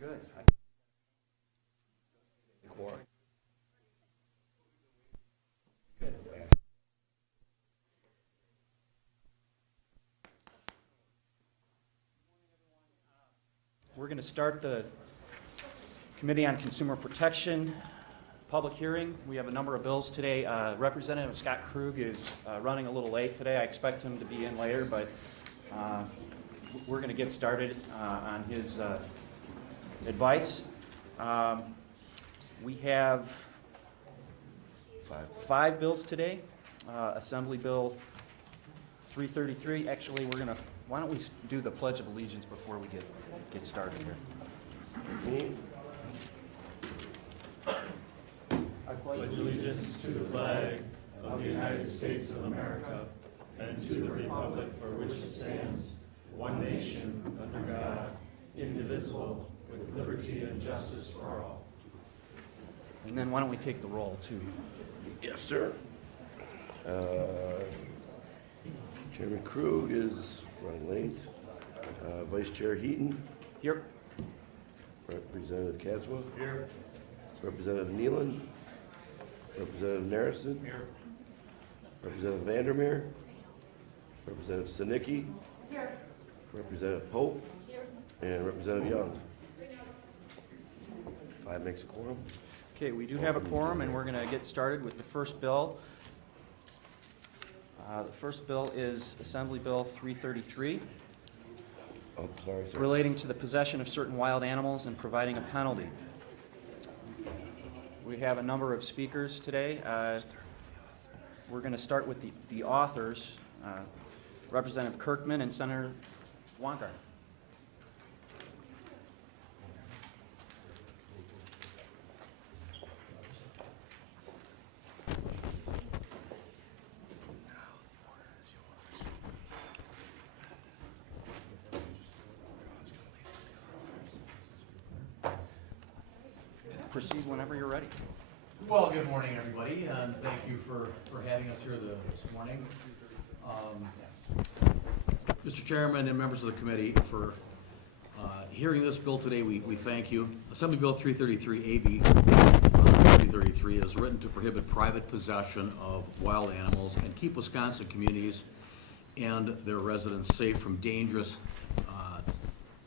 Good. We're going to start the Committee on Consumer Protection public hearing. We have a number of bills today. Representative Scott Krug is running a little late today. I expect him to be in later, but we're going to get started on his advice. We have five bills today. Assembly Bill 333. Actually, why don't we do the Pledge of Allegiance before we get started here. I pledge allegiance to the flag of the United States of America and to the republic for which it stands, one nation, under God, indivisible, with liberty and justice for all. And then why don't we take the roll, too? Yes, sir. Chairman Krug is running late. Vice Chair Heaton. Here. Representative Caswell. Here. Representative Nealon. Representative Narison. Here. Representative Vandermeer. Representative Sinicki. Here. Representative Pope. Here. And Representative Young. 5 makes a quorum. Okay, we do have a quorum, and we're going to get started with the first bill. The first bill is Assembly Bill 333, Oh, sorry, sir. relating to the possession of certain wild animals and providing a penalty. We have a number of speakers today. We're going to start with the authors, Representative Kirkman and Senator Wonka. Proceed whenever you're ready. Well, good morning, everybody, and thank you for having us here this morning. Mr. Chairman and members of the committee, for hearing this bill today, we thank you. Assembly Bill 333, AB 333 is written to prohibit private possession of wild animals and keep Wisconsin communities and their residents safe from dangerous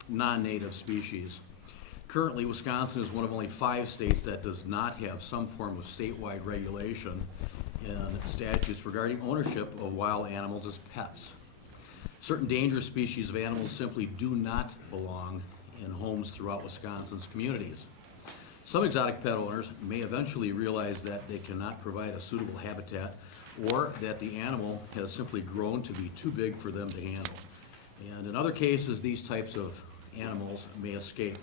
non-native species. Currently, Wisconsin is one of only 5 states that does not have some form of statewide regulation in statutes regarding ownership of wild animals as pets. Certain dangerous species of animals simply do not belong in homes throughout Wisconsin's communities. Some exotic pet owners may eventually realize that they cannot provide a suitable habitat, or that the animal has simply grown to be too big for them to handle. And in other cases, these types of animals may escape.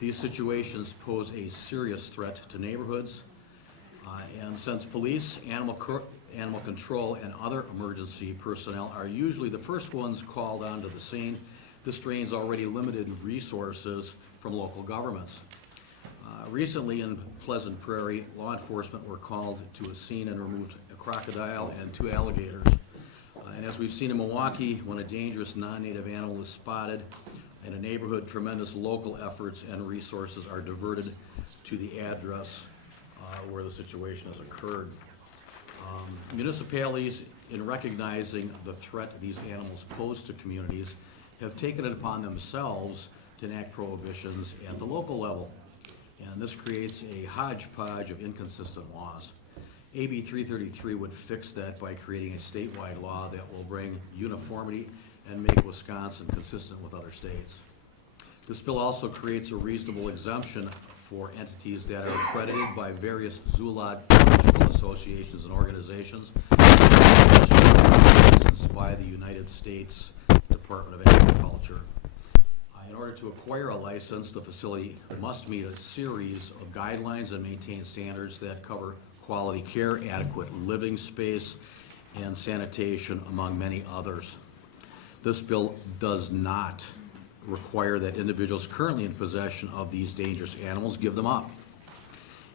These situations pose a serious threat to neighborhoods, and since police, animal control, and other emergency personnel are usually the first ones called onto the scene, this drains already limited resources from local governments. Recently in Pleasant Prairie, law enforcement were called to a scene and removed a crocodile and 2 alligators. And as we've seen in Milwaukee, when a dangerous non-native animal is spotted in a neighborhood, tremendous local efforts and resources are diverted to the address where the situation has occurred. Municipalities, in recognizing the threat these animals pose to communities, have taken it upon themselves to enact prohibitions at the local level. And this creates a hodgepodge of inconsistent laws. AB 333 would fix that by creating a statewide law that will bring uniformity and make Wisconsin consistent with other states. This bill also creates a reasonable exemption for entities that are accredited by various zoological associations and organizations, by the United States Department of Agriculture. In order to acquire a license, the facility must meet a series of guidelines and maintain standards that cover quality care, adequate living space, and sanitation, among many others. This bill does not require that individuals currently in possession of these dangerous animals give them up.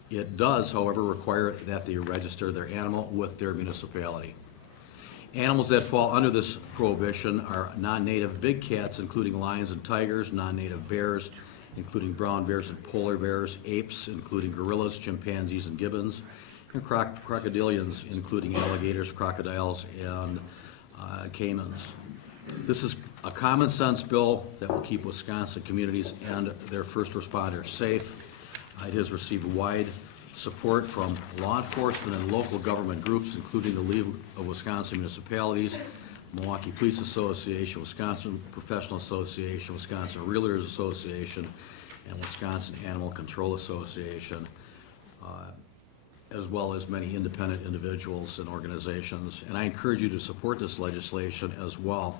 It does, however, require that they register their animal with their municipality. Animals that fall under this prohibition are non-native big cats, including lions and tigers, non-native bears, including brown bears and polar bears, apes, including gorillas, chimpanzees, and gibbons, and crocodilians, including alligators, crocodiles, and caimans. This is a common sense bill that will keep Wisconsin communities and their first responders safe. It has received wide support from law enforcement and local government groups, including the League of Wisconsin Municipalities, Milwaukee Police Association, Wisconsin Professional Association, Wisconsin Realtors Association, and Wisconsin Animal Control Association, as well as many independent individuals and organizations. And I encourage you to support this legislation as well.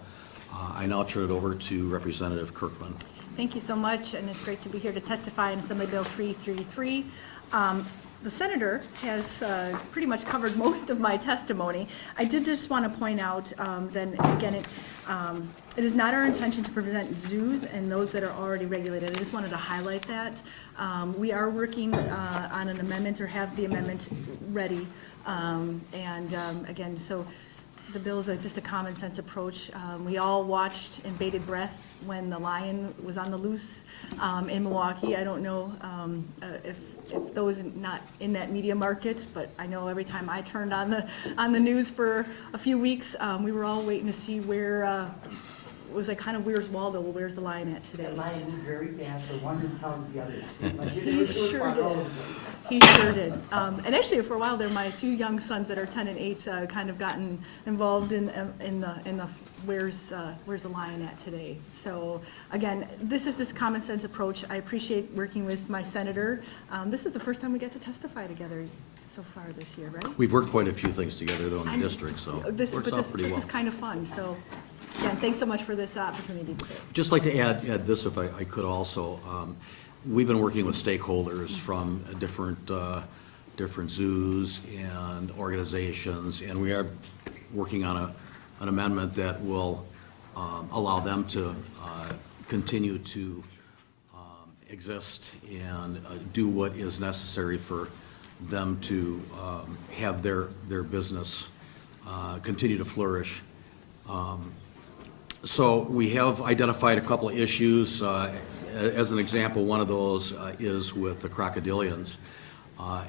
I now turn it over to Representative Kirkman. Thank you so much, and it's great to be here to testify on Assembly Bill 333. The senator has pretty much covered most of my testimony. I did just want to point out then again, it is not our intention to prevent zoos and those that are already regulated. I just wanted to highlight that. We are working on an amendment, or have the amendment ready. Again, so the bill is just a common sense approach. We all watched in bated breath when the lion was on the loose in Milwaukee. I don't know if those not in that media market, but I know every time I turned on the news for a few weeks, we were all waiting to see where was like kind of where's Waldo? Well, where's the lion at today? That lion moved very fast, but one didn't tell the others. Like, He it was sure fun did. all over the place. He sure did. And actually, for a while there, my two young sons that are 10 and 8 kind of gotten involved in the where's the lion at today. So again, this is this common sense approach. I appreciate working with my senator. This is the first time we get to testify together so far this year, right? We've worked quite a few things together though in the district, so This, it works but out this, pretty this well. is kind of fun. So again, thanks so much for this opportunity today. Just like to add this, if I could also. We've been working with stakeholders from different zoos and organizations, and we are working on an amendment that will allow them to continue to exist and do what is necessary for them to have their business continue to flourish. So we have identified a couple of issues. As an example, one of those is with the crocodilians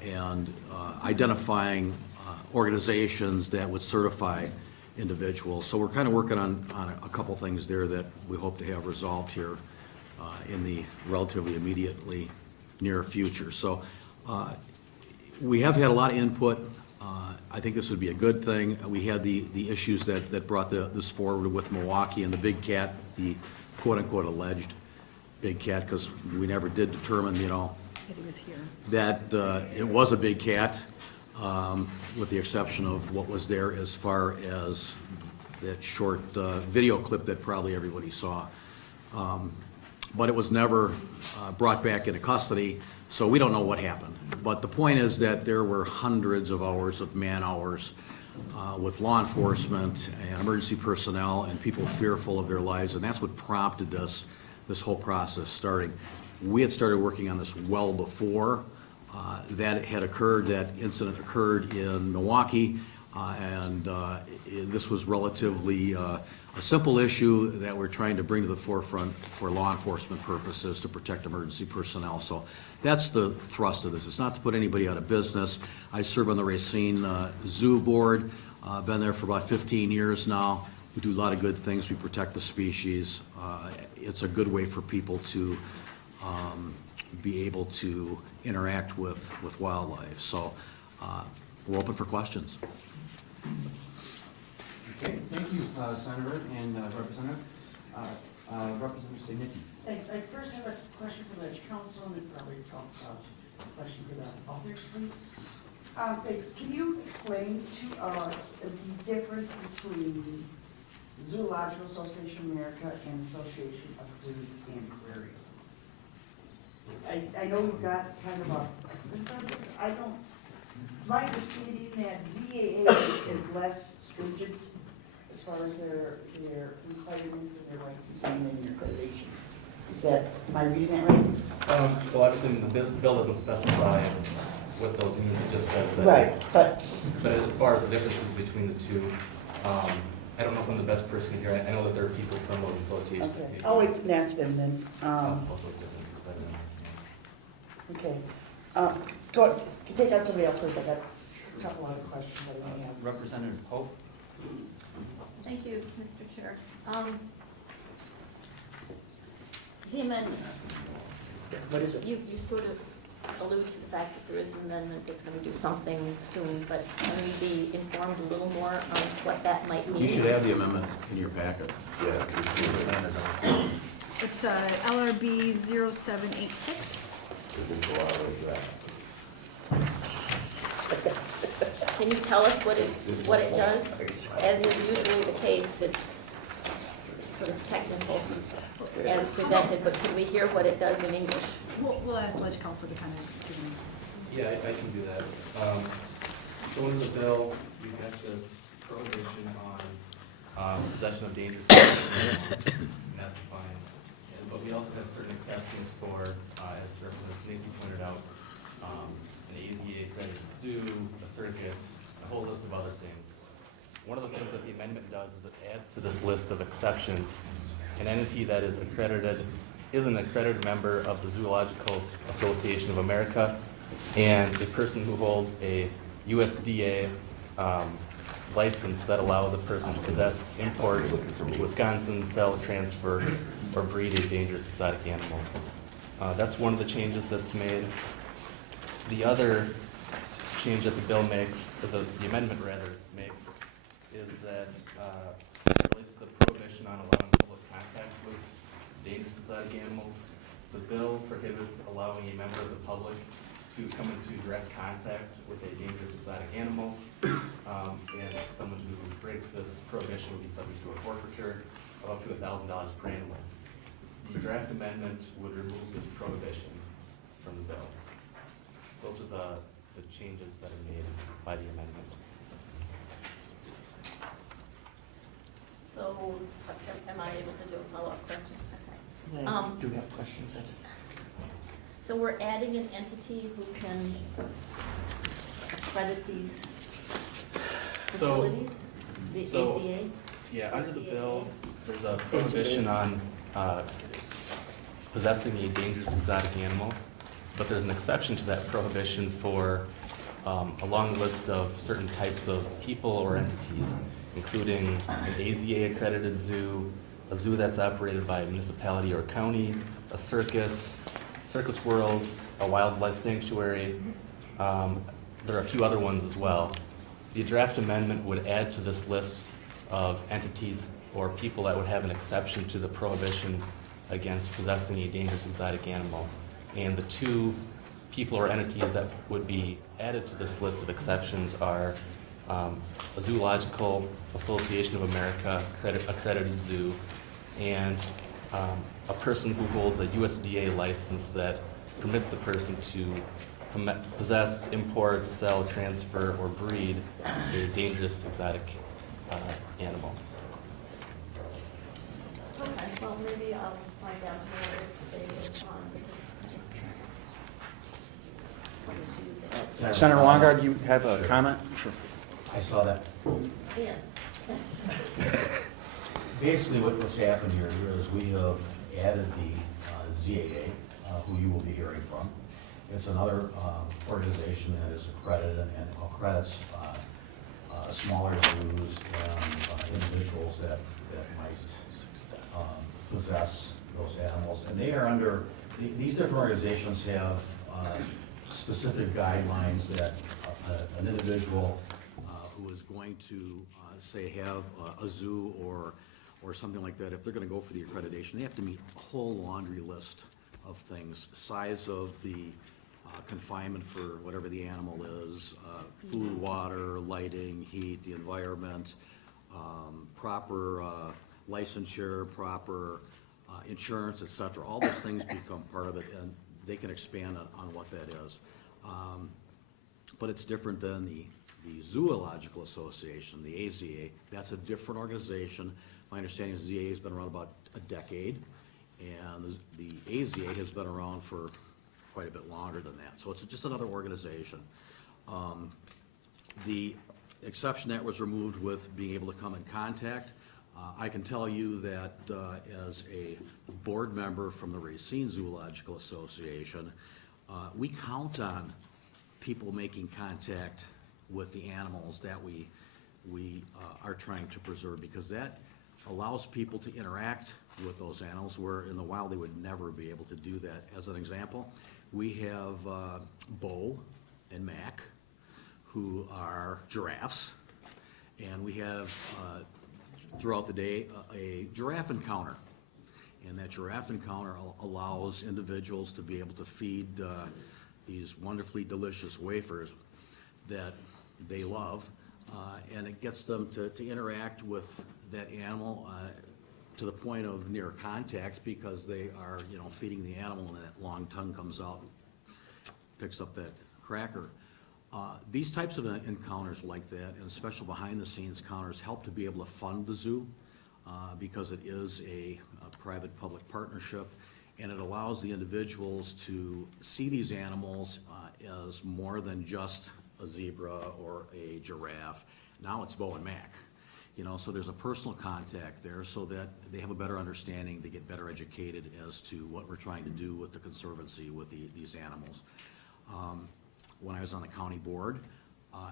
and identifying organizations that would certify individuals. So we're kind of working on a couple things there that we hope to have resolved here in the relatively immediately near future. So we have had a lot of input. I think this would be a good thing. We had the issues that brought this forward with Milwaukee and the big cat, the quote-unquote alleged big cat, because we never did determine, That he was here. that it was a big cat, with the exception of what was there as far as that short video clip that probably everybody saw. But it was never brought back into custody, so we don't know what happened. But the point is that there were hundreds of hours of man-hours with law enforcement and emergency personnel and people fearful of their lives, and that's what prompted this whole process starting. We had started working on this well before that had occurred. That incident occurred in Milwaukee, and this was relatively a simple issue that we're trying to bring to the forefront for law enforcement purposes to protect emergency personnel. So that's the thrust of this. It's not to put anybody out of business. I serve on the Racine Zoo Board. Been there for about 15 years now. We do a lot of good things. We protect the species. It's a good way for people to be able to interact with wildlife. So we're open for questions. Okay, thank you, Senator and Representative. Representative Stanicky. Thanks. I first have a question for the council, and probably a question for the author, please. Thanks. Can you explain to us the difference between Zoological Association of America and Association of Zoos and Aquariums? I know we've got kind of my understanding that ZAA is less stringent as far as their requirements and their licensing and their accreditation. Am I reading that right? Well, obviously, the bill doesn't specify what those mean, it just says that. Right, but But as far as the differences between the two, I don't know if I'm the best person here. I know that there are people from those associations. okay, I'll wait and ask them then. Both those differences, but Okay. Go, take out somebody else first. I got a couple other questions I may have. Representative Pope? Thank you, Mr. Chair. The amendment, What is it? you sort of allude to the fact that there is an amendment that's going to do something soon, but can we be informed a little more on what that might mean? You should have the amendment in your packet. Yeah. It's LRB 0786. Doesn't go out like that. Can you tell us what it does? As is usually the case, it's sort of technical as presented, but can we hear what it does in English? We'll ask Ledge Council to kind of give me. Yeah, I can do that. So under the bill, you got this prohibition on possession of dangerous weapons, and that's fine. But we also have certain exceptions for, as Representative Snakey pointed out, an AZA accredited zoo, a circus, a whole list of other things. One of the things that the amendment does is it adds to this list of exceptions an entity that is an accredited member of the Zoological Association of America, and a person who holds a USDA license that allows a person to possess, import, Wisconsin, sell, transfer, or breed a dangerous exotic animal. That's one of the changes that's made. The other change that the bill makes, or the amendment rather makes, is that it relates to the prohibition on allowing public contact with dangerous exotic animals. The bill prohibits allowing a member of the public to come into direct contact with a dangerous exotic animal, and someone who breaks this prohibition will be subject to a forfeiture of up to $1,000 per animal. The draft amendment would remove this prohibition from the bill. Those are the changes that are made by the amendment. So, am I able to do a follow-up question? Okay. I do have questions. So we're adding an entity who can accredit these facilities? The ACA? Yeah, under the bill, there's a prohibition on possessing a dangerous exotic animal, but there's an exception to that prohibition for a long list of certain types of people or entities, including an AZA accredited zoo, a zoo that's operated by a municipality or county, a circus, Circus World, a wildlife sanctuary. There are a few other ones as well. The draft amendment would add to this list of entities or people that would have an exception to the prohibition against possessing a dangerous exotic animal. And the two people or entities that would be added to this list of exceptions are a Zoological Association of America accredited zoo, and a person who holds a USDA license that permits the person to possess, import, sell, transfer, or breed a dangerous exotic animal. Okay, well, maybe I'll find out more if they respond. Because Senator Wongard, you have a comment? Sure. I saw that. Yeah. Basically, what's happened here is we have added the ZAA, who you will be hearing from. It's another organization that is accredited and accredits smaller zoos and individuals that might possess those animals. And they are under, these different organizations have specific guidelines that an individual who is going to, say, have a zoo or something like that, if they're going to go for the accreditation, they have to meet a whole laundry list of things: size of the confinement for whatever the animal is, food, water, lighting, heat, the environment, proper licensure, proper insurance, et cetera. All those things become part of it, and they can expand on what that is. But it's different than the Zoological Association, the AZA. That's a different organization. My understanding is the ZA has been around about a decade, and the AZA has been around for quite a bit longer than that. So it's just another organization. The exception that was removed with being able to come in contact, I can tell you that as a board member from the Racine Zoological Association, we count on people making contact with the animals that we are trying to preserve, because that allows people to interact with those animals where in the wild they would never be able to do that. As an example, we have Bo and Mac, who are giraffes, and we have throughout the day a giraffe encounter. And that giraffe encounter allows individuals to be able to feed these wonderfully delicious wafers that they love, and it gets them to interact with that animal to the point of near contact, because they are, you know, feeding the animal and that long tongue comes out, picks up that cracker. These types of encounters like that, and special behind-the-scenes encounters, help to be able to fund the zoo, because it is a private-public partnership, and it allows the individuals to see these animals as more than just a zebra or a giraffe. Now it's Bo and Mac, you know, so there's a personal contact there so that they have a better understanding, they get better educated as to what we're trying to do with the conservancy with these animals. When I was on the county board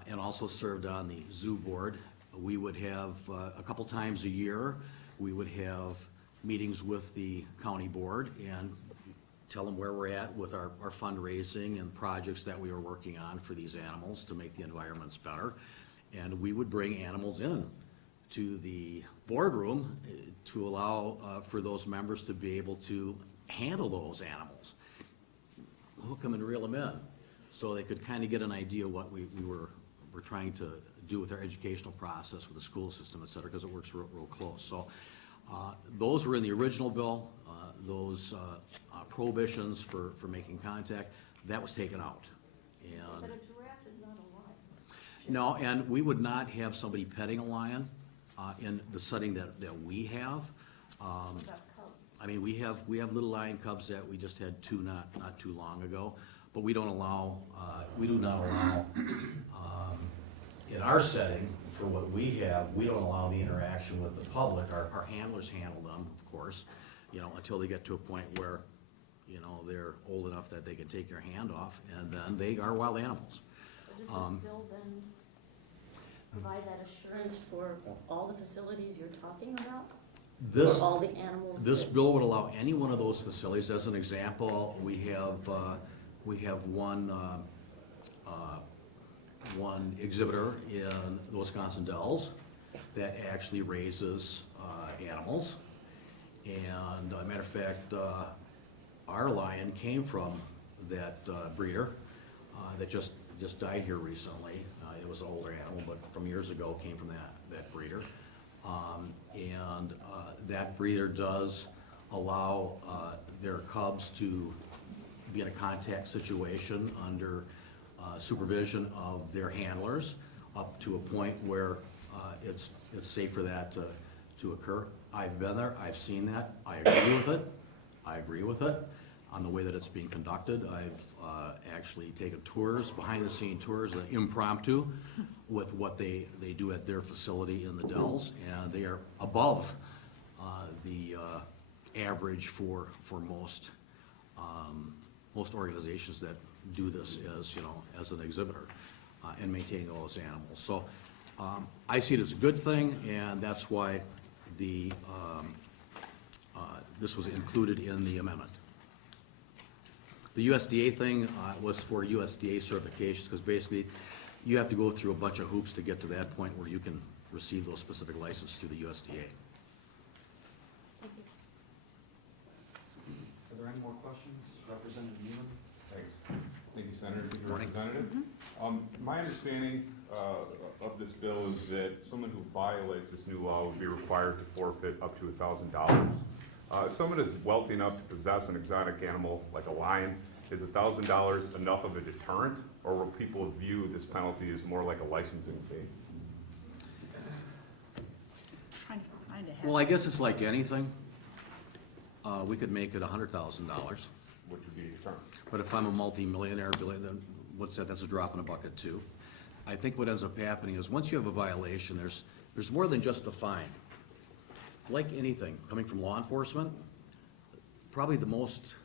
and also served on the zoo board, we would have a couple times a year, we would have meetings with the county board and tell them where we're at with our fundraising and projects that we were working on for these animals to make the environments better. And we would bring animals in to the boardroom to allow for those members to be able to handle those animals, hook them and reel them in, so they could kind of get an idea what we're trying to do with our educational process with the school system, et cetera, because it works real close. So those were in the original bill. Those prohibitions for making contact, that was taken out. And But a giraffe is not a lion. no, and we would not have somebody petting a lion in the setting that we have. What about cubs? I mean, we have little lion cubs that we just had two not too long ago, but we don't allow, we do not allow, in our setting, for what we have, we don't allow the interaction with the public. Our handlers handle them, of course, you know, until they get to a point where, you know, they're old enough that they can take their hand off, and then they are wild animals. So does this bill then provide that assurance for all the facilities you're talking about? This, For all the animals? this that- bill would allow any one of those facilities. As an example, we have one exhibitor in the Wisconsin Dells that actually raises animals. And a matter of fact, our lion came from that breeder that just died here recently. It was an older animal, but from years ago came from that breeder. And that breeder does allow their cubs to be in a contact situation under supervision of their handlers up to a point where it's safe for that to occur. I've been there, I've seen that, I agree with it on the way that it's being conducted. I've actually taken tours, behind-the-scene tours, impromptu, with what they do at their facility in the Dells, and they are above the average for most organizations that do this as, you know, as an exhibitor and maintaining all those animals. So I see it as a good thing, and that's why this was included in the amendment. The USDA thing was for USDA certifications, because basically you have to go through a bunch of hoops to get to that point where you can receive those specific licenses through the USDA. Are there any more questions? Representative Newman? Thanks. Thank you, Senator. Thank you, Morning. Representative. My understanding of this bill is that someone who violates this new law would be required to forfeit up to $1,000. If someone is wealthy enough to possess an exotic animal like a lion, is $1,000 enough of a deterrent, or will people view this penalty as more like a licensing fee? Trying to find a Well, I guess it's like anything. We could make it $100,000. Which would be a deterrent. But if I'm a multi-millionaire, then what's that? That's a drop in a bucket too. I think what ends up happening is once you have a violation, there's more than just the fine. Like anything, coming from law enforcement, probably the most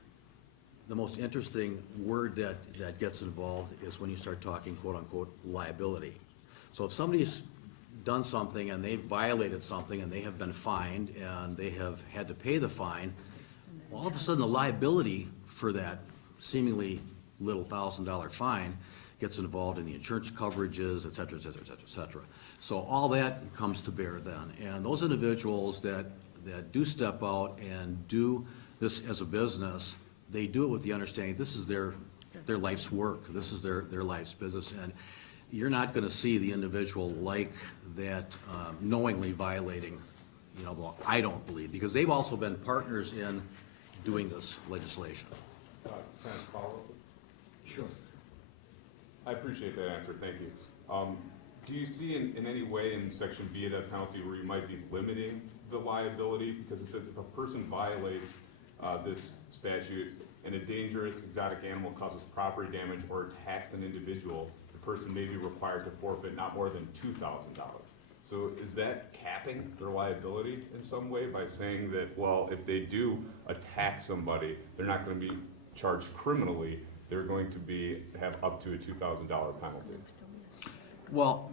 the most interesting word that gets involved is when you start talking quote-unquote liability. So if somebody's done something and they've violated something and they have been fined and they have had to pay the fine, all of a sudden the liability for that seemingly little $1,000 fine gets involved in the insurance coverages, et cetera, et cetera, et cetera, et cetera. So all that comes to bear then. And those individuals that do step out and do this as a business, they do it with the understanding this is their life's work, this is their life's business, and you're not gonna see the individual like that knowingly violating, the law, I don't believe, because they've also been partners in doing this legislation. Can I follow up? Sure. I appreciate that answer, thank you. Do you see in any way in section B of that penalty where you might be limiting the liability? Because it says if a person violates this statute and a dangerous exotic animal causes property damage or attacks an individual, the person may be required to forfeit not more than $2,000. So is that capping their liability in some way by saying that, well, if they do attack somebody, they're not going to be charged criminally, they're going to have up to a $2,000 penalty? Well,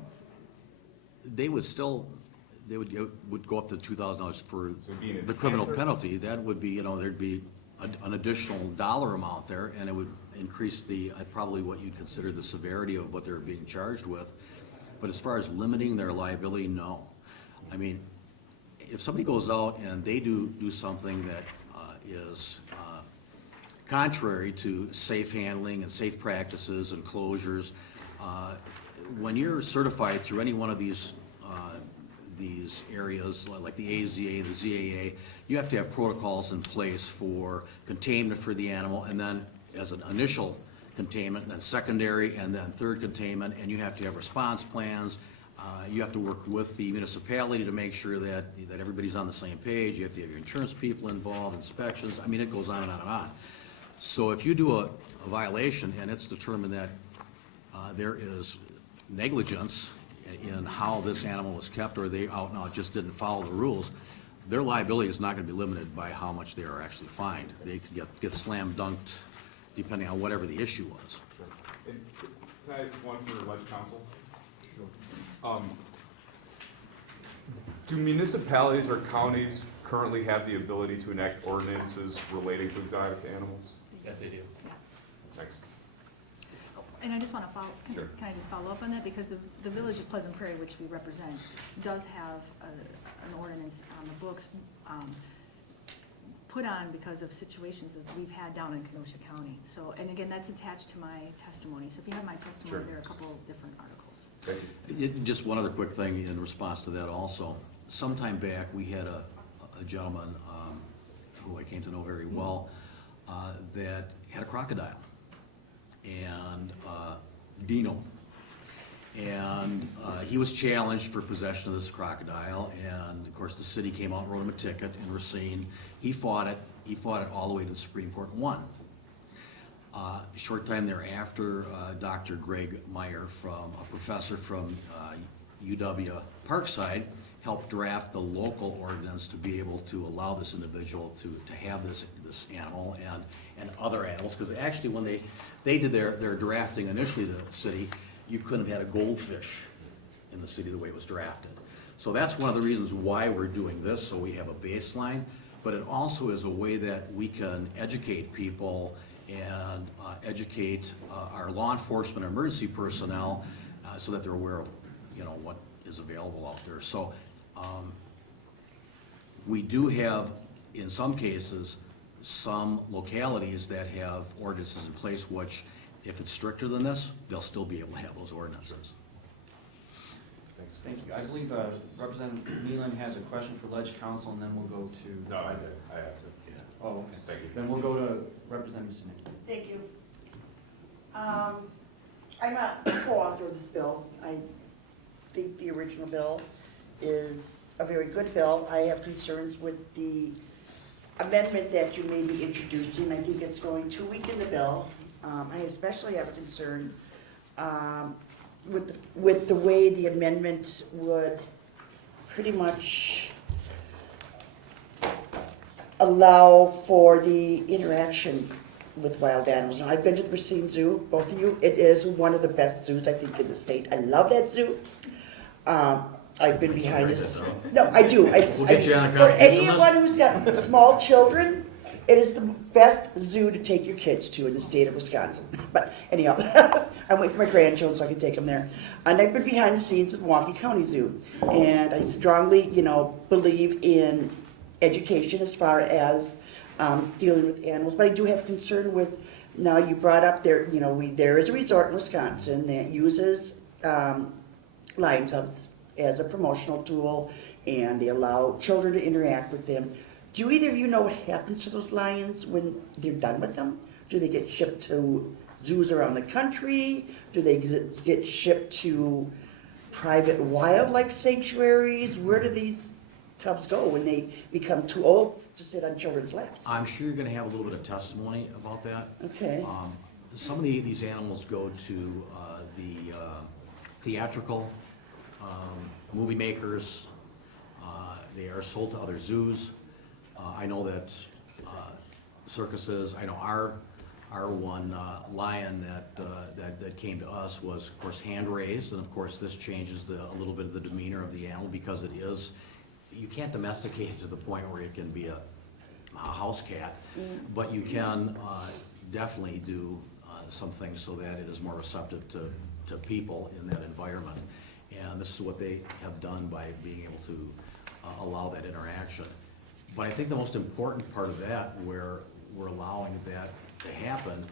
they would go up to $2,000 for So being an the criminal answer- penalty. That would be, there'd be an additional dollar amount there, and it would increase probably what you'd consider the severity of what they're being charged with. But as far as limiting their liability, no. I mean, if somebody goes out and they do something that is contrary to safe handling and safe practices and closures, when you're certified through any one of these areas, like the AZA, the ZAA, you have to have protocols in place for containment for the animal, and then as an initial containment, and then secondary, and then third containment, and you have to have response plans. You have to work with the municipality to make sure that everybody's on the same page. You have to have your insurance people involved, inspections. I mean, it goes on and on and on. So if you do a violation and it's determined that there is negligence in how this animal was kept, or they out and out just didn't follow the rules, their liability is not going to be limited by how much they are actually fined. They could get slam dunked depending on whatever the issue was. Sure. And can I have one for Ledge Council? Sure. Do municipalities or counties currently have the ability to enact ordinances relating to exotic animals? Yes, they do. Thanks. And I just want to follow, Sure. can I just follow up on that? Because the village of Pleasant Prairie, which we represent, does have an ordinance on the books put on because of situations that we've had down in Kenosha County. So, and again, that's attached to my testimony. So if you have my testimony, Sure. there are a couple of different articles. Thank you. Just one other quick thing in response to that also. Sometime back, we had a gentleman who I came to know very well that had a crocodile, and Dino. And he was challenged for possession of this crocodile, and of course the city came out and wrote him a ticket in Racine. He fought it all the way to the Supreme Court and won. A short time thereafter, Dr. Greg Meyer, a professor from UW Parkside, helped draft the local ordinance to be able to allow this individual to have this animal and other animals. Because actually when they did their drafting initially, the city, you couldn't have had a goldfish in the city the way it was drafted. So that's one of the reasons why we're doing this, so we have a baseline, but it also is a way that we can educate people and educate our law enforcement and emergency personnel so that they're aware of, what is available out there. So we do have, in some cases, some localities that have ordinances in place which, if it's stricter than this, they'll still be able to have those ordinances. Thanks. Thank you. I believe Representative Nealon has a question for Ledge Council, and then we'll go to. No, I did. I asked it. Yeah. Oh, okay. Thank you. Then we'll go to Representative Stinnett. Thank you. I'm a co-author of this bill. I think the original bill is a very good bill. I have concerns with the amendment that you may be introducing. I think it's going too weak in the bill. I especially have a concern with the way the amendment would pretty much allow for the interaction with wild animals. And I've been to the Racine Zoo, both of you. It is one of the best zoos, I think, in the state. I love that zoo. I've been behind this. No, I do. We'll get you on a For contribution list. anyone who's got small children, it is the best zoo to take your kids to in the state of Wisconsin. But anyhow, I'm waiting for my grandchildren so I can take them there. And I've been behind the scenes at Milwaukee County Zoo. And I strongly, believe in education as far as dealing with animals. But I do have concern with, now you brought up there, there is a resort in Wisconsin that uses lion tubs as a promotional tool, and they allow children to interact with them. Do either of you know what happens to those lions when they're done with them? Do they get shipped to zoos around the country? Do they get shipped to private wildlife sanctuaries? Where do these cubs go when they become too old to sit on children's laps? I'm sure you're gonna have a little bit of testimony about that. Okay. Some of these animals go to the theatrical, movie makers. They are sold to other zoos. I know that circuses, I know our one lion that came to us was, of course, hand-raised, and of course, this changes a little bit of the demeanor of the animal, because it is, you can't domesticate it to the point where it can be a house cat, but you can definitely do some things so that it is more receptive to people in that environment. And this is what they have done by being able to allow that interaction. But I think the most important part of that, where we're allowing that to happen,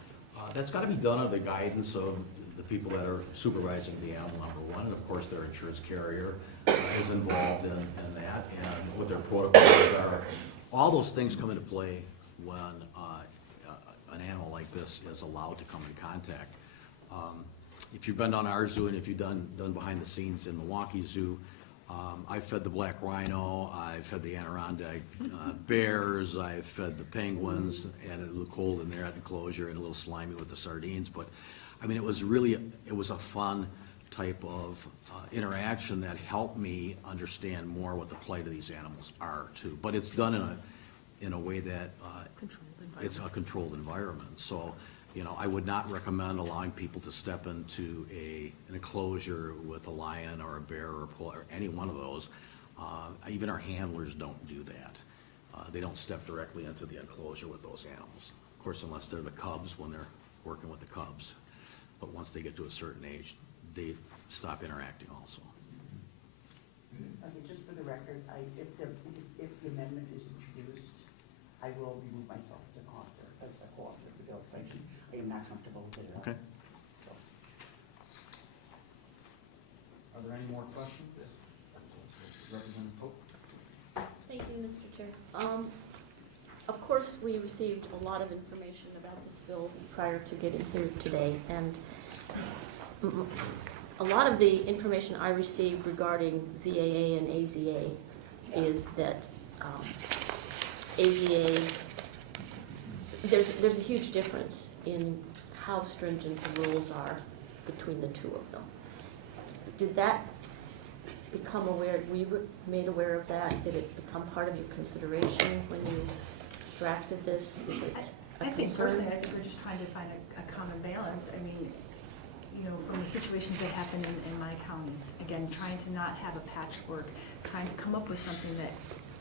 that's got to be done under the guidance of the people that are supervising the animal, number one, and of course their insurance carrier is involved in that, and what their protocols are. All those things come into play when an animal like this is allowed to come in contact. If you've been down our zoo, and if you've done behind the scenes in Milwaukee Zoo, I've fed the black rhino, I've fed the Adirondack bears, I've fed the penguins, and it looked cold in there at enclosure and a little slimy with the sardines. But I mean, it was a fun type of interaction that helped me understand more what the plight of these animals are too. But it's done in a way that it's a controlled environment. So, I would not recommend allowing people to step into an enclosure with a lion or a bear or a pole or any one of those. Even our handlers don't do that. They don't step directly into the enclosure with those animals. Of course, unless they're the cubs, when they're working with the cubs. But once they get to a certain age, they stop interacting also. Okay, just for the record, if the amendment is introduced, I will remove myself as a co-author of the bill, because I am not comfortable with it at all. Okay. So. Are there any more questions? Representative Pope? Thank you, Mr. Chair. Of course, we received a lot of information about this bill prior to getting here today, and a lot of the information I received regarding ZAA and AZA is that AZA, there's a huge difference in how stringent the rules are between the two of them. Did that become aware, were you made aware of that? Did it become part of your consideration when you drafted this? Is it a I think concern? personally, I think we're just trying to find a common balance. I mean, from the situations that happen in my counties, again, trying to not have a patchwork, trying to come up with something that,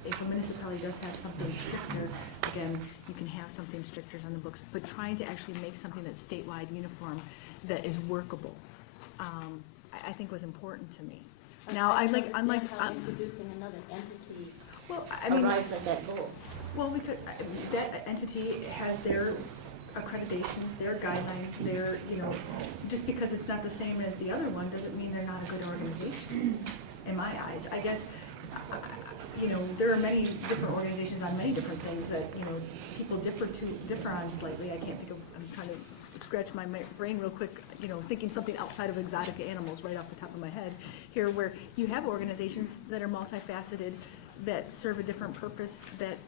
if a municipality does have something stricter, again, you can have something stricter on the books, but trying to actually make something that's statewide uniform, that is workable, I think was important to me. Now, unlike, How introducing another entity well, I mean, arrives at that goal. well, that entity has their accreditations, their guidelines, their, just because it's not the same as the other one doesn't mean they're not a good organization, in my eyes. I guess, there are many different organizations on many different things that, people differ on slightly. I can't think of, I'm trying to scratch my brain real quick, thinking something outside of exotic animals right off the top of my head here, where you have organizations that are multifaceted, that serve a different purpose, that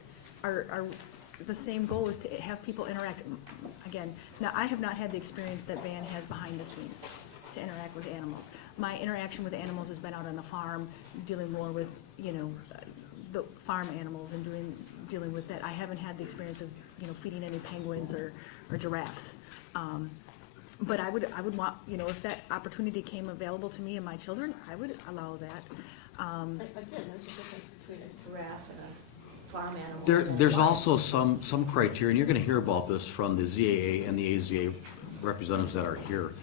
are the same goal is to have people interact. Again, now I have not had the experience that Van has behind the scenes to interact with animals. My interaction with animals has been out on the farm, dealing more with, the farm animals and doing dealing with that. I haven't had the experience of, feeding any penguins or giraffes. But I would want, if that opportunity came available to me and my children, I would allow that. Again, there's a difference between a giraffe and a farm animal. There's also some criteria, and you're gonna hear about this from the ZAA and the AZA representatives that are here.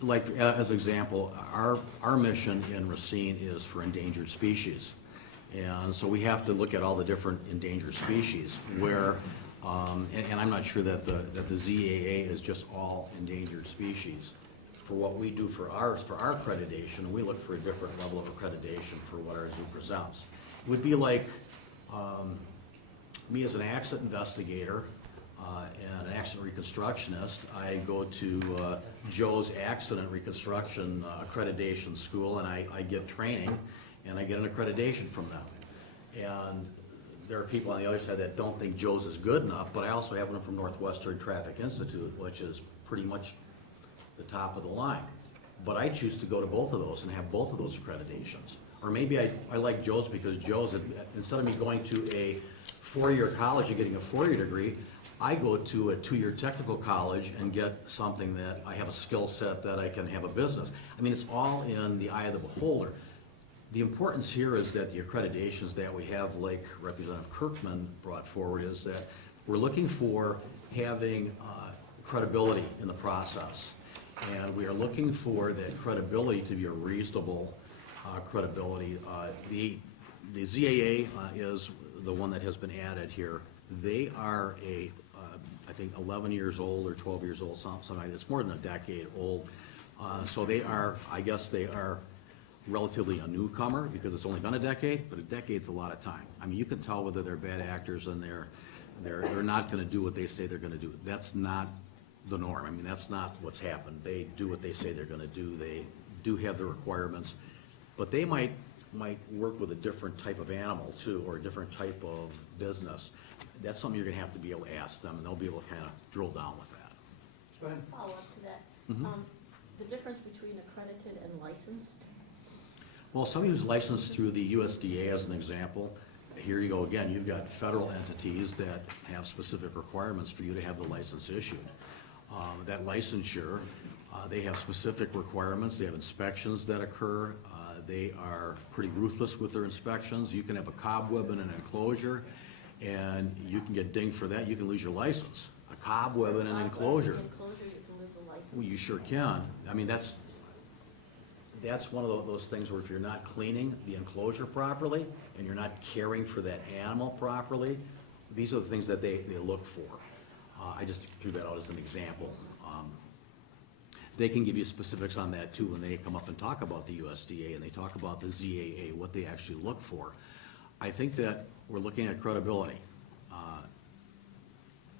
Like, as an example, our mission in Racine is for endangered species. And so we have to look at all the different endangered species where, and I'm not sure that the ZAA is just all endangered species. For what we do for our accreditation, we look for a different level of accreditation for what our zoo presents. It would be like, me as an accident investigator, and an accident reconstructionist, I go to Joe's Accident Reconstruction Accreditation School, and I get training, and I get an accreditation from them. And there are people on the other side that don't think Joe's is good enough, but I also have one from Northwestern Traffic Institute, which is pretty much the top of the line. But I choose to go to both of those and have both of those accreditations. Or maybe I like Joe's because Joe's, instead of me going to a four-year college and getting a four-year degree, I go to a two-year technical college and get something that I have a skill set that I can have a business. I mean, it's all in the eye of the beholder. The importance here is that the accreditations that we have, like Representative Kirkman brought forward, is that we're looking for having credibility in the process. And we are looking for that credibility to be a reasonable credibility. The ZAA is the one that has been added here. They are I think 11 years old or 12 years old, something like that. It's more than a decade old. So they are, I guess they are relatively a newcomer because it's only been a decade, but a decade's a lot of time. I mean, you can tell whether they're bad actors and they're not gonna do what they say they're gonna do. That's not the norm. I mean, that's not what's happened. They do what they say they're gonna do. They do have the requirements, but they might work with a different type of animal too, or a different type of business. That's something you're gonna have to be able to ask them, and they'll be able to kind of drill down with that. Go ahead. Follow up to that. Mhm. The difference between accredited and licensed? Well, somebody who's licensed through the USDA, as an example, here you go again, you've got federal entities that have specific requirements for you to have the license issued. That licensure, they have specific requirements, they have inspections that occur, they are pretty ruthless with their inspections. You can have a cobweb in an enclosure, and you can get dinged for that, you can lose your license. A cobweb in an enclosure. Enclosure, you can lose a license. Well, you sure can. I mean, that's one of those things where if you're not cleaning the enclosure properly and you're not caring for that animal properly, these are the things that they look for. I just threw that out as an example. They can give you specifics on that too when they come up and talk about the USDA and they talk about the ZAA, what they actually look for. I think that we're looking at credibility.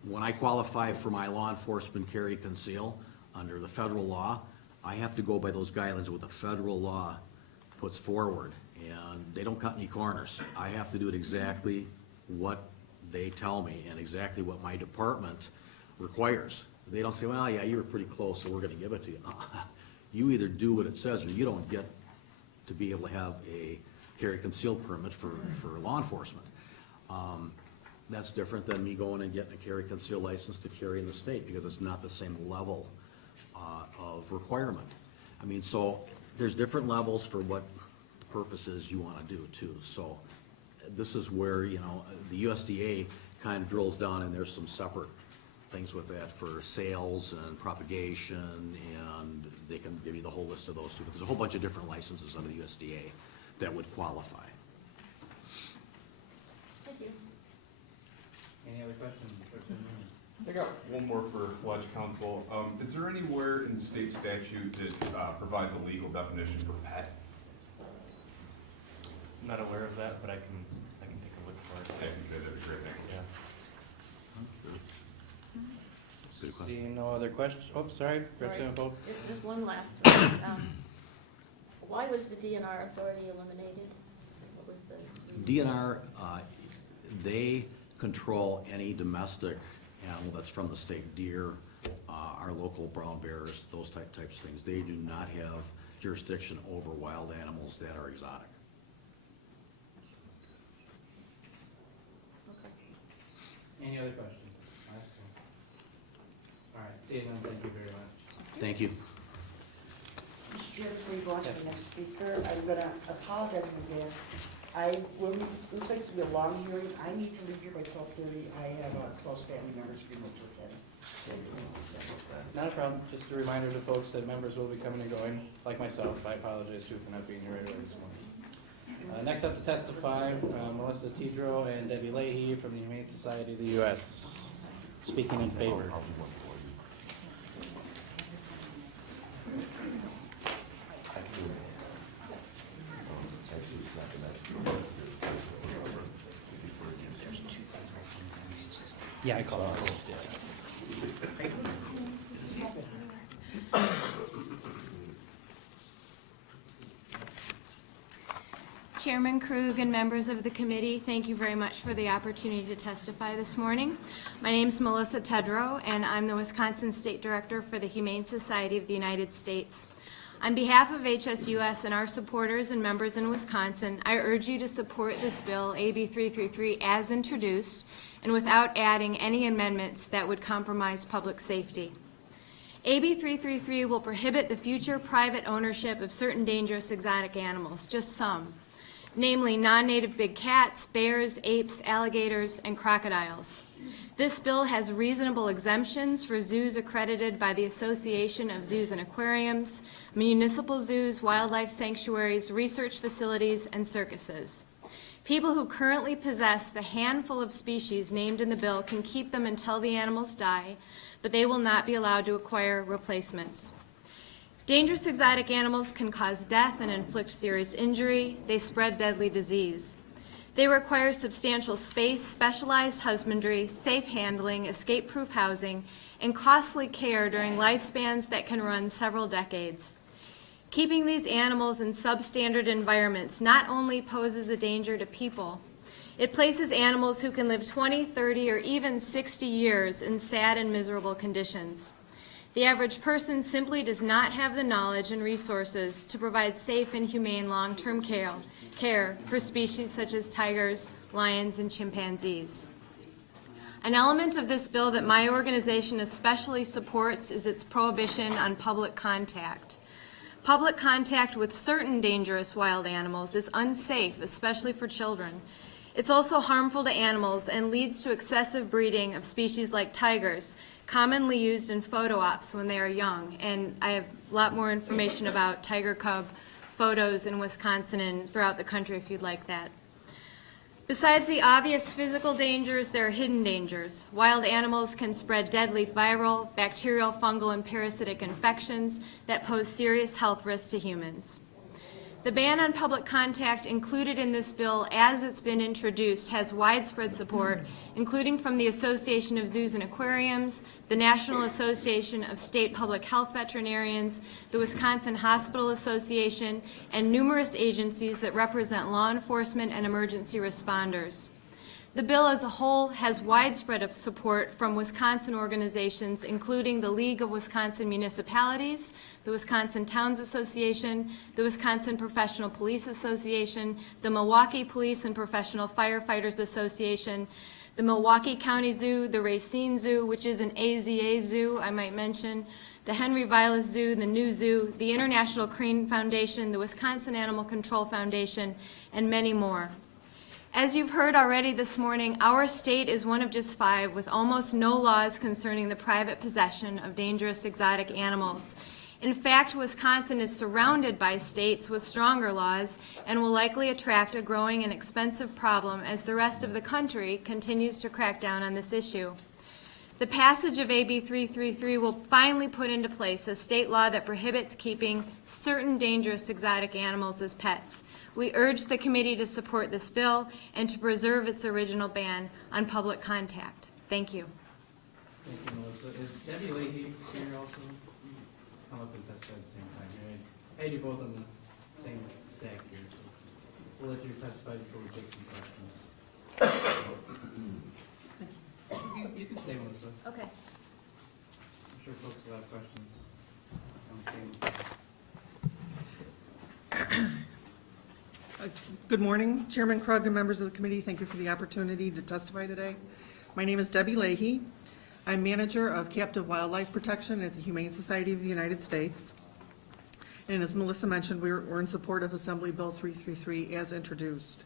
When I qualify for my law enforcement carry conceal under the federal law, I have to go by those guidelines what the federal law puts forward, and they don't cut any corners. I have to do it exactly what they tell me and exactly what my department requires. They don't say, well, yeah, you were pretty close, so we're gonna give it to you. You either do what it says or you don't get to be able to have a carry concealed permit for law enforcement. That's different than me going and getting a carry conceal license to carry in the state because it's not the same level of requirement. I mean, so there's different levels for what purposes you want to do too. So this is where, the USDA kind of drills down and there's some separate things with that for sales and propagation, and they can give you the whole list of those too. But there's a whole bunch of different licenses under the USDA that would qualify. Thank you. Any other questions? I got one more for Lodge Council. Is there anywhere in state statute that provides a legal definition for pet? I'm not aware of that, but I can take a look for it. That'd be good, that'd be great, thank you. Yeah. Good question. Seeing no other questions, oh, sorry, Sorry. Representative Vogt. There's one last one. Why was the DNR authority eliminated? What was the reason? DNR, they control any domestic animal that's from the state, deer, our local brown bears, those types of things. They do not have jurisdiction over wild animals that are exotic. Thank you. Mr. Chair, before you go on to the next speaker, I'm gonna apologize in advance. Looks like it's gonna be a long hearing. I need to leave here by 12:30. I have a close family member's funeral to attend. Not a problem, just a reminder to folks that members will be coming and going, like myself. I apologize too for not being here right away this morning. Next up to testify, Melissa Tedrow and Debbie Leahy from the Humane Society of the U.S. Speaking in favor. Yeah, I call it. Chairman Krug and members of the committee, thank you very much for the opportunity to testify this morning. My name is Melissa Tedrow, and I'm the Wisconsin State Director for the Humane Society of the United States. On behalf of HSUS and our supporters and members in Wisconsin, I urge you to support this bill, AB 333, as introduced, and without adding any amendments that would compromise public safety. AB 333 will prohibit the future private ownership of certain dangerous exotic animals, just some, namely non-native big cats, bears, apes, alligators, and crocodiles. This bill has reasonable exemptions for zoos accredited by the Association of Zoos and Aquariums, municipal zoos, wildlife sanctuaries, research facilities, and circuses. People who currently possess the handful of species named in the bill can keep them until the animals die, but they will not be allowed to acquire replacements. Dangerous exotic animals can cause death and inflict serious injury. They spread deadly disease. They require substantial space, specialized husbandry, safe handling, escape-proof housing, and costly care during lifespans that can run several decades. Keeping these animals in substandard environments not only poses a danger to people, it places animals who can live 20, 30, or even 60 years in sad and miserable conditions. The average person simply does not have the knowledge and resources to provide safe and humane long-term care for species such as tigers, lions, and chimpanzees. An element of this bill that my organization especially supports is its prohibition on public contact. Public contact with certain dangerous wild animals is unsafe, especially for children. It's also harmful to animals and leads to excessive breeding of species like tigers, commonly used in photo ops when they are young. And I have a lot more information about tiger cub photos in Wisconsin and throughout the country if you'd like that. Besides the obvious physical dangers, there are hidden dangers. Wild animals can spread deadly viral, bacterial, fungal, and parasitic infections that pose serious health risks to humans. The ban on public contact included in this bill as it's been introduced has widespread support, including from the Association of Zoos and Aquariums, the National Association of State Public Health Veterinarians, the Wisconsin Hospital Association, and numerous agencies that represent law enforcement and emergency responders. The bill as a whole has widespread support from Wisconsin organizations, including the League of Wisconsin Municipalities, the Wisconsin Towns Association, the Wisconsin Professional Police Association, the Milwaukee Police and Professional Firefighters Association, the Milwaukee County Zoo, the Racine Zoo, which is an AZA zoo, I might mention, the Henry Vilas Zoo, the New Zoo, the International Crane Foundation, the Wisconsin Animal Control Foundation, and many more. As you've heard already this morning, our state is one of just 5 with almost no laws concerning the private possession of dangerous exotic animals. In fact, Wisconsin is surrounded by states with stronger laws and will likely attract a growing and expensive problem as the rest of the country continues to crack down on this issue. The passage of AB 333 will finally put into place a state law that prohibits keeping certain dangerous exotic animals as pets. We urge the committee to support this bill and to preserve its original ban on public contact. Thank you. Thank you, Melissa. Is Debbie Leahy here also? Come up and testify at the same time. I had you both on the same stack here, so we'll let you testify before we take some questions. You can stay, Melissa. Okay. I'm sure folks will have questions. Good morning, Chairman Krug and members of the committee. Thank you for the opportunity to testify today. My name is Debbie Leahy. I'm manager of captive wildlife protection at the Humane Society of the United States. And as Melissa mentioned, we're in support of Assembly Bill 333 as introduced.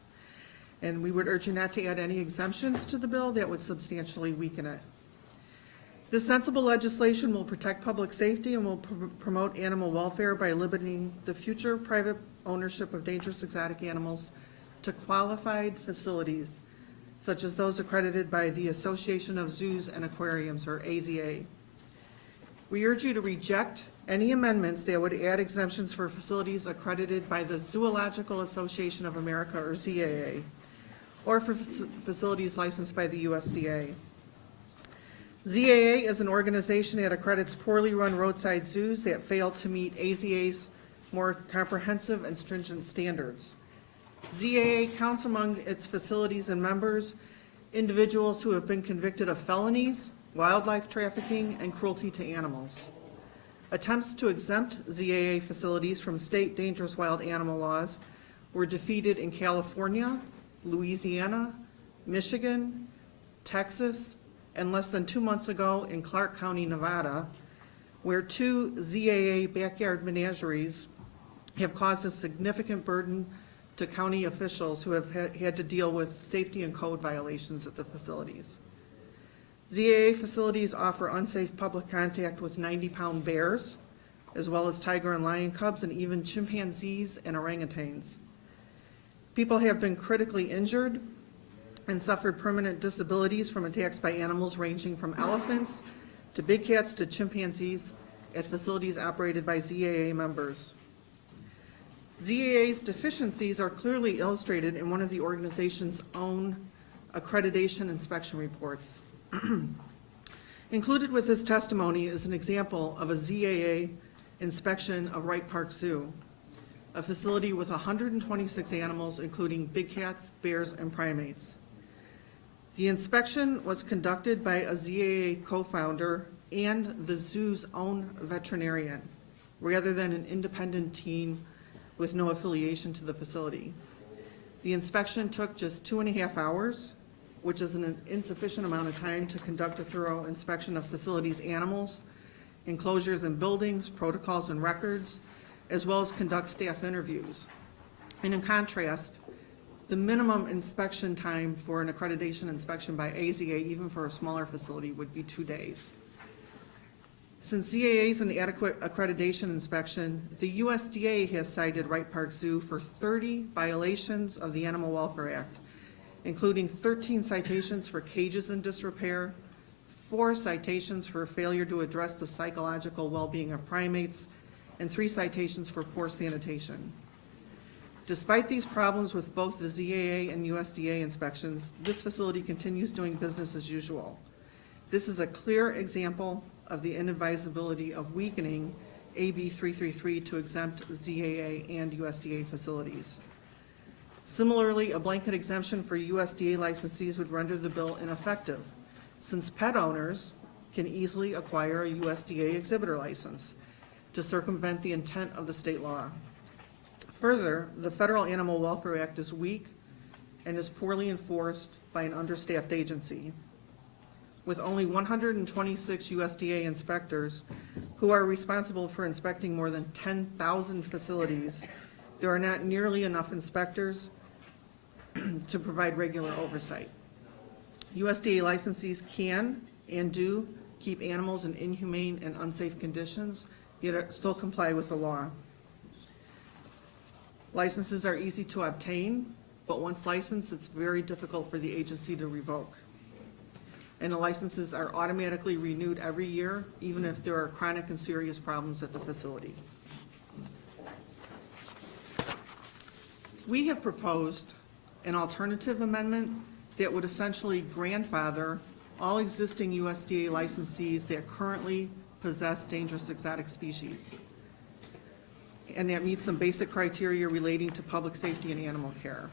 And we would urge you not to add any exemptions to the bill that would substantially weaken it. This sensible legislation will protect public safety and will promote animal welfare by limiting the future private ownership of dangerous exotic animals to qualified facilities, such as those accredited by the Association of Zoos and Aquariums, or AZA. We urge you to reject any amendments that would add exemptions for facilities accredited by the Zoological Association of America, or ZAA, or for facilities licensed by the USDA. ZAA is an organization that accredits poorly run roadside zoos that fail to meet AZA's more comprehensive and stringent standards. ZAA counts among its facilities and members individuals who have been convicted of felonies, wildlife trafficking, and cruelty to animals. Attempts to exempt ZAA facilities from state dangerous wild animal laws were defeated in California, Louisiana, Michigan, Texas, and less than 2 months ago in Clark County, Nevada, where 2 ZAA backyard menageries have caused a significant burden to county officials who have had to deal with safety and code violations at the facilities. ZAA facilities offer unsafe public contact with 90-pound bears, as well as tiger and lion cubs, and even chimpanzees and orangutans. People have been critically injured and suffered permanent disabilities from attacks by animals ranging from elephants to big cats to chimpanzees at facilities operated by ZAA members. ZAA's deficiencies are clearly illustrated in one of the organization's own accreditation inspection reports. Included with this testimony is an example of a ZAA inspection of Wright Park Zoo, a facility with 126 animals, including big cats, bears, and primates. The inspection was conducted by a ZAA co-founder and the zoo's own veterinarian, rather than an independent team with no affiliation to the facility. The inspection took just 2.5 hours, which is an insufficient amount of time to conduct a thorough inspection of facilities' animals, enclosures and buildings, protocols and records, as well as conduct staff interviews. And in contrast, the minimum inspection time for an accreditation inspection by AZA, even for a smaller facility, would be 2 days. Since ZAA is an adequate accreditation inspection, the USDA has cited Wright Park Zoo for 30 violations of the Animal Welfare Act, including 13 citations for cages in disrepair, 4 citations for failure to address the psychological well-being of primates, and 3 citations for poor sanitation. Despite these problems with both the ZAA and USDA inspections, this facility continues doing business as usual. This is a clear example of the inadvisability of weakening AB 333 to exempt ZAA and USDA facilities. Similarly, a blanket exemption for USDA licensees would render the bill ineffective, since pet owners can easily acquire a USDA exhibitor license to circumvent the intent of the state law. Further, the Federal Animal Welfare Act is weak and is poorly enforced by an understaffed agency. With only 126 USDA inspectors who are responsible for inspecting more than 10,000 facilities, there are not nearly enough inspectors to provide regular oversight. USDA licensees can and do keep animals in inhumane and unsafe conditions, yet still comply with the law. Licenses are easy to obtain, but once licensed, it's very difficult for the agency to revoke. And the licenses are automatically renewed every year, even if there are chronic and serious problems at the facility. We have proposed an alternative amendment that would essentially grandfather all existing USDA licensees that currently possess dangerous exotic species, and that meets some basic criteria relating to public safety and animal care.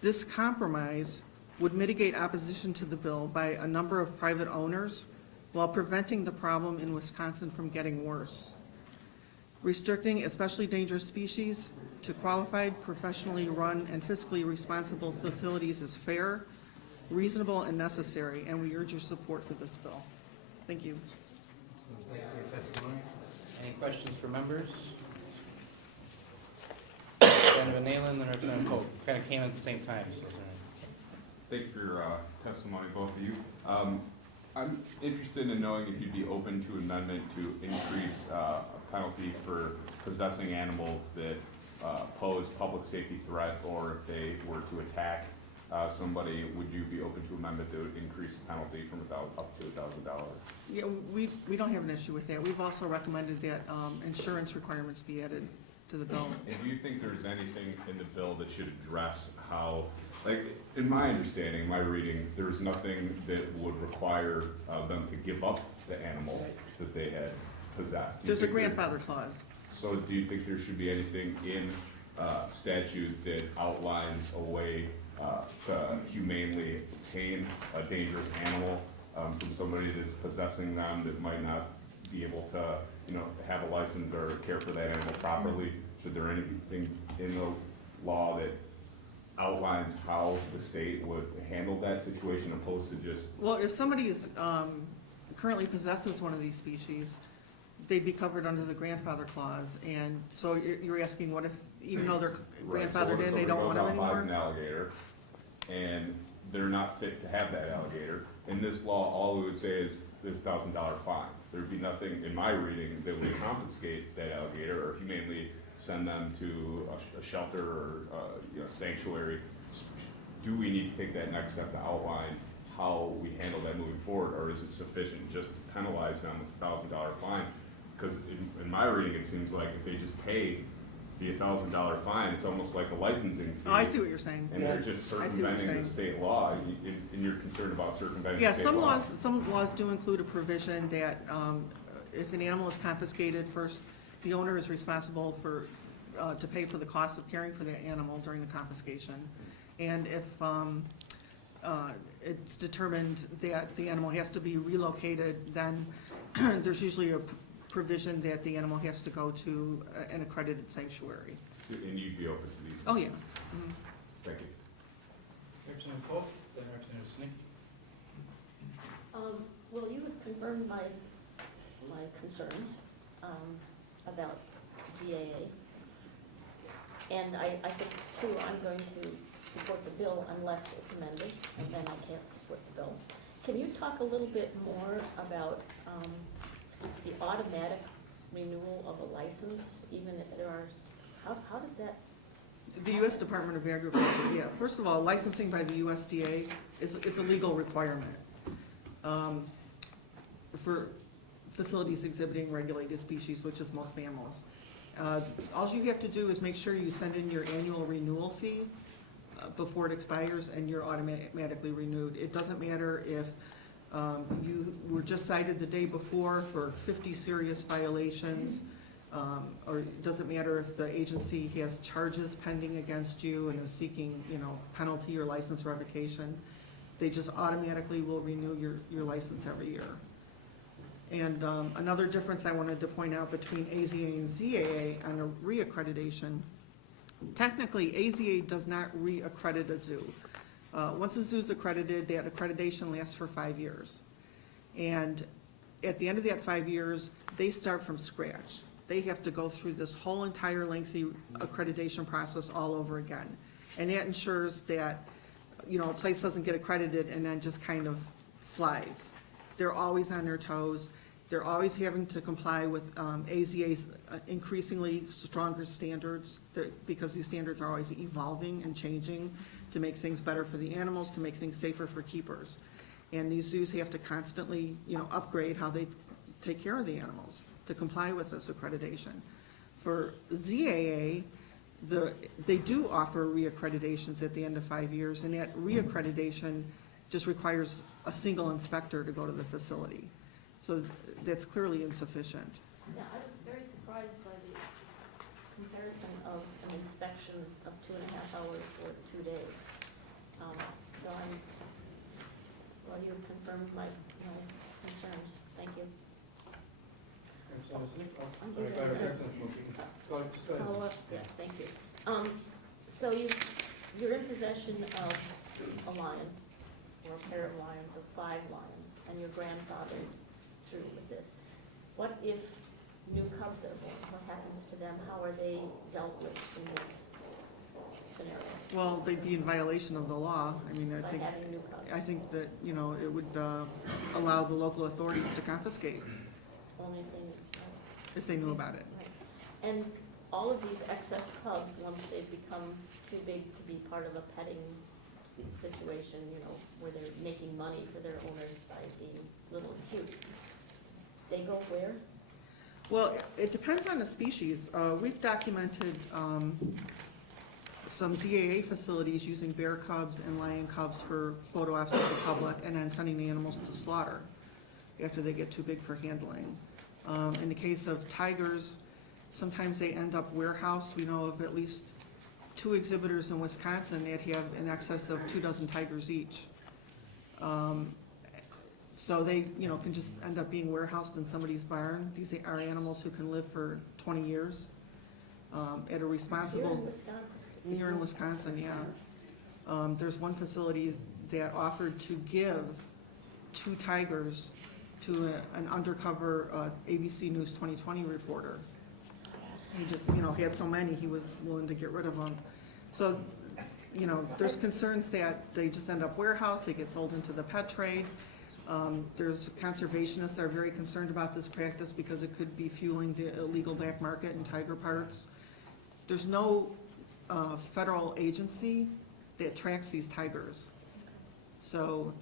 This compromise would mitigate opposition to the bill by a number of private owners while preventing the problem in Wisconsin from getting worse. Restricting especially dangerous species to qualified, professionally run, and fiscally responsible facilities is fair, reasonable, and necessary, and we urge your support for this bill. Thank you. Any questions for members? Representative Nayland and Representative Polk kind of came at the same time, so. Thank you for your testimony, both of you. I'm interested in knowing if you'd be open to amendment to increase a penalty for possessing animals that pose public safety threat, or if they were to attack somebody, would you be open to amendment to increase the penalty from up to $1,000? Yeah, we don't have an issue with that. We've also recommended that insurance requirements be added to the bill. And do you think there's anything in the bill that should address how, like, in my understanding, my reading, there's nothing that would require them to give up the animal that they had possessed? Do you There's a think there- grandfather clause. So do you think there should be anything in statute that outlines a way to humanely obtain a dangerous animal from somebody that's possessing them that might not be able to, have a license or care for that animal properly? Should there anything in the law that outlines how the state would handle that situation opposed to just? Well, if somebody's currently possesses one of these species, they'd be covered under the grandfather clause. And so you're asking, what if, even though they're Right, so grandfathered what if in, they don't want them somebody goes out and buys anymore? an alligator, and they're not fit to have that alligator? In this law, all we would say is there's $1,000 fine. There'd be nothing, in my reading, that would confiscate that alligator or humanely send them to a shelter or sanctuary. Do we need to take that next step to outline how we handle that moving forward, or is it sufficient just to penalize them with $1,000 fine? Because in my reading, it seems like if they just pay the $1,000 fine, it's almost like a licensing fee. Oh, I see what you're saying. And they're just I see what you're circumventing the saying. state law, and you're concerned about circumventing Yeah, state some law. laws do include a provision that if an animal is confiscated, first, the owner is responsible for, to pay for the cost of caring for that animal during the confiscation. And if it's determined that the animal has to be relocated, then there's usually a provision that the animal has to go to an accredited sanctuary. And you'd be open to these? Oh, yeah. Thank you. Representative Polk, then Representative Snick. Well, you have confirmed my concerns about ZAA. And I think, too, I'm going to support the bill unless it's amended, and then I can't support the bill. Can you talk a little bit more about the automatic renewal of a license, even if there are, how does that? The U.S. Department of Agriculture, yeah. First of all, licensing by the USDA it's a legal requirement for facilities exhibiting regulated species, which is most mammals. All you have to do is make sure you send in your annual renewal fee before it expires, and you're automatically renewed. It doesn't matter if you were just cited the day before for 50 serious violations, or it doesn't matter if the agency has charges pending against you and is seeking, penalty or license revocation. They just automatically will renew your license every year. And another difference I wanted to point out between AZA and ZAA on a reaccreditation, technically AZA does not reaccredit a zoo. Once a zoo is accredited, that accreditation lasts for 5 years. And at the end of that 5 years, they start from scratch. They have to go through this whole entire lengthy accreditation process all over again. And that ensures that, a place doesn't get accredited and then just kind of slides. They're always on their toes. They're always having to comply with AZA's increasingly stronger standards, because these standards are always evolving and changing to make things better for the animals, to make things safer for keepers. And these zoos have to constantly, upgrade how they take care of the animals to comply with this accreditation. For ZAA, they do offer reaccreditations at the end of 5 years, and that reaccreditation just requires a single inspector to go to the facility. So that's clearly insufficient. Yeah, I was very surprised by the comparison of an inspection of 2.5 hours or 2 days. So you confirmed my concerns. Thank you. Representative Snick. I'm Go good. ahead, Representative Polk. Go ahead. Follow up? Yeah, thank you. So you're in possession of a lion, or a pair of lions, or 5 lions, and your grandfather through with this. What if new cubs are born? What happens to them? How are they dealt with in this scenario? Well, they'd be in violation of the law. I mean, By having new cubs? I think that, you know, it would allow the local authorities to confiscate Only thing, if they knew about it. right. And all of these excess cubs, once they become too big to be part of a petting situation, you know, where they're making money for their owners by being little and cute, they go where? Well, it depends on the species. We've documented some ZAA facilities using bear cubs and lion cubs for photo ops of the public and then sending the animals to slaughter after they get too big for handling. In the case of tigers, sometimes they end up warehoused. We know of at least 2 exhibitors in Wisconsin that have in excess of 24 tigers each. So they, you know, can just end up being warehoused in somebody's barn. These are animals who can live for 20 years at a responsible. Here in Wisconsin? Here in Wisconsin, yeah. There's one facility that offered to give 2 tigers to an undercover ABC News 2020 reporter. He just, you know, he had so many, he was willing to get rid of them. So, you know, there's concerns that they just end up warehoused, they get sold into the pet trade. There's conservationists that are very concerned about this practice because it could be fueling the illegal black market in tiger parts. There's no federal agency that tracks these tigers. So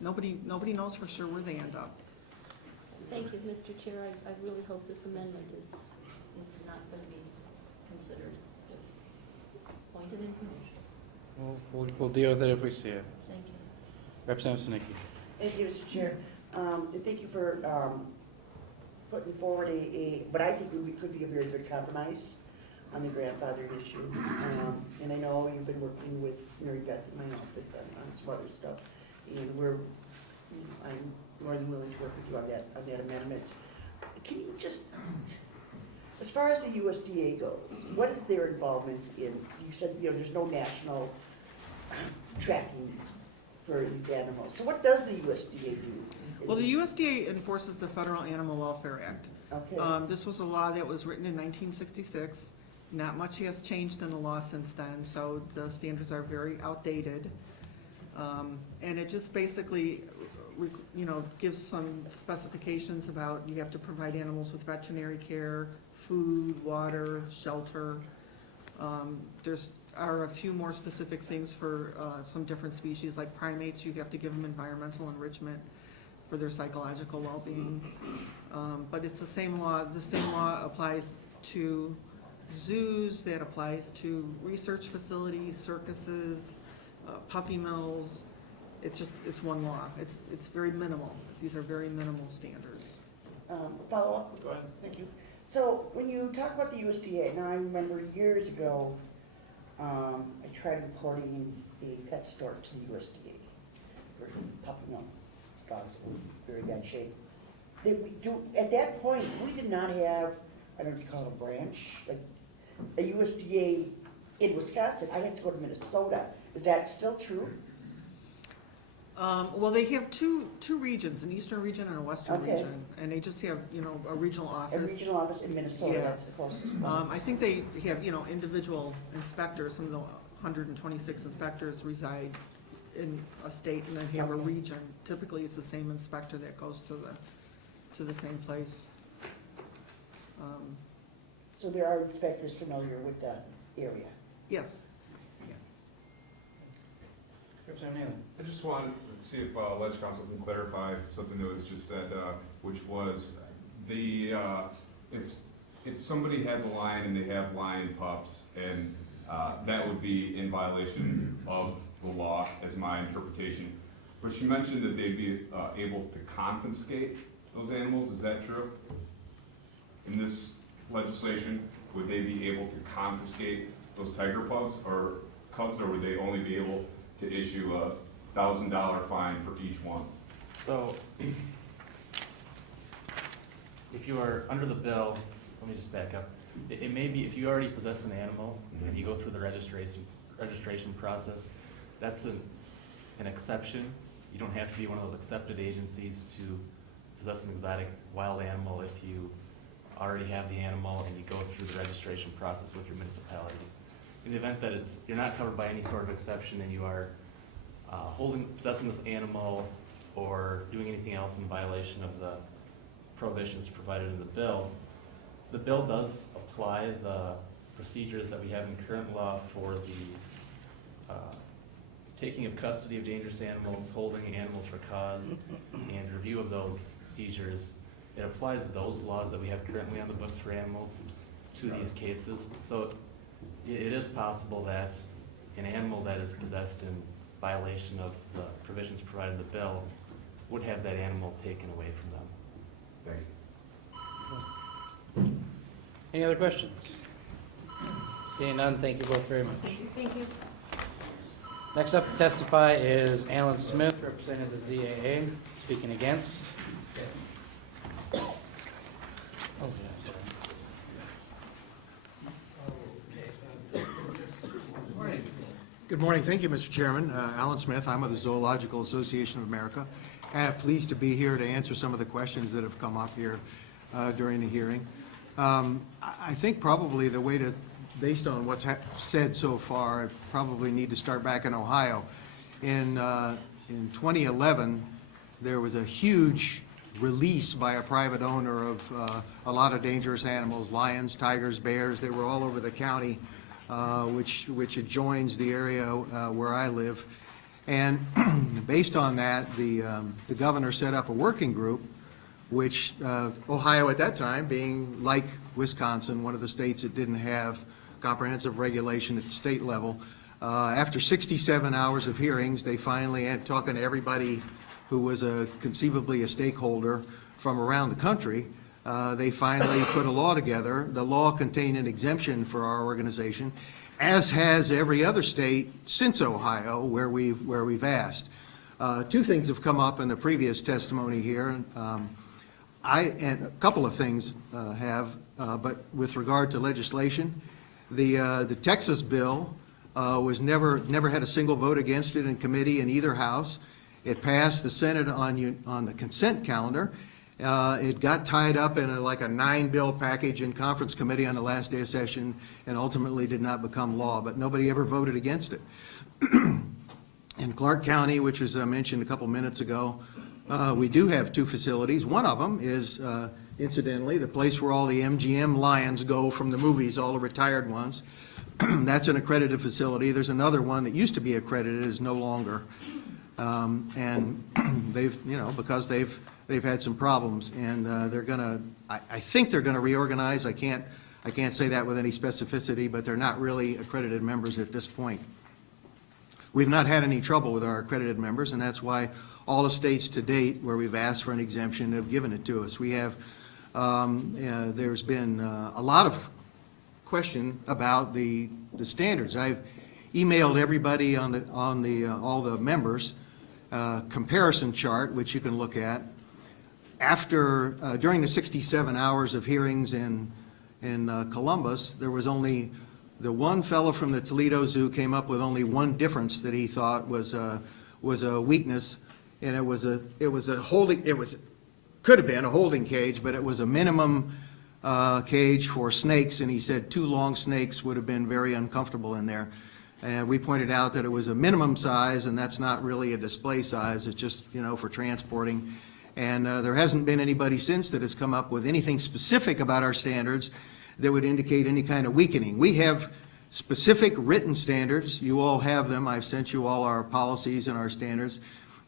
nobody knows for sure where they end up. Thank you, Mr. Chair. I really hope this amendment is not going to be considered just pointed information. We'll deal with it if we see it. Thank you. Representative Sinicki. Thank you, Mr. Chair. And thank you for putting forward what I think could be a very good compromise on the grandfather issue. And I know you've been working with Mary Beth in my office on some other stuff. And I'm more than willing to work with you on that amendment. Can you just, as far as the USDA goes, what is their involvement in, you said, you know, there's no national tracking for these animals. So what does the USDA do? Well, the USDA enforces the Federal Animal Welfare Act. Okay. This was a law that was written in 1966. Not much has changed in the law since then, so the standards are very outdated. And it just basically, you know, gives some specifications about you have to provide animals with veterinary care, food, water, shelter. There's are a few more specific things for some different species, like primates. You have to give them environmental enrichment for their psychological well-being. But it's the same law. The same law applies to zoos, that applies to research facilities, circuses, puppy mills. It's one law. It's very minimal. These are very minimal standards. Follow up? Go ahead. Thank you. So when you talk about the USDA, now I remember years ago, I tried reporting a pet store to the USDA for puppy mill dogs that were in very bad shape. At that point, we did not have, I don't know if you call it a branch, like a USDA in Wisconsin. I had to go to Minnesota. Is that still true? Well, they have two regions, an eastern region and a western Okay. region, and they just have, you know, a regional A office. regional office in Minnesota, Yeah. that's the closest one. I think they have, you know, individual inspectors. Some of the 126 inspectors reside in a state and then have a Okay. region. Typically, it's the same inspector that goes to the same place. So there are inspectors familiar with the area? Yes. Representative Nalen. I just wanted to see if Ledge Council can clarify something that was just said, which was if somebody has a lion and they have lion pups, and that would be in violation of the law, as my interpretation. But you mentioned that they'd be able to confiscate those animals. Is that true? In this legislation, would they be able to confiscate those tiger pups or cubs, or would they only be able to issue a $1,000 fine for each one? So, if you are under the bill, let me just back up. It may be, if you already possess an animal and you go through the registration process, that's an exception. You don't have to be one of those accepted agencies to possess an exotic wild animal if you already have the animal and you go through the registration process with your municipality. In the event that you're not covered by any sort of exception and you are possessing this animal or doing anything else in violation of the prohibitions provided in the bill does apply the procedures that we have in current law for the taking of custody of dangerous animals, holding animals for cause, and review of those seizures. It applies those laws that we have currently on the books for animals to these cases. So it is possible that an animal that is possessed in violation of the provisions provided in the bill would have that animal taken away from them. Thank you. Any other questions? Seeing none, thank you both very much. Thank you. Next up to testify is Alan Smith, representing the ZAA, speaking against. Oh, yeah, sorry. Good morning. Thank you, Mr. Chairman. Alan Smith. I'm with the Zoological Association of America. Pleased to be here to answer some of the questions that have come up here during the hearing. I think probably the way to, based on what's said so far, I probably need to start back in Ohio. In 2011, there was a huge release by a private owner of a lot of dangerous animals, lions, tigers, bears. They were all over the county, which adjoins the area where I live. And based on that, the governor set up a working group, which Ohio at that time, being like Wisconsin, one of the states that didn't have comprehensive regulation at the state level, after 67 hours of hearings, they finally, and talking to everybody who was conceivably a stakeholder from around the country, they finally put a law together. The law contained an exemption for our organization, as has every other state since Ohio, where we've asked. Two things have come up in the previous testimony here. And a couple of things but with regard to legislation, the Texas bill was never had a single vote against it in committee in either house. It passed the Senate on the consent calendar. It got tied up in like a 9-bill package in conference committee on the last day of session and ultimately did not become law, but nobody ever voted against it. In Clark County, which was mentioned a couple minutes ago, we do have 2 facilities. One of them is, incidentally, the place where all the MGM lions go from the movies, all the retired ones. That's an accredited facility. There's another one that used to be accredited, is no longer. And they've, because they've had some problems, and they're gonna, I think they're gonna reorganize. I can't say that with any specificity, but they're not really accredited members at this point. We've not had any trouble with our accredited members, and that's why all the states to date where we've asked for an exemption have given it to us. We have, there's been a lot of question about the standards. I've emailed everybody on all the members comparison chart, which you can look at. After during the 67 hours of hearings in Columbus, there was only the one fellow from the Toledo Zoo came up with only one difference that he thought was a weakness, and could have been a holding cage, but it was a minimum cage for snakes, and he said 2 long snakes would have been very uncomfortable in there. And we pointed out that it was a minimum size, and that's not really a display size. It's just, for transporting. And there hasn't been anybody since that has come up with anything specific about our standards that would indicate any kind of weakening. We have specific written standards. You all have them. I've sent you all our policies and our standards.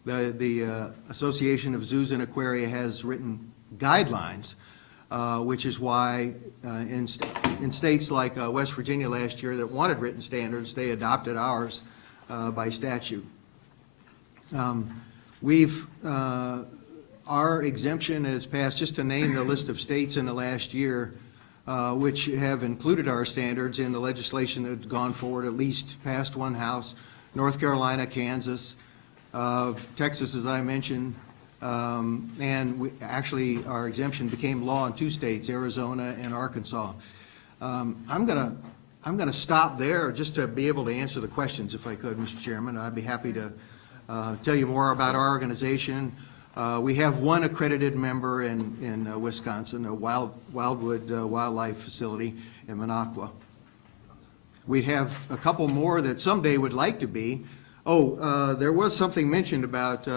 The Association of Zoos and Aquaria has written guidelines, which is why in states like West Virginia last year that wanted written standards, they adopted ours by statute. Our exemption has passed, just to name the list of states in the last year which have included our standards in the legislation that had gone forward, at least past one house: North Carolina, Kansas, Texas, as I mentioned, and actually our exemption became law in 2 states, Arizona and Arkansas. I'm gonna stop there just to be able to answer the questions, if I could, Mr. Chairman. I'd be happy to tell you more about our organization. We have one accredited member in Wisconsin, a Wildwood Wildlife Facility in Minocqua. We have a couple more that someday would like to be. There was something mentioned about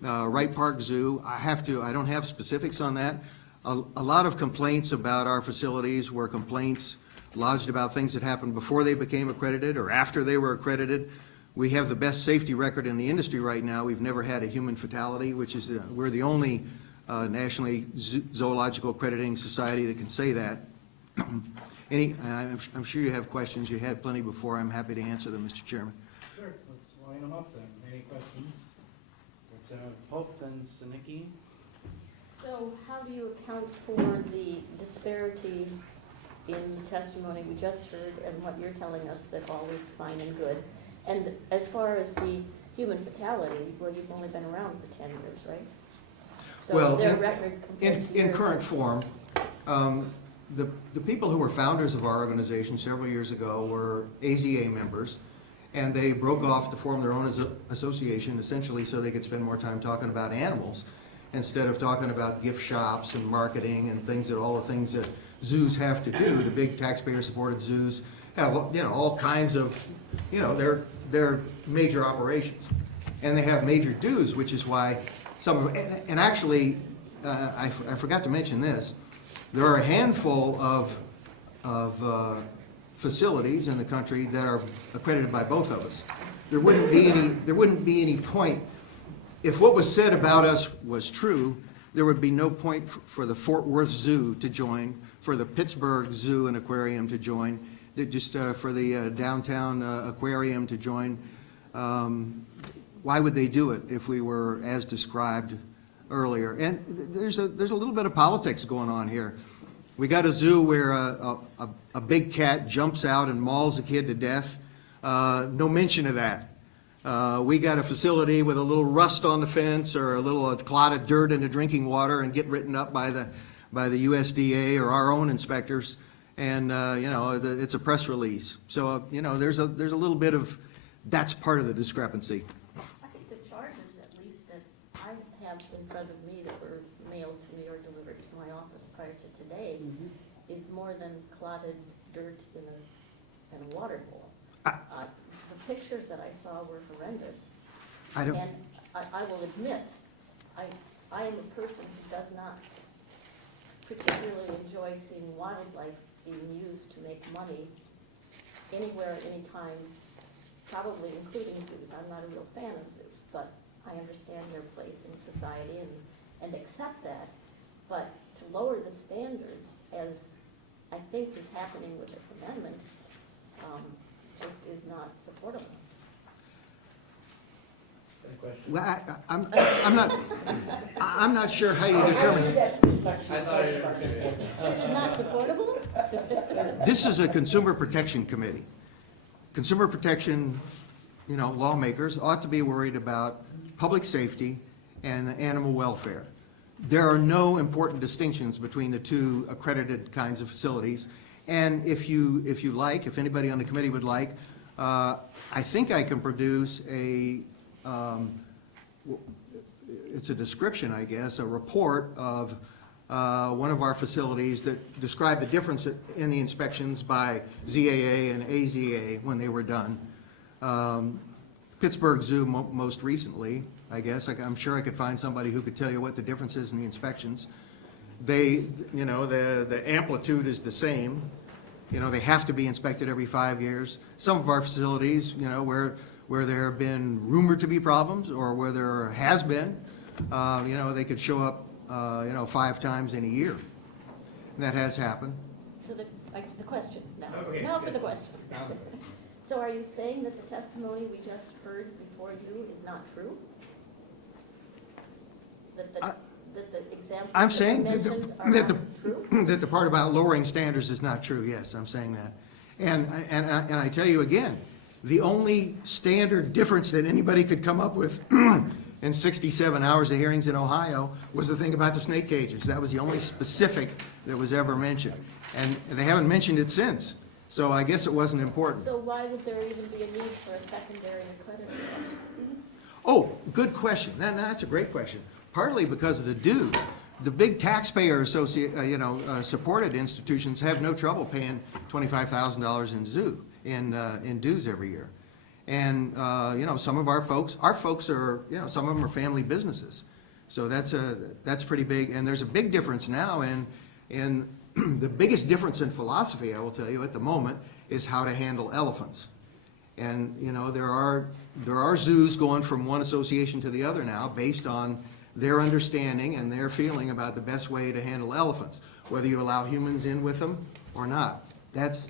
Wright Park Zoo. I don't have specifics on that. A lot of complaints about our facilities were complaints lodged about things that happened before they became accredited or after they were accredited. We have the best safety record in the industry right now. We've never had a human fatality, which is, we're the only nationally zoological accrediting society that can say that. I'm sure you have questions. You had plenty before. I'm happy to answer them, Mr. Chairman. Sure, let's line them up then. Any questions? Representative Pope, then Sinicki. So how do you account for the disparity in the testimony we just heard and what you're telling us that all is fine and good? And as far as the human fatality, well, you've only been around for 10 years, right? So Well, their record compared to in yours current is- form, the people who were founders of our organization several years ago were AZA members, and they broke off to form their own association, essentially so they could spend more time talking about animals instead of talking about gift shops and marketing and things that all the things that zoos have to do. The big taxpayer-supported zoos have, all kinds of, they're major operations, and they have major dues, which is why some of, and actually, I forgot to mention this. There are a handful of facilities in the country that are accredited by both of us. There wouldn't be any point, if what was said about us was true, there would be no point for the Fort Worth Zoo to join, for the Pittsburgh Zoo and Aquarium to join, just for the downtown aquarium to join. Why would they do it if we were as described earlier? And there's a little bit of politics going on here. We got a zoo where a big cat jumps out and mauls a kid to death. No mention of that. We got a facility with a little rust on the fence or a little clot of dirt in the drinking water and get written up by the USDA or our own inspectors, and it's a press release. So there's a little bit of, that's part of the discrepancy. I think the charges, at least that I have in front of me that were mailed to me or delivered to my office prior to today, is more than clotted dirt in a water bowl. The pictures that I saw were horrendous. And I will admit, I am a person who does not particularly enjoy seeing wildlife being used to make money anywhere, anytime, probably including zoos. I'm not a real fan of zoos, but I understand their place in society and accept that. But to lower the standards, as I think is happening with this amendment, just is not supportable. Well, I'm not sure how you determine. Just is not supportable? This is a consumer protection committee. Consumer protection, lawmakers ought to be worried about public safety and animal welfare. There are no important distinctions between the two accredited kinds of facilities. And if anybody on the committee would like, I think I can produce it's a description, I guess, a report of one of our facilities that described the difference in the inspections by ZAA and AZA when they were done. Pittsburgh Zoo most recently, I guess. I'm sure I could find somebody who could tell you what the difference is in the inspections. The amplitude is the same. They have to be inspected every 5 years. Some of our facilities, where there have been rumored to be problems or where there has been, they could show up, 5 times in a year. And that has happened. So the question, now for the question. So are you saying that the testimony we just heard before you is not true? That the examples I'm that you saying mentioned are not true? that the part about lowering standards is not true. Yes, I'm saying that. And I tell you again, the only standard difference that anybody could come up with in 67 hours of hearings in Ohio was the thing about the snake cages. That was the only specific that was ever mentioned. And they haven't mentioned it since. So I guess it wasn't important. So why would there even be a need for a secondary accreditor? Oh, good question. That's a great question. partly because of the dues. The big taxpayer supported institutions have no trouble paying $25,000 in dues every year. And, some of our folks are, some of them are family businesses. So that's pretty big. And there's a big difference now in the biggest difference in philosophy, I will tell you, at the moment, is how to handle elephants. And, there are zoos going from one association to the other now based on their understanding and their feeling about the best way to handle elephants, whether you allow humans in with them or not. That's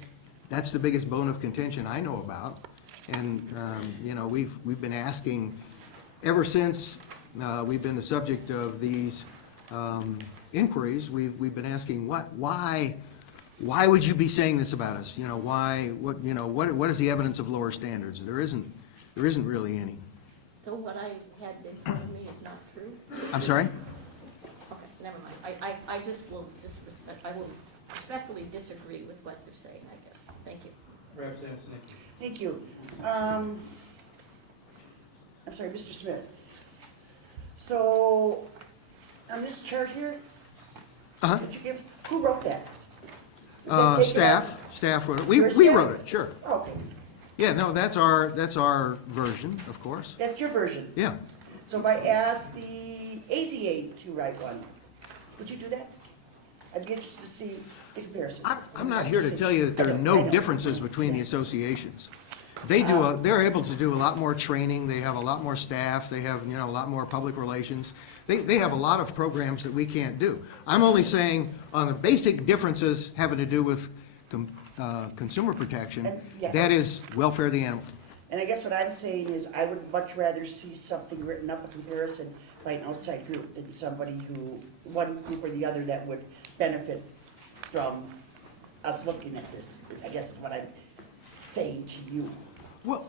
the biggest bone of contention I know about. And, we've been asking, ever since we've been the subject of these inquiries, we've been asking, why would you be saying this about us? What is the evidence of lower standards? There isn't really any. So what I had in front of me is not true? I'm sorry? Okay, never mind. I will respectfully disagree with what you're saying, I guess. Thank you. Representative Snicky. Thank you. I'm sorry, Mr. Smith. So, on this chart here, Uh-huh. that you give, who wrote that? Is that taken Staff wrote it. Your We staff? wrote it, sure. out? Okay, Yeah, no, that's our version, of course. that's your version. Yeah. So if I asked the AZA to write one, would you do that? I'd be interested to see the comparisons. I'm not here to tell you that there are I no know. differences between the associations. They're able to do a lot more training, they have a lot more staff, they have, a lot more public relations. They have a lot of programs that we can't do. I'm only saying on the basic differences having to do with consumer protection, And, yeah. that is welfare of the animal. And I guess what I'm saying is I would much rather see something written up, a comparison by an outside group than somebody who, one group or the other that would benefit from us looking at this, I guess is what I'm saying to you. Well,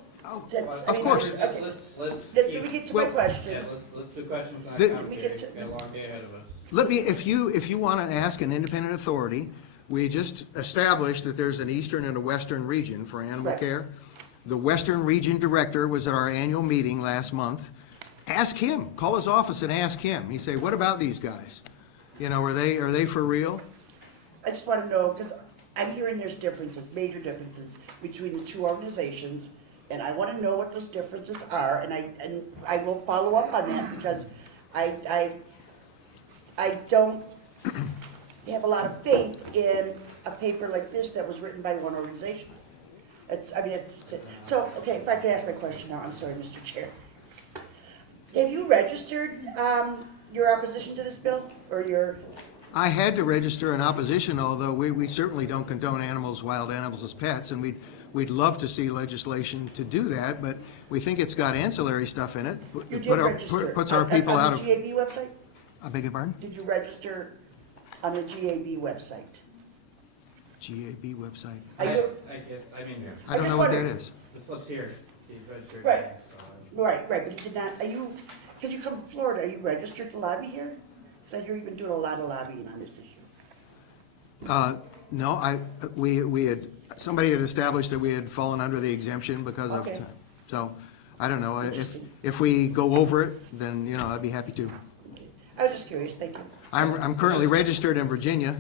That's- I Of mean, course. okay. Let's Let keep- me get to Well- my question. Yeah, let's do questions, not The- complicated. We've got a long day ahead of us. let me, if you want to ask an independent authority, we just established that there's an eastern and a western region for animal Right. care. The western region director was at our annual meeting last month. Ask him, call his office and ask him. He say, what about these guys? Are they for real? I just want to know, because I'm hearing there's differences, major differences between the two organizations, and I want to know what those differences are, and I will follow up on that, because I don't have a lot of faith in a paper like this that was written by one organization. So, okay, if I could ask my question now, I'm sorry, Mr. Chair. Have you registered your opposition to this bill, or your? I had to register in opposition, although we certainly don't condone wild animals as pets, and we'd love to see legislation to do that, but we think it's got ancillary stuff in it. You did Put our- register Puts our people out of, on the GAB website? I beg your pardon? Did you register on the GAB website? GAB website. Are you- I guess, I mean, I don't just know what that wondering. is. the slip's here. You registered. Right. so, Right, but you did not, because you come from Florida, are you registered to lobby here? Because I hear you've been doing a lot of lobbying on this issue. No, somebody had established that we had fallen under the exemption because of Okay. time. So, I don't know, Interesting. if we go over it, then, I'd be happy to. Okay. I was just curious, thank you. I'm currently registered in Virginia.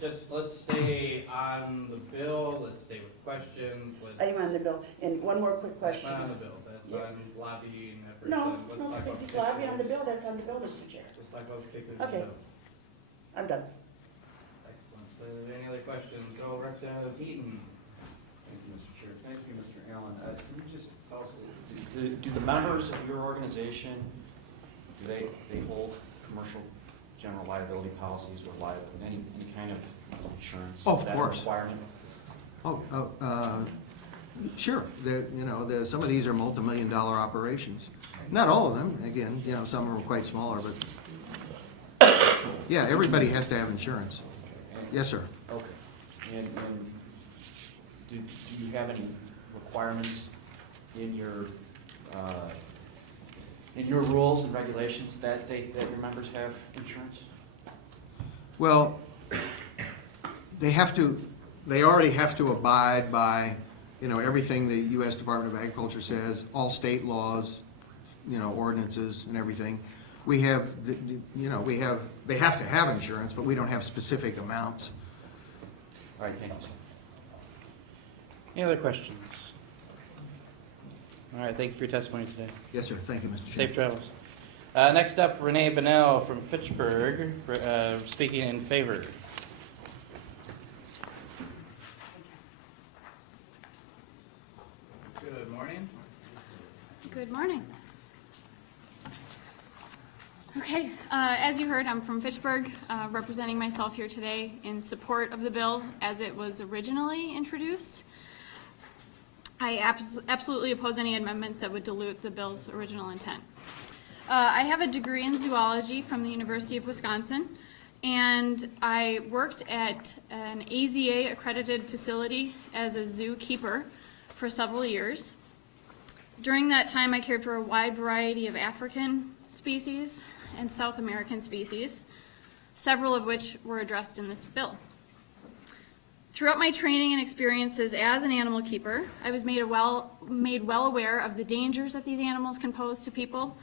Just, let's stay on the bill, let's stay with questions, let's. I am on the bill, and one more quick That's question. not on the bill, that's Yes. on lobbying efforts. No, and let's no, talk if about he's lobbying on the particulars. bill, that's on the bill, Mr. Chair. Let's talk about particulars. Okay. of the bill. I'm done. Excellent. Any other questions? So Representative Heaton. Thank you, Mr. Chair. Thank you, Mr. Allen. Can you just tell us, do the members of your organization, do they hold commercial general liability policies or any kind of insurance? Oh, of Is that a course. requirement? Sure, some of these are multi-million-dollar operations. Not all of them, again, some are quite smaller, but, yeah, everybody has to have insurance. Yes, sir. Okay. And do you have any requirements in your rules and regulations that your members have insurance? Well, they already have to abide by, everything the U.S. Department of Agriculture says, all state laws, ordinances and everything. we have, they have to have insurance, but we don't have specific amounts. All right, thank you, sir. Any other questions? All right, thank you for your testimony today. Yes, sir. Thank you, Mr. Chairman. Safe travels. Next up, Renee Bennell from Fitchburg, speaking in favor. Good morning. Good morning. Okay, as you heard, I'm from Fitchburg, representing myself here today in support of the bill as it was originally introduced. I absolutely oppose any amendments that would dilute the bill's original intent. I have a degree in zoology from the University of Wisconsin, and I worked at an AZA accredited facility as a zookeeper for several years. During that time, I cared for a wide variety of African species and South American species, several of which were addressed in this bill. Throughout my training and experiences as an animal keeper, I was made well aware of the dangers that these animals can pose to people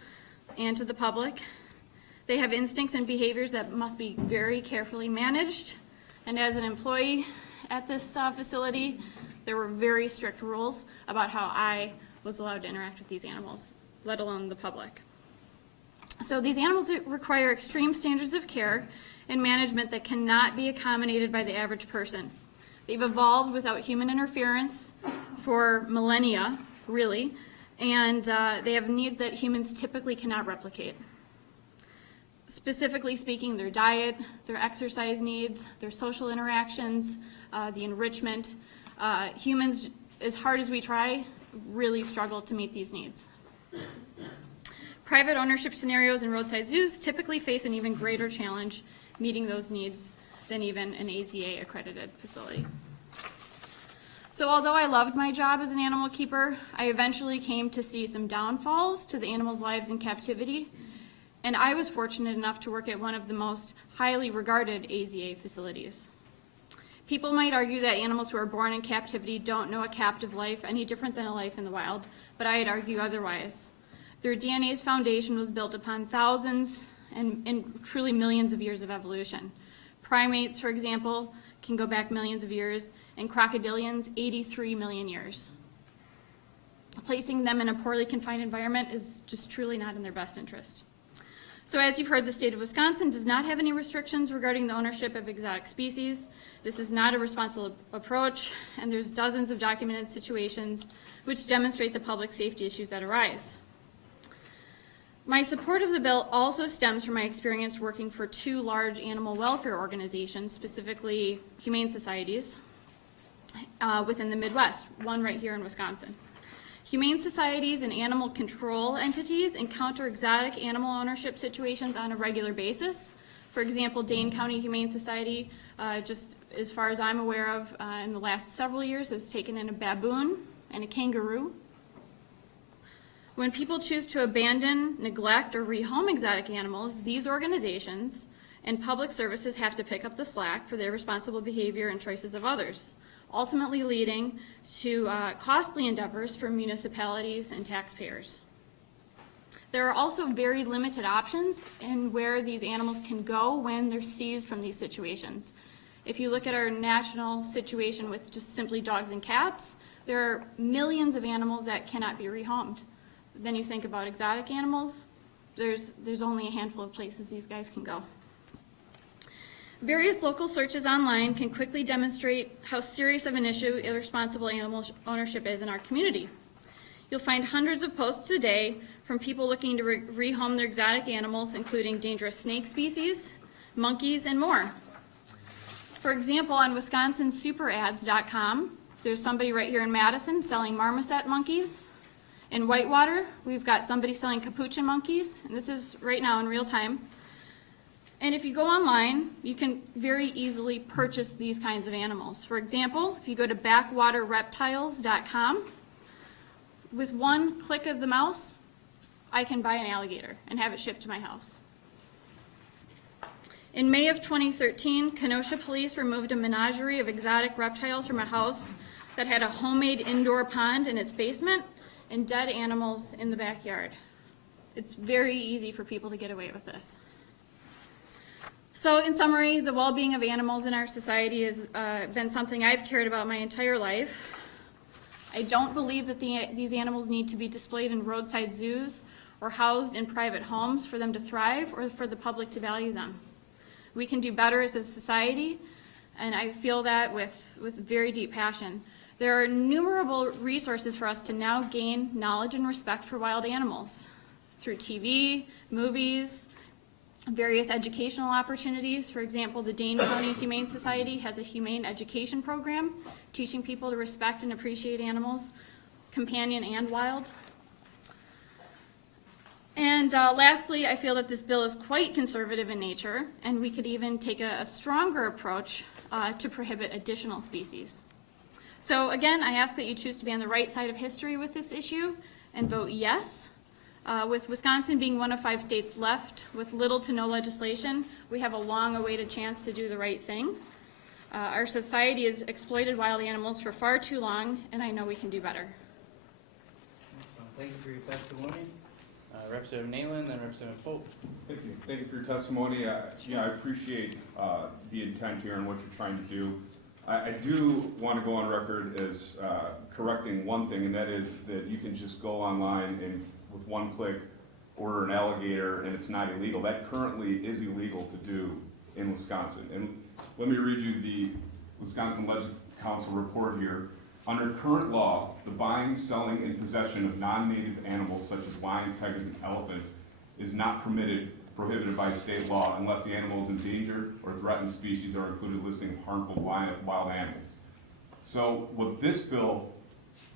and to the public. They have instincts and behaviors that must be very carefully managed, and as an employee at this facility, there were very strict rules about how I was allowed to interact with these animals, let alone the public. So these animals require extreme standards of care and management that cannot be accommodated by the average person. They've evolved without human interference for millennia, really, and they have needs that humans typically cannot replicate. Specifically speaking, their diet, their exercise needs, their social interactions, the enrichment. Humans, as hard as we try, really struggle to meet these needs. Private ownership scenarios in roadside zoos typically face an even greater challenge meeting those needs than even an AZA accredited facility. So although I loved my job as an animal keeper, I eventually came to see some downfalls to the animals' lives in captivity, and I was fortunate enough to work at one of the most highly regarded AZA facilities. People might argue that animals who are born in captivity don't know a captive life any different than a life in the wild, but I'd argue otherwise. Their DNA's foundation was built upon thousands and truly millions of years of evolution. Primates, for example, can go back millions of years, and crocodilians, 83 million years. Placing them in a poorly confined environment is just truly not in their best interest. So as you've heard, the state of Wisconsin does not have any restrictions regarding the ownership of exotic species. This is not a responsible approach, and there's dozens of documented situations which demonstrate the public safety issues that arise. My support of the bill also stems from my experience working for two large animal welfare organizations, specifically humane societies, within the Midwest, one right here in Wisconsin. Humane societies and animal control entities encounter exotic animal ownership situations on a regular basis. For example, Dane County Humane Society, just as far as I'm aware of, in the last several years, has taken in a baboon and a kangaroo. When people choose to abandon, neglect, or rehome exotic animals, these organizations and public services have to pick up the slack for their responsible behavior and choices of others, ultimately leading to costly endeavors for municipalities and taxpayers. There are also very limited options in where these animals can go when they're seized from these situations. If you look at our national situation with just simply dogs and cats, there are millions of animals that cannot be rehomed. Then you think about exotic animals, there's only a handful of places these guys can go. Various local searches online can quickly demonstrate how serious of an issue irresponsible animal ownership is in our community. You'll find hundreds of posts a day from people looking to rehome their exotic animals, including dangerous snake species, monkeys, and more. For example, on WisconsinSuperAds.com, there's somebody right here in Madison selling marmoset monkeys. In Whitewater, we've got somebody selling capuchin monkeys, and this is right now in real time. And if you go online, you can very easily purchase these kinds of animals. For example, if you go to BackwaterReptiles.com, with one click of the mouse, I can buy an alligator and have it shipped to my house. In May of 2013, Kenosha police removed a menagerie of exotic reptiles from a house that had a homemade indoor pond in its basement and dead animals in the backyard. It's very easy for people to get away with this. So in summary, the well-being of animals in our society has been something I've cared about my entire life. I don't believe that these animals need to be displayed in roadside zoos or housed in private homes for them to thrive or for the public to value them. We can do better as a society, and I feel that with very deep passion. There are innumerable resources for us to now gain knowledge and respect for wild animals through TV, movies, various educational opportunities. For example, the Dane County Humane Society has a humane education program teaching people to respect and appreciate animals, companion and wild. And lastly, I feel that this bill is quite conservative in nature, and we could even take a stronger approach to prohibit additional species. So again, I ask that you choose to be on the right side of history with this issue and vote yes. With Wisconsin being one of 5 states left with little to no legislation, we have a long-awaited chance to do the right thing. Our society has exploited wild animals for far too long, and I know we can do better. So thank you for your testimony. Representative Nayland, then Representative Pope. Thank you. Thank you for your testimony. I appreciate the intent here and what you're trying to do. I do want to go on record as correcting one thing, and that is that you can just go online and with one click order an alligator and it's not illegal. That currently is illegal to do in Wisconsin. And let me read you the Wisconsin Legislative Council report here. Under current law, the buying, selling, and possession of non-native animals such as lions, tigers, and elephants is not prohibited by state law unless the animal is endangered or threatened species are included listing of harmful wild animals. So what this bill,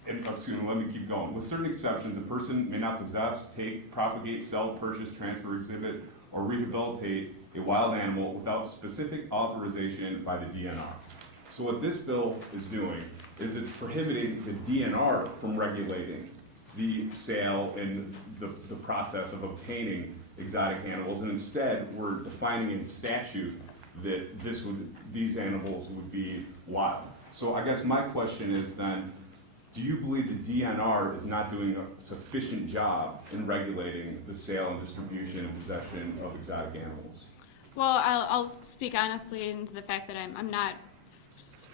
excuse me, let me keep going. With certain exceptions, a person may not possess, take, propagate, sell, purchase, transfer, exhibit, or rehabilitate a wild animal without specific authorization by the DNR. So what this bill is doing is it's prohibiting the DNR from regulating the sale and the process of obtaining exotic animals, and instead we're defining in statute that these animals would be wild. So I guess my question is then, do you believe the DNR is not doing a sufficient job in regulating the sale and distribution and possession of exotic animals? Well, I'll speak honestly into the fact that I'm not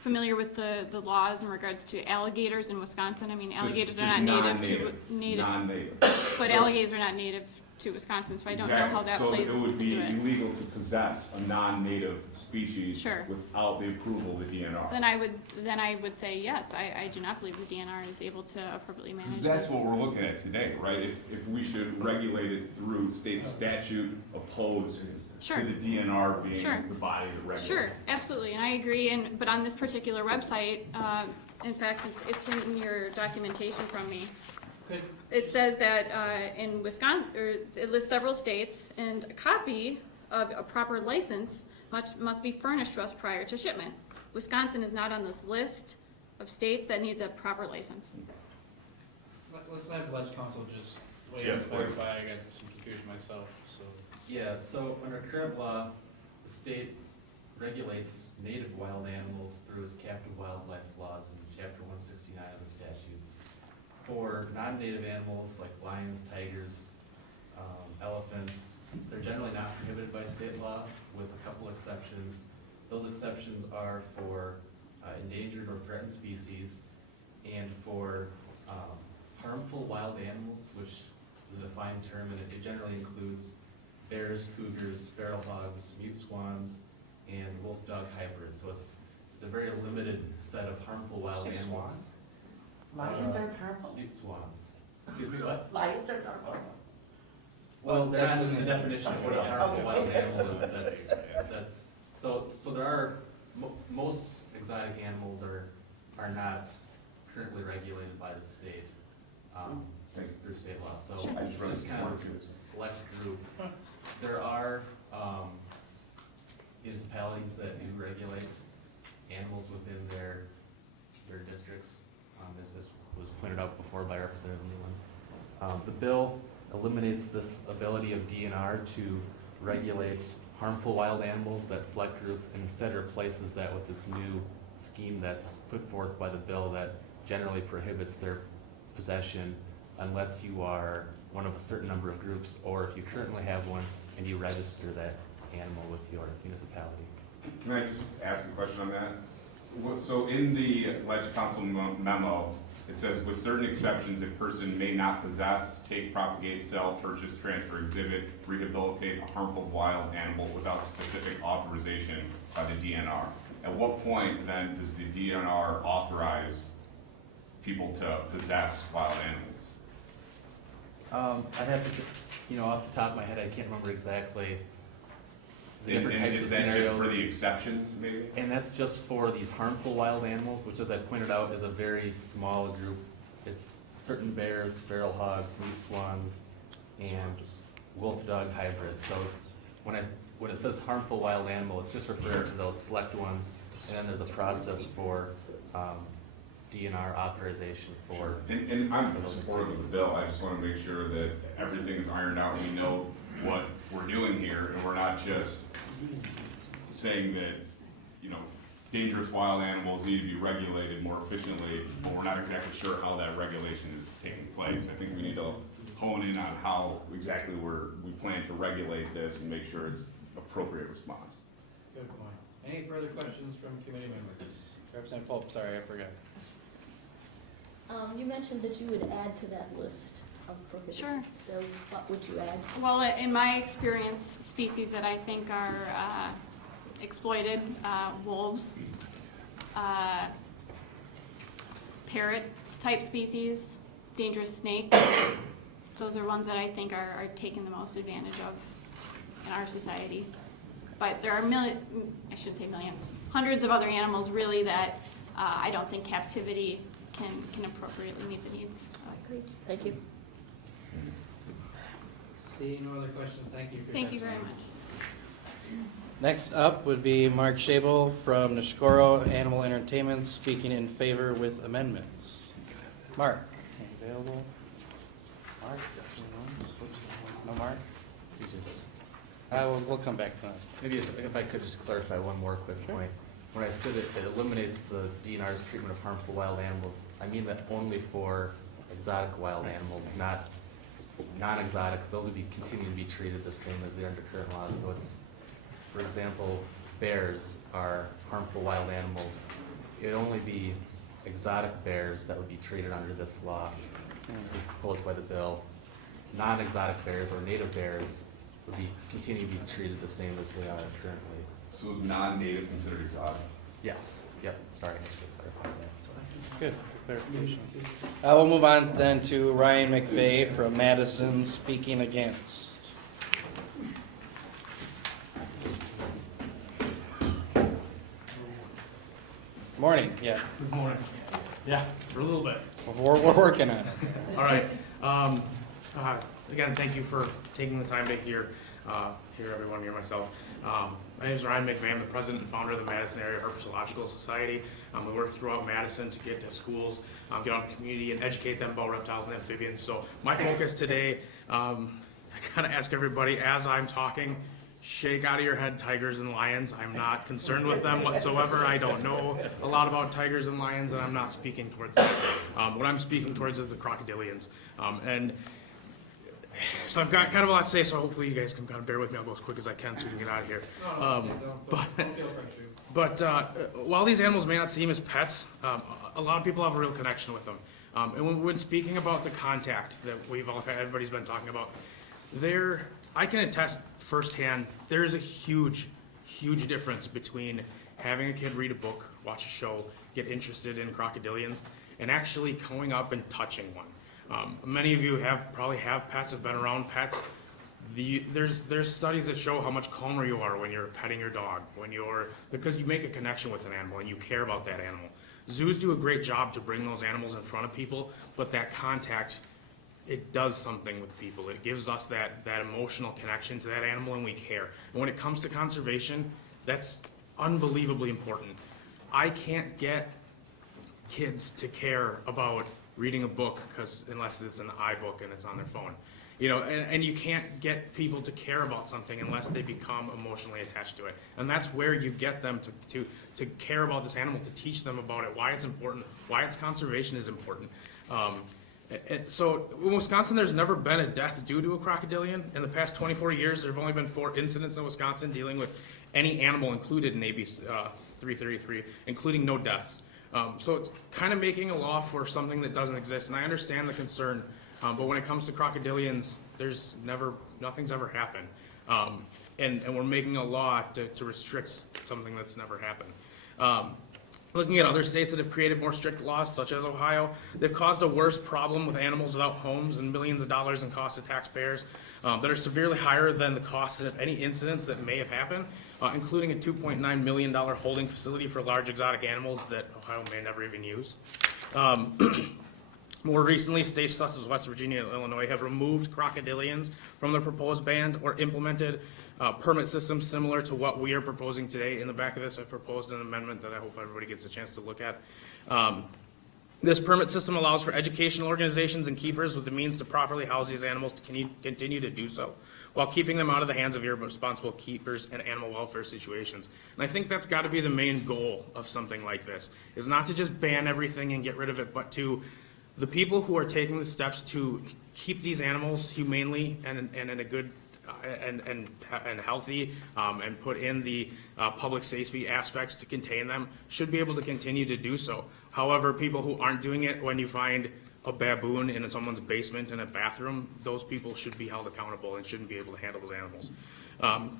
familiar with the laws in regards to alligators in Wisconsin. I mean, alligators are not native, non-native. but alligators are not native to Wisconsin, so I don't know how that plays into it. So it would be illegal to possess a non-native species Sure. without the approval of the DNR. Then I would say yes. I do not believe the DNR is able to appropriately manage this. That's what we're looking at today, right? If we should regulate it through state statute opposed Sure. to the DNR being Sure. the body that regulates. Sure, absolutely, and I agree, but on this particular website, in fact, it's in your documentation from me. Okay. It says that in Wisconsin, or it lists several states, and a copy of a proper license must be furnished to us prior to shipment. Wisconsin is not on this list of states that needs a proper license. Let's have Ledge Council just wait Yes, and clarify. I got some confusion myself, so. Yeah, so under current law, the state regulates native wild animals through its captive wildlife laws in chapter 169 of the statutes. For non-native animals like lions, tigers, elephants, they're generally not prohibited by state law with a couple exceptions. Those exceptions are for endangered or threatened species and for harmful wild animals, which is a defined term, and it generally includes bears, cougars, feral hogs, mute swans, and wolf dog hybrids. So it's a very limited set of harmful wild Say animals. Lions are harmful? Mute swans. Excuse me, what? Lions are harmful? Well, that's That's in the in definition of what a harmful wild animal is. So there are, most exotic animals are not currently regulated by the state, through state law. So I just it's read just the kind of report, too. select group. There are municipalities that do regulate animals within their districts, as was pointed out before by Representative Newland. The bill eliminates this ability of DNR to regulate harmful wild animals, that select group, and instead replaces that with this new scheme that's put forth by the bill that generally prohibits their possession unless you are one of a certain number of groups, or if you currently have one and you register that animal with your municipality. Can I just ask a question on that? So in the Ledge Council memo, it says, with certain exceptions, a person may not possess, take, propagate, sell, purchase, transfer, exhibit, rehabilitate a harmful wild animal without specific authorization by the DNR. At what point then does the DNR authorize people to possess wild animals? I'd have to, off the top of my head, I can't remember exactly the different And types is of that scenarios. just for the exceptions, maybe? And that's just for these harmful wild animals, which, as I pointed out, is a very small group. It's certain bears, feral hogs, meat swans, and wolf-dog hybrids. So when it says harmful wild animal, it's just referring to those select ones, and then there's a process for DNR authorization for. And I'm supportive of the bill. I just want to make sure that everything is ironed out. We know what we're doing here, and we're not just saying that, dangerous wild animals need to be regulated more efficiently, but we're not exactly sure how that regulation is taking place. I think we need to hone in on how exactly we plan to regulate this and make sure it's appropriate response. Good point. Any further questions from committee members? Representative Pope, sorry, I forgot. You mentioned that you would add to that list of prohibited. Sure. So what would you add? Well, in my experience, species that I think are exploited, wolves, parrot-type species, dangerous snakes, those are ones that I think are taken the most advantage of in our society. But there are I shouldn't say millions, hundreds of other animals really that I don't think captivity can appropriately meet the needs. I agree. Thank you. Seeing no other questions, thank you for your Thank you very testimony. much. Next up would be Mark Schabel from Nishkoro Animal Entertainment, speaking in favor with amendments. Mark, available? Mark? No Mark? You just We'll come back to that. Maybe if I could just clarify one more quick point. When I said it eliminates the DNR's treatment of harmful wild animals, I mean that only for exotic wild animals, not non-exotics. Those would continue to be treated the same as they are under current laws. So it's, for example, bears are harmful wild animals. It'd only be exotic bears that would be treated under this law proposed by the bill. Non-exotic bears or native bears would continue to be treated the same as they are currently. So is non-native considered exotic? Yes. Yep. Sorry, I should clarify that. Good clarification. We'll move on then to Ryan McVeigh from Madison, speaking against. Morning, yeah. Good morning. Yeah, for a little bit. We're working on it. All right. Again, thank you for taking the time to hear everyone, hear myself. My name is Ryan McVeigh. I'm the president and founder of the Madison Area Herpetological Society. We work throughout Madison to get to schools, get out in the community, and educate them about reptiles and amphibians. So my focus today, I gotta ask everybody as I'm talking, shake out of your head tigers and lions. I'm not concerned with them whatsoever. I don't know a lot about tigers and lions, and I'm not speaking towards that. What I'm speaking towards is the crocodilians. And so I've got kind of a lot to say, so hopefully you guys can kind of bear with me. I'll go as quick as I can so we can get out of here. But while these animals may not seem as pets, a lot of people have a real connection with them. And when speaking about the contact that everybody's been talking about, I can attest firsthand, there's a huge difference between having a kid read a book, watch a show, get interested in crocodilians, and actually going up and touching one. Many of you probably have pets, have been around pets. There's studies that show how much calmer you are when you're petting your dog, because you make a connection with an animal and you care about that animal. Zoos do a great job to bring those animals in front of people, but that contact, it does something with people. It gives us that emotional connection to that animal, and we care. And when it comes to conservation, that's unbelievably important. I can't get kids to care about reading a book unless it's an iBook and it's on their phone. And you can't get people to care about something unless they become emotionally attached to it. And that's where you get them to care about this animal, to teach them about it, why it's important, why its conservation is important. So in Wisconsin, there's never been a death due to a crocodilian. In the past 24 years, there have only been 4 incidents in Wisconsin dealing with any animal included in AB 333, including no deaths. So it's kind of making a law for something that doesn't exist, and I understand the concern. But when it comes to crocodilians, nothing's ever happened. And we're making a law to restrict something that's never happened. Looking at other states that have created more strict laws, such as Ohio, they've caused a worse problem with animals without homes and millions of dollars in cost to taxpayers that are severely higher than the costs of any incidents that may have happened, including a $2.9 million holding facility for large exotic animals that Ohio may never even use. More recently, states such as West Virginia and Illinois have removed crocodilians from the proposed ban or implemented permit systems similar to what we are proposing today. In the back of this, I've proposed an amendment that I hope everybody gets a chance to look at. This permit system allows for educational organizations and keepers with the means to properly house these animals to continue to do so, while keeping them out of the hands of irresponsible keepers and animal welfare situations. And I think that's got to be the main goal of something like this, is not to just ban everything and get rid of it, but to the people who are taking the steps to keep these animals humanely and in a good and healthy and put in the public safety aspects to contain them should be able to continue to do so. However, people who aren't doing it, when you find a baboon in someone's basement in a bathroom, those people should be held accountable and shouldn't be able to handle those animals.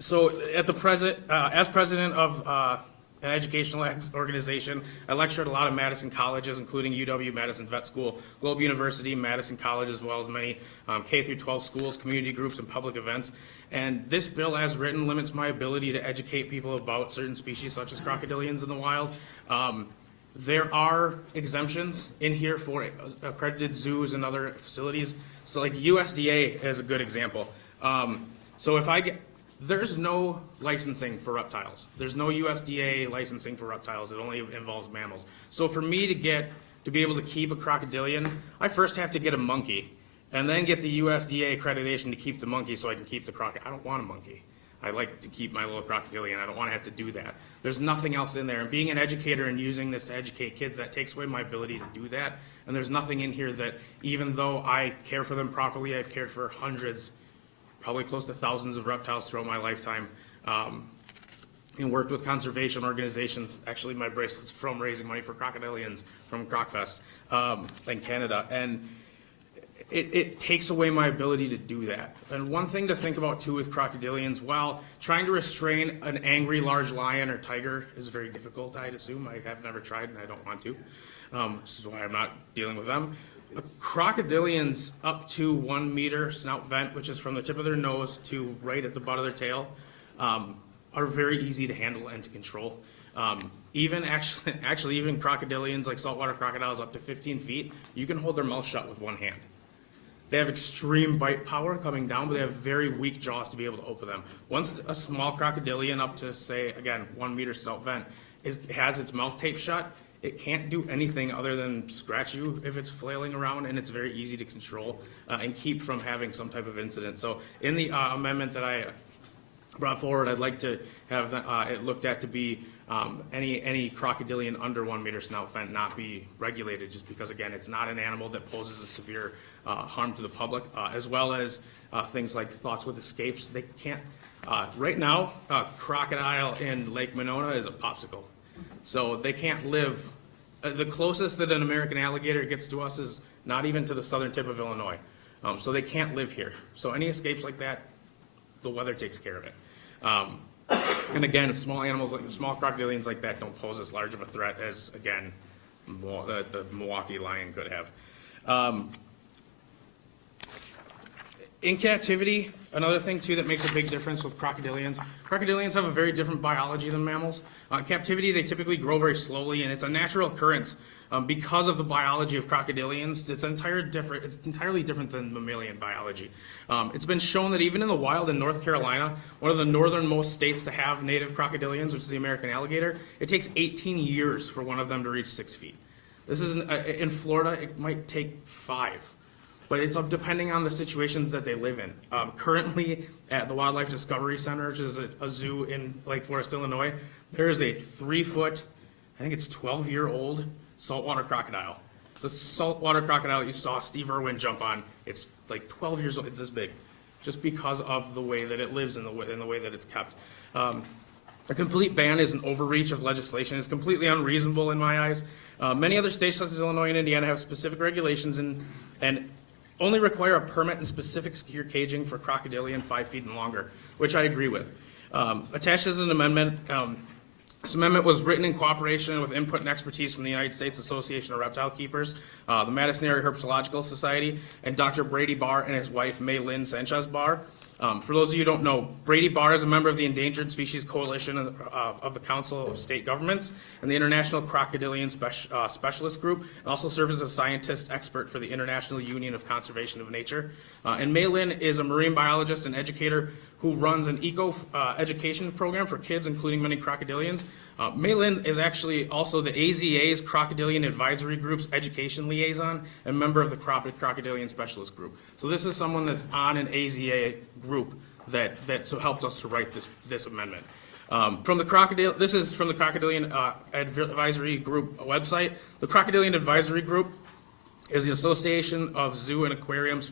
So at the present, as president of an educational organization, I lecture at a lot of Madison colleges, including UW, Madison Vet School, Globe University, Madison College, as well as many K through 12 schools, community groups, and public events. And this bill, as written, limits my ability to educate people about certain species, such as crocodilians in the wild. There are exemptions in here for accredited zoos and other facilities. So like USDA is a good example. So if there's no licensing for reptiles. There's no USDA licensing for reptiles. It only involves mammals. So for me to be able to keep a crocodilian, I first have to get a monkey and then get the USDA accreditation to keep the monkey so I can keep the crocodile. I don't want a monkey. I like to keep my little crocodilian. I don't want to have to do that. There's nothing else in there. And being an educator and using this to educate kids, that takes away my ability to do that. And there's nothing in here that, even though I care for them properly, I've cared for hundreds, probably close to thousands of reptiles throughout my lifetime, and worked with conservation organizations. Actually, my bracelet's from raising money for crocodilians from CrocFest in Canada. And it takes away my ability to do that. And one thing to think about too with crocodilians, while trying to restrain an angry large lion or tiger is very difficult, I'd assume. I have never tried and I don't want to. This is why I'm not dealing with them. Crocodilians up to 1 meter snout vent, which is from the tip of their nose to right at the butt of their tail, are very easy to handle and to control. Even crocodilians like saltwater crocodiles up to 15 feet, you can hold their mouth shut with one hand. They have extreme bite power coming down, but they have very weak jaws to be able to open them. Once a small crocodilian up to, say, again, 1 meter snout vent has its mouth taped shut, it can't do anything other than scratch you if it's flailing around, and it's very easy to control and keep from having some type of incident. So in the amendment that I brought forward, I'd like to have it looked at to be any crocodilian under 1 meter snout vent not be regulated, just because, again, it's not an animal that poses a severe harm to the public, as well as things like thoughts with escapes. They can't, right now, a crocodile in Lake Monona is a popsicle. So they can't live, the closest that an American alligator gets to us is not even to the southern tip of Illinois. So they can't live here. So any escapes like that, the weather takes care of it. And again, small animals, like small crocodilians like that don't pose as large of a threat as, again, the Milwaukee lion could have. In captivity, another thing too that makes a big difference with crocodilians. Crocodilians have a very different biology than mammals. In captivity, they typically grow very slowly, and it's a natural occurrence because of the biology of crocodilians. It's entirely different than mammalian biology. It's been shown that even in the wild in North Carolina, one of the northernmost states to have native crocodilians, which is the American alligator, it takes 18 years for one of them to reach 6 feet. This is in Florida, it might take 5. But it's depending on the situations that they live in. Currently, at the Wildlife Discovery Center, which is a zoo in Lake Forest, Illinois, there is a 3 foot, I think it's 12-year-old saltwater crocodile. It's a saltwater crocodile you saw Steve Irwin jump on. It's like 12 years old. It's this big, just because of the way that it lives and the way that it's kept. A complete ban is an overreach of legislation. It's completely unreasonable in my eyes. Many other states, such as Illinois and Indiana, have specific regulations and only require a permit and specific secure caging for crocodilian 5 feet and longer, which I agree with. Attached is an amendment. This amendment was written in cooperation with input and expertise from the United States Association of Reptile Keepers, the Madison Area Herpetological Society, and Dr. Brady Barr and his wife, May Lynn Sanchez Barr. For those of you who don't know, Brady Barr is a member of the Endangered Species Coalition of the Council of State Governments and the International Crocodilian Specialist Group, and also serves as a scientist expert for the International Union of Conservation of Nature. And May Lynn is a marine biologist and educator who runs an education program for kids, including many crocodilians. May Lynn is actually also the AZA's Crocodilian Advisory Group's education liaison and member of the Crocodilian Specialist Group. So this is someone that's on an AZA group that so helped us to write this amendment. This is from the Crocodilian Advisory Group website. The Crocodilian Advisory Group is the Association of Zoo and Aquariums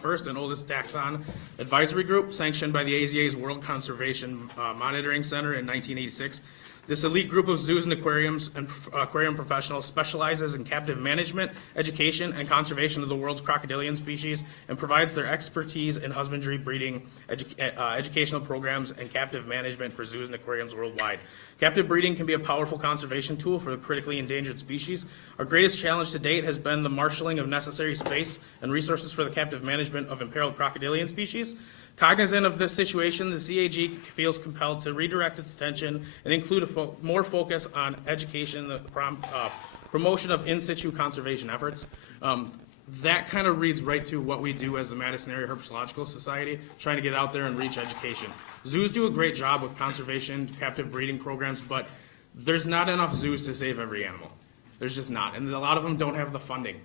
first and oldest taxon advisory group, sanctioned by the AZA's World Conservation Monitoring Center in 1986. This elite group of zoos and aquariums and aquarium professionals specializes in captive management, education, and conservation of the world's crocodilian species, and provides their expertise in husbandry, breeding, educational programs, and captive management for zoos and aquariums worldwide. Captive breeding can be a powerful conservation tool for the critically endangered species. Our greatest challenge to date has been the marshaling of necessary space and resources for the captive management of imperiled crocodilian species. Cognizant of this situation, the CAG feels compelled to redirect its attention and include more focus on education and the promotion of in situ conservation efforts. That kind of reads right to what we do as the Madison Area Herpetological Society, trying to get out there and reach education. Zoos do a great job with conservation, captive breeding programs, but there's not enough zoos to save every animal. There's just not, and a lot of them don't have the funding.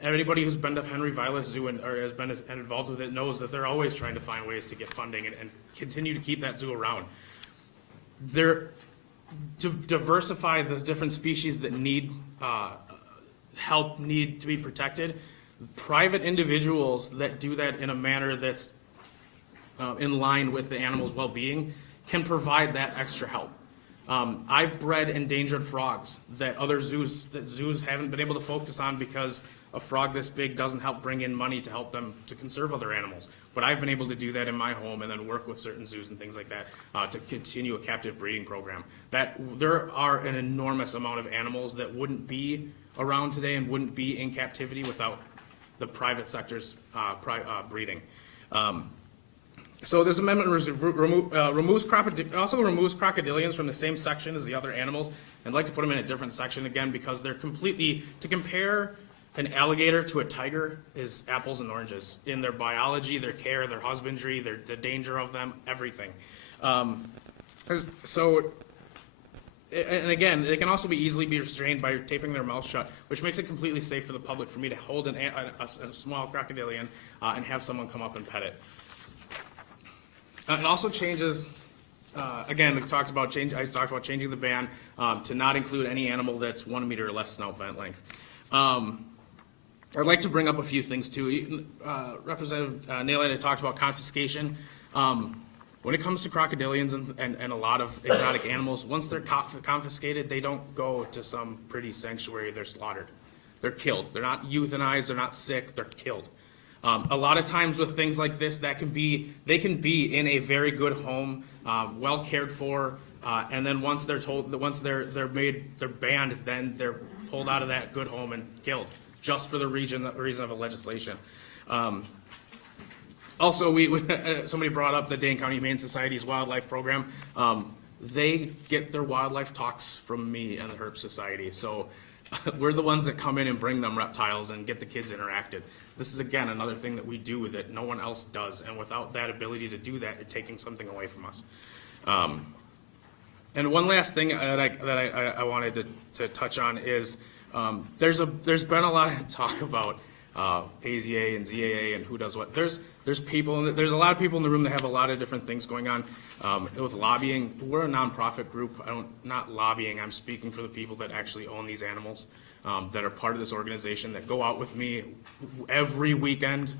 Anybody who's been to Henry Vilas Zoo or has been involved with it knows that they're always trying to find ways to get funding and continue to keep that zoo around. To diversify the different species that need help, need to be protected, private individuals that do that in a manner that's in line with the animal's well-being can provide that extra help. I've bred endangered frogs that zoos haven't been able to focus on because a frog this big doesn't help bring in money to help them to conserve other animals. But I've been able to do that in my home and then work with certain zoos and things like that to continue a captive breeding program. There are an enormous amount of animals that wouldn't be around today and wouldn't be in captivity without the private sector's breeding. So this amendment removes crocodilians from the same section as the other animals. I'd like to put them in a different section again because they're completely, to compare an alligator to a tiger is apples and oranges in their biology, their care, their husbandry, the danger of them, everything. And again, they can also easily be restrained by taping their mouth shut, which makes it completely safe for the public for me to hold a small crocodilian and have someone come up and pet it. It also changes, again, I talked about changing the ban to not include any animal that's 1 meter or less snout vent length. I'd like to bring up a few things too. Representative Naylor had talked about confiscation. When it comes to crocodilians and a lot of exotic animals, once they're confiscated, they don't go to some pretty sanctuary, they're slaughtered. They're killed. They're not euthanized, they're not sick, they're killed. A lot of times with things like this, they can be in a very good home, well cared for, and then once they're banned, then they're pulled out of that good home and killed, just for the reason of a legislation. Also, somebody brought up the Dane County Humane Society's wildlife program. They get their wildlife talks from me and the Herp Society, so we're the ones that come in and bring them reptiles and get the kids interacted. This is, again, another thing that we do that no one else does, and without that ability to do that, you're taking something away from us. And one last thing that I wanted to touch on is there's been a lot of talk about AZA and ZAA and who does what. There's a lot of people in the room that have a lot of different things going on with lobbying. We're a nonprofit group. Not lobbying. I'm speaking for the people that actually own these animals. that are part of this organization, that go out with me every weekend,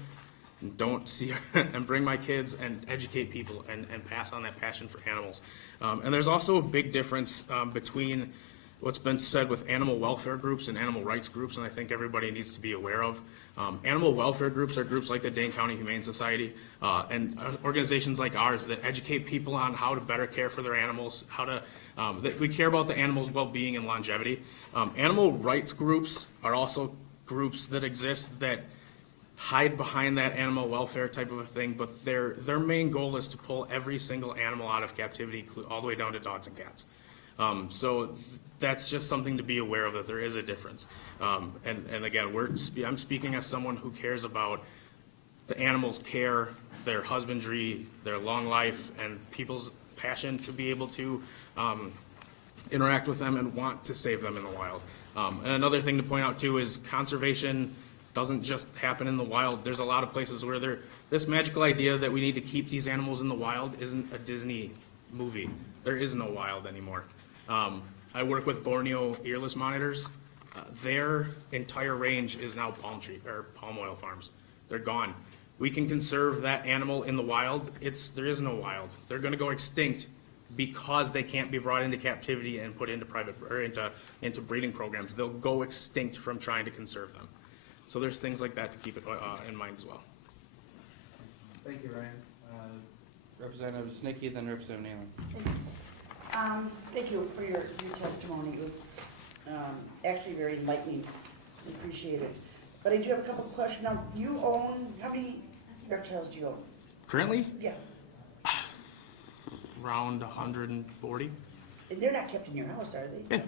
and don't see, and bring my kids and educate people and pass on that passion for animals. And there's also a big difference between what's been said with animal welfare groups and animal rights groups, and I think everybody needs to be aware of. Animal welfare groups are groups like the Dane County Humane Society and organizations like ours that educate people on how to better care for their animals, how to, that we care about the animal's well-being and longevity. Animal rights groups are also groups that exist that hide behind that animal welfare type of a thing, but their main goal is to pull every single animal out of captivity, all the way down to dogs and cats. So that's just something to be aware of, that there is a difference. And again, I'm speaking as someone who cares about the animals' care, their husbandry, their long life, and people's passion to be able to interact with them and want to save them in the wild. And another thing to point out too is conservation doesn't just happen in the wild. There's a lot of places where this magical idea that we need to keep these animals in the wild isn't a Disney movie. There is no wild anymore. I work with Borneo earless monitors. Their entire range is now palm oil farms. They're gone. We can conserve that animal in the wild. There is no wild. They're going to go extinct because they can't be brought into captivity and put into into breeding programs. They'll go extinct from trying to conserve them. So there's things like that to keep it in mind as well. Thank you, Ryan. Representative Snicky, then Representative Nalen. Thanks. Thank you for your testimony. It was actually very enlightening. Appreciate it. But I do have a couple of questions. Now, you own, how many reptiles do you own? Currently, Yeah. around 140. And they're not kept in your house, are they? Yeah.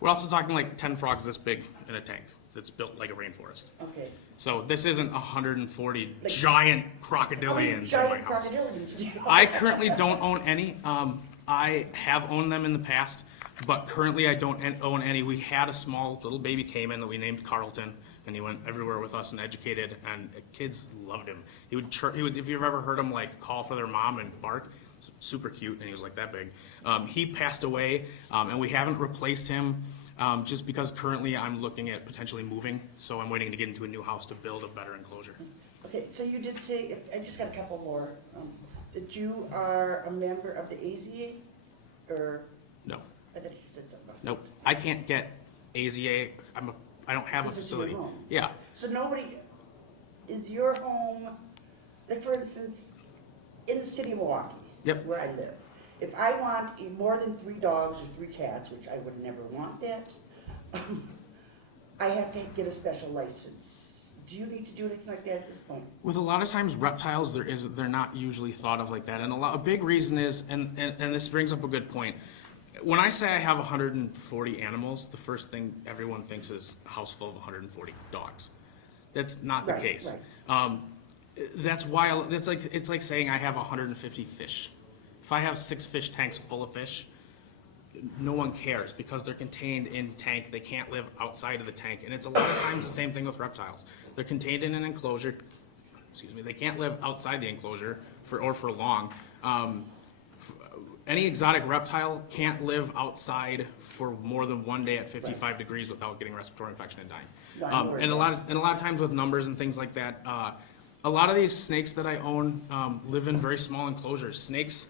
We're also talking like 10 frogs this big in a tank that's built like a rainforest. Okay. So this isn't 140 Like- giant How many crocodilians in my giant house. crocodilians do you own? I currently don't own any. I have owned them in the past, but currently I don't own any. We had a small little baby caiman that we named Carlton, and he went everywhere with us and educated, and kids loved him. He would, if you've ever heard him like call for their mom and bark, super cute, and he was like that big. He passed away, and we haven't replaced him. Just because currently I'm looking at potentially moving, so I'm waiting to get into a new house to build a better enclosure. Okay, so you did say, I just got a couple more, that you are a member of the AZA, or? No, I thought you said something about. nope. I can't get AZA. I don't have a This is your facility. home. Yeah, So nobody, is your home, like for instance, in the city of Milwaukee? Yep. Where I live. If I want more than 3 dogs or 3 cats, which I would never want that, I have to get a special license. Do you need to do anything like that at this point? with a lot of times reptiles, they're not usually thought of like that, and a big reason is, and this brings up a good point. When I say I have 140 animals, the first thing everyone thinks is a house full of 140 dogs. That's not the Right, case. right. That's why it's like saying I have 150 fish. If I have 6 fish tanks full of fish, no one cares because they're contained in tank. They can't live outside of the tank, and it's a lot of times the same thing with reptiles. They're contained in an enclosure. Excuse me. They can't live outside the enclosure for long. Any exotic reptile can't live outside for more than 1 day at 55 degrees without getting respiratory infection and dying. No, I'm worried And a about lot of times with numbers and things like that, a lot of these snakes that I own live in very small enclosures. Snakes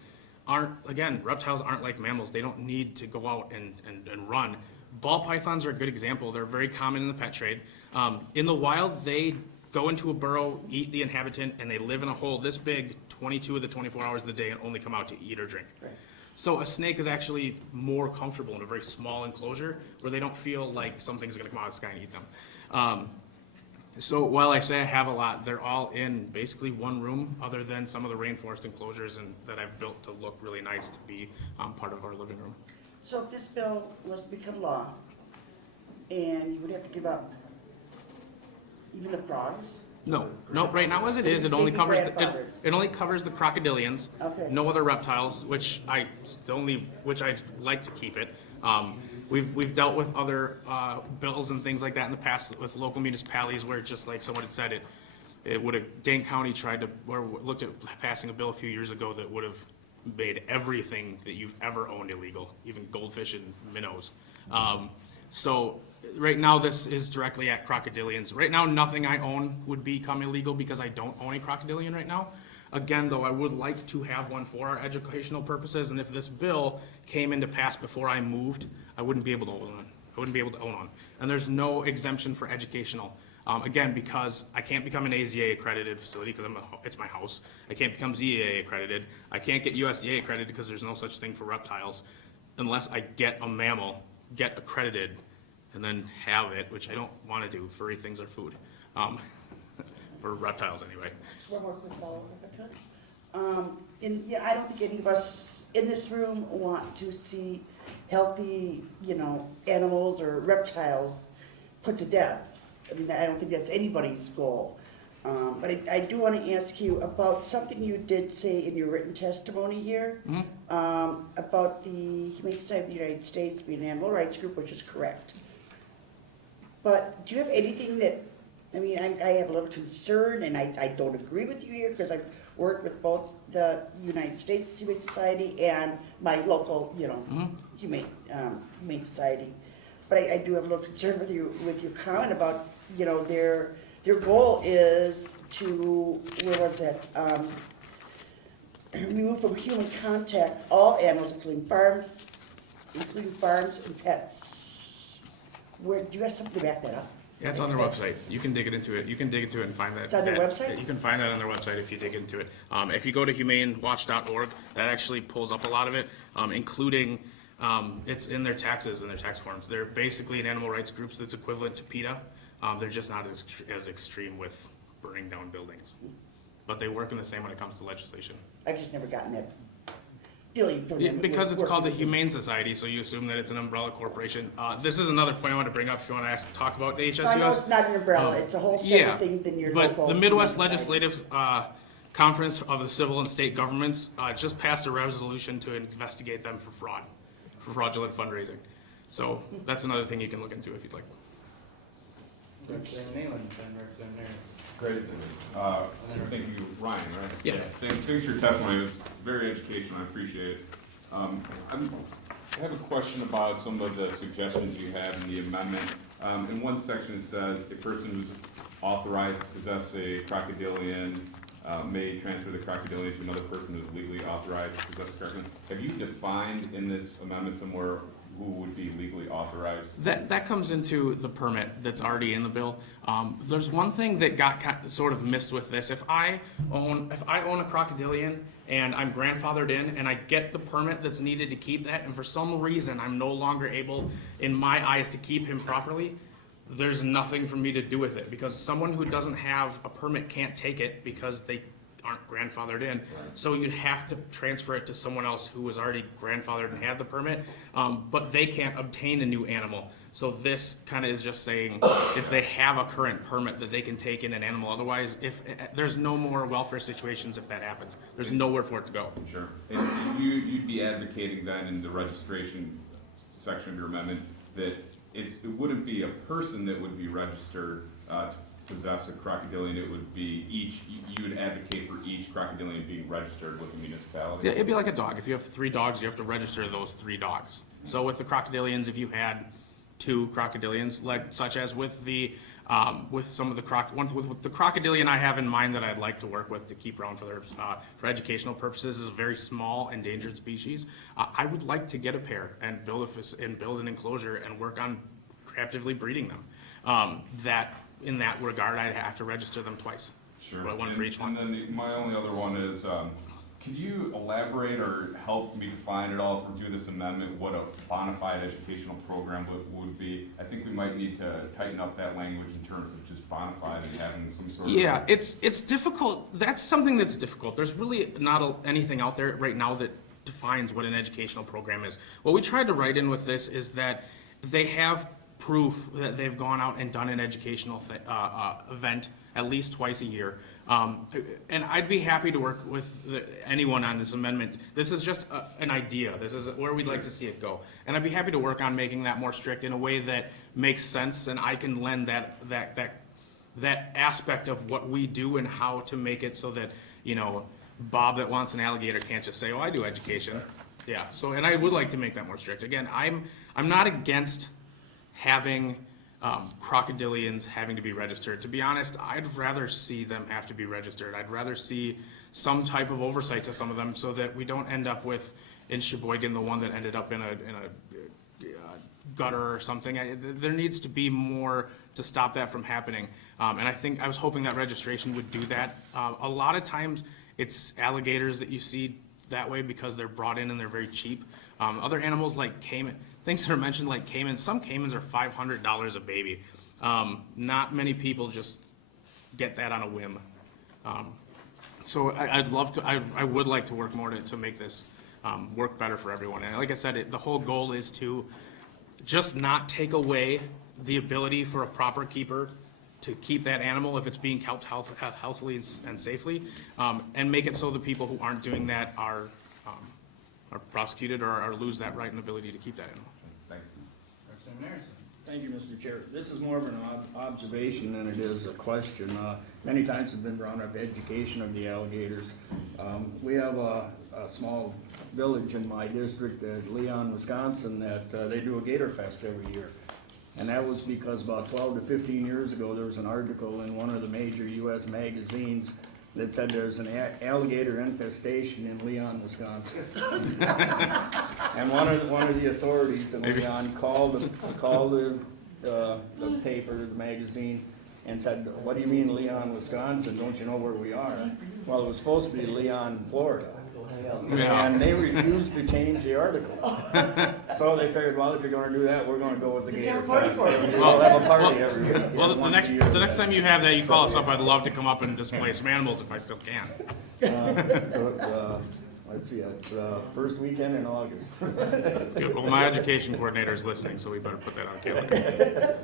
reptiles aren't like mammals. They don't need to go out and run. Ball pythons are a good example. They're very common in the pet trade. In the wild, they go into a burrow, eat the inhabitant, and they live in a hole this big 22 of the 24 hours of the day and only come out to eat or drink. Right. So a snake is actually more comfortable in a very small enclosure where they don't feel like something's going to come out of the sky and eat them. So while I say I have a lot, they're all in basically one room, other than some of the rainforest enclosures that I've built to look really nice to be part of our living room. So if this bill was to become law, and you would have to give up even the frogs? No, right now as it is, it only They'd be covers grandfathered. it only covers the crocodilians. Okay. No other reptiles, which I'd like to keep it. We've dealt with other bills and things like that in the past with local municipalities where just like someone had said it would have, Dane County looked at passing a bill a few years ago that would have made everything that you've ever owned illegal, even goldfish and minnows. So right now, this is directly at crocodilians. Right now, nothing I own would become illegal because I don't own a crocodilian right now. Again, though, I would like to have one for our educational purposes, and if this bill came into pass before I moved, I wouldn't be able to own one. I wouldn't be able to own one. And there's no exemption for educational. Again, because I can't become an AZA accredited facility because it's my house. I can't become ZEA accredited. I can't get USDA accredited because there's no such thing for reptiles unless I get a mammal, get accredited, and then have it, which I don't want to do. Furry things are food. For reptiles anyway. Just one more quick follow-up if I could. Yeah, I don't think any of us in this room want to see healthy, animals or reptiles put to death. I mean, I don't think that's anybody's goal. But I do want to ask you about something you did say in your written testimony here, about the Humane Society of the United States being an animal rights group, which is correct. But do you have anything that, I have a little concern, and I don't agree with you here, because I've worked with both the United States Humane Society and my local, Humane Society. But I do have a little concern with your comment about, their goal is to, where was that? Remove from human contact all animals, including farms and pets. Where, do you have something to back that up? Yeah, it's on their website. You can dig into it and find that. It's on their website? You can find that on their website if you dig into it. If you go to humanewatch.org, that actually pulls up a lot of it, including, it's in their taxes and their tax forms. They're basically an animal rights group that's equivalent to PETA. They're just not as extreme with burning down buildings. But they work in the same when it comes to legislation. I've just never gotten that feeling from them. Because it's called the Humane Society, so you assume that it's an umbrella corporation. This is another point I want to bring up if you want to talk about the HSUS. I know it's not an umbrella, it's a whole separate thing than your local. But the Midwest Humane Society. Legislative Conference of the Civil and State Governments just passed a resolution to investigate them for fraud, for fraudulent fundraising. So that's another thing you can look into if you'd like. Representative Nayland, then Representative Nair. Great. Thank you, Ryan, right? Yeah. Thanks for your testimony. It was very educational. I appreciate it. I have a question about some of the suggestions you had in the amendment. In one section, it says a person who's authorized to possess a crocodilian may transfer the crocodilian to another person who's legally authorized to possess a crocodilian. Have you defined in this amendment somewhere who would be legally authorized? That comes into the permit that's already in the bill. There's one thing that got sort of missed with this. If I own a crocodilian and I'm grandfathered in and I get the permit that's needed to keep that, and for some reason I'm no longer able, in my eyes, to keep him properly, there's nothing for me to do with it, because someone who doesn't have a permit can't take it because they aren't grandfathered in. So you'd have to transfer it to someone else who was already grandfathered and had the permit, but they can't obtain a new animal. So this kind of is just saying if they have a current permit that they can take in an animal. Otherwise, if there's no more welfare situations if that happens. There's nowhere for it to go. Sure. And you'd be advocating then in the registration section of your amendment that it wouldn't be a person that would be registered to possess a crocodilian, it would be you would advocate for each crocodilian being registered with the municipality? Yeah, it'd be like a dog. If you have 3 dogs, you have to register those 3 dogs. So with the crocodilians, if you had 2 crocodilians, such as with the with some of the with the crocodilian I have in mind that I'd like to work with to keep around for educational purposes, is a very small endangered species. I would like to get a pair and build an enclosure and work on captively breeding them. In that regard, I'd have to register them twice. Sure. One for each one. And then my only other one is, could you elaborate or help me define at all, if we do this amendment, what a bona fide educational program would be? I think we might need to tighten up that language in terms of just bona fide and having some sort of... Yeah, it's difficult. That's something that's difficult. There's really not anything out there right now that defines what an educational program is. What we tried to write in with this is that they have proof that they've gone out and done an educational event at least twice a year. And I'd be happy to work with anyone on this amendment. This is just an idea. This is where we'd like to see it go. And I'd be happy to work on making that more strict in a way that makes sense, and I can lend that aspect of what we do and how to make it so that, Bob that wants an alligator can't just say, oh, I do education. Yeah, and I would like to make that more strict. Again, I'm not against having crocodilians having to be registered. To be honest, I'd rather see them have to be registered. I'd rather see some type of oversight to some of them so that we don't end up with, in Sheboygan, the one that ended up in a gutter or something. There needs to be more to stop that from happening. And I was hoping that registration would do that. A lot of times it's alligators that you see that way because they're brought in and they're very cheap. Other animals like caiman, things that are mentioned like caimans, some caimans are $500 a baby. Not many people just get that on a whim. So I would like to work more to make this work better for everyone. And like I said, the whole goal is to just not take away the ability for a proper keeper to keep that animal if it's being kept healthily and safely, and make it so the people who aren't doing that are prosecuted or lose that right and ability to keep that animal. Thank you. Thank you, Mr. Chair. This is more of an observation than it is a question. Many times it's been brought up, education of the alligators. We have a small village in my district, Leon, Wisconsin, that they do a Gator Fest every year. And that was because about 12 to 15 years ago, there was an article in one of the major U.S. magazines that said there's an alligator infestation in Leon, Wisconsin. And one of the authorities in Leon called the paper, the magazine, and said, "What do you mean Leon, Wisconsin? Don't you know where we are?" Well, it was supposed to be Leon, Florida. Yeah. And they refused to change the article. So they figured, well, if you're going to do that, we're going to go with the Gator Fest. We'll have a party every year. Well, the next time you have that, you call us up. I'd love to come up and display some animals if I still can. Let's see, it's first weekend in August. Good. Well, my education coordinator is listening, so we better put that on calendar.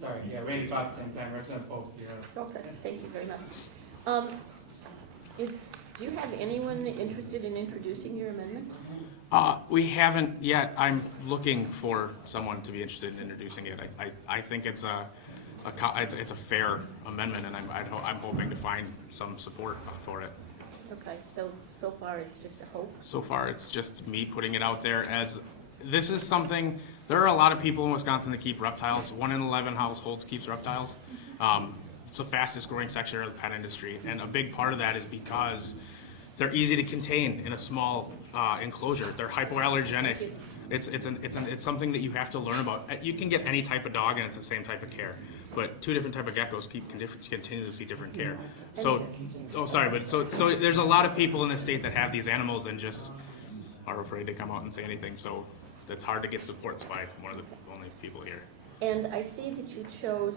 Sorry, yeah, Randy Fox, same time, Representative Polk, you're up. Okay, thank you very much. Do you have anyone interested in introducing your amendment? We haven't yet. I'm looking for someone to be interested in introducing it. I think it's a fair amendment, and I'm hoping to find some support for it. Okay, so far it's just a hope? So far, it's just me putting it out there as, this is something, there are a lot of people in Wisconsin that keep reptiles. 1 in 11 households keeps reptiles. It's the fastest growing sector of the pet industry, and a big part of that is because they're easy to contain in a small enclosure. They're hypoallergenic. It's something that you have to learn about. You can get any type of dog and it's the same type of care, but 2 different type of geckos continue to see different care. So there's a lot of people in the state that have these animals and just are afraid to come out and say anything. So it's hard to get supports by one of the only people here. And I see that you chose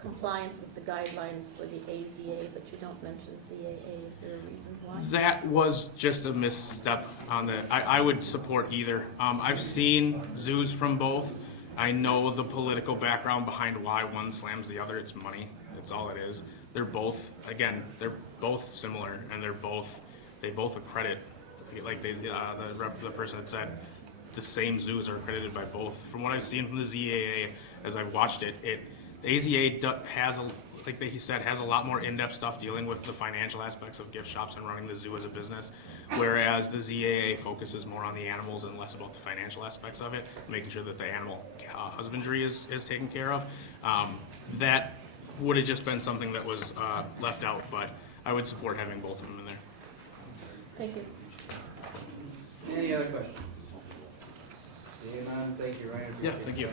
compliance with the guidelines for the AZA, but you don't mention ZAA. Is there a reason why? That was just a misstep on the, I would support either. I've seen zoos from both. I know the political background behind why one slams the other. It's money. That's all it is. They're both, again, they're both similar, and they both accredit, like the person had said, the same zoos are accredited by both. From what I've seen from the ZAA, as I've watched it, AZA has, like he said, has a lot more in-depth stuff dealing with the financial aspects of gift shops and running the zoo as a business, whereas the ZAA focuses more on the animals and less about the financial aspects of it, making sure that the animal husbandry is taken care of. That would have just been something that was left out, but I would support having both of them in there. Thank you. Any other questions? Seeing none, thank you, Ryan. Yeah, thank you.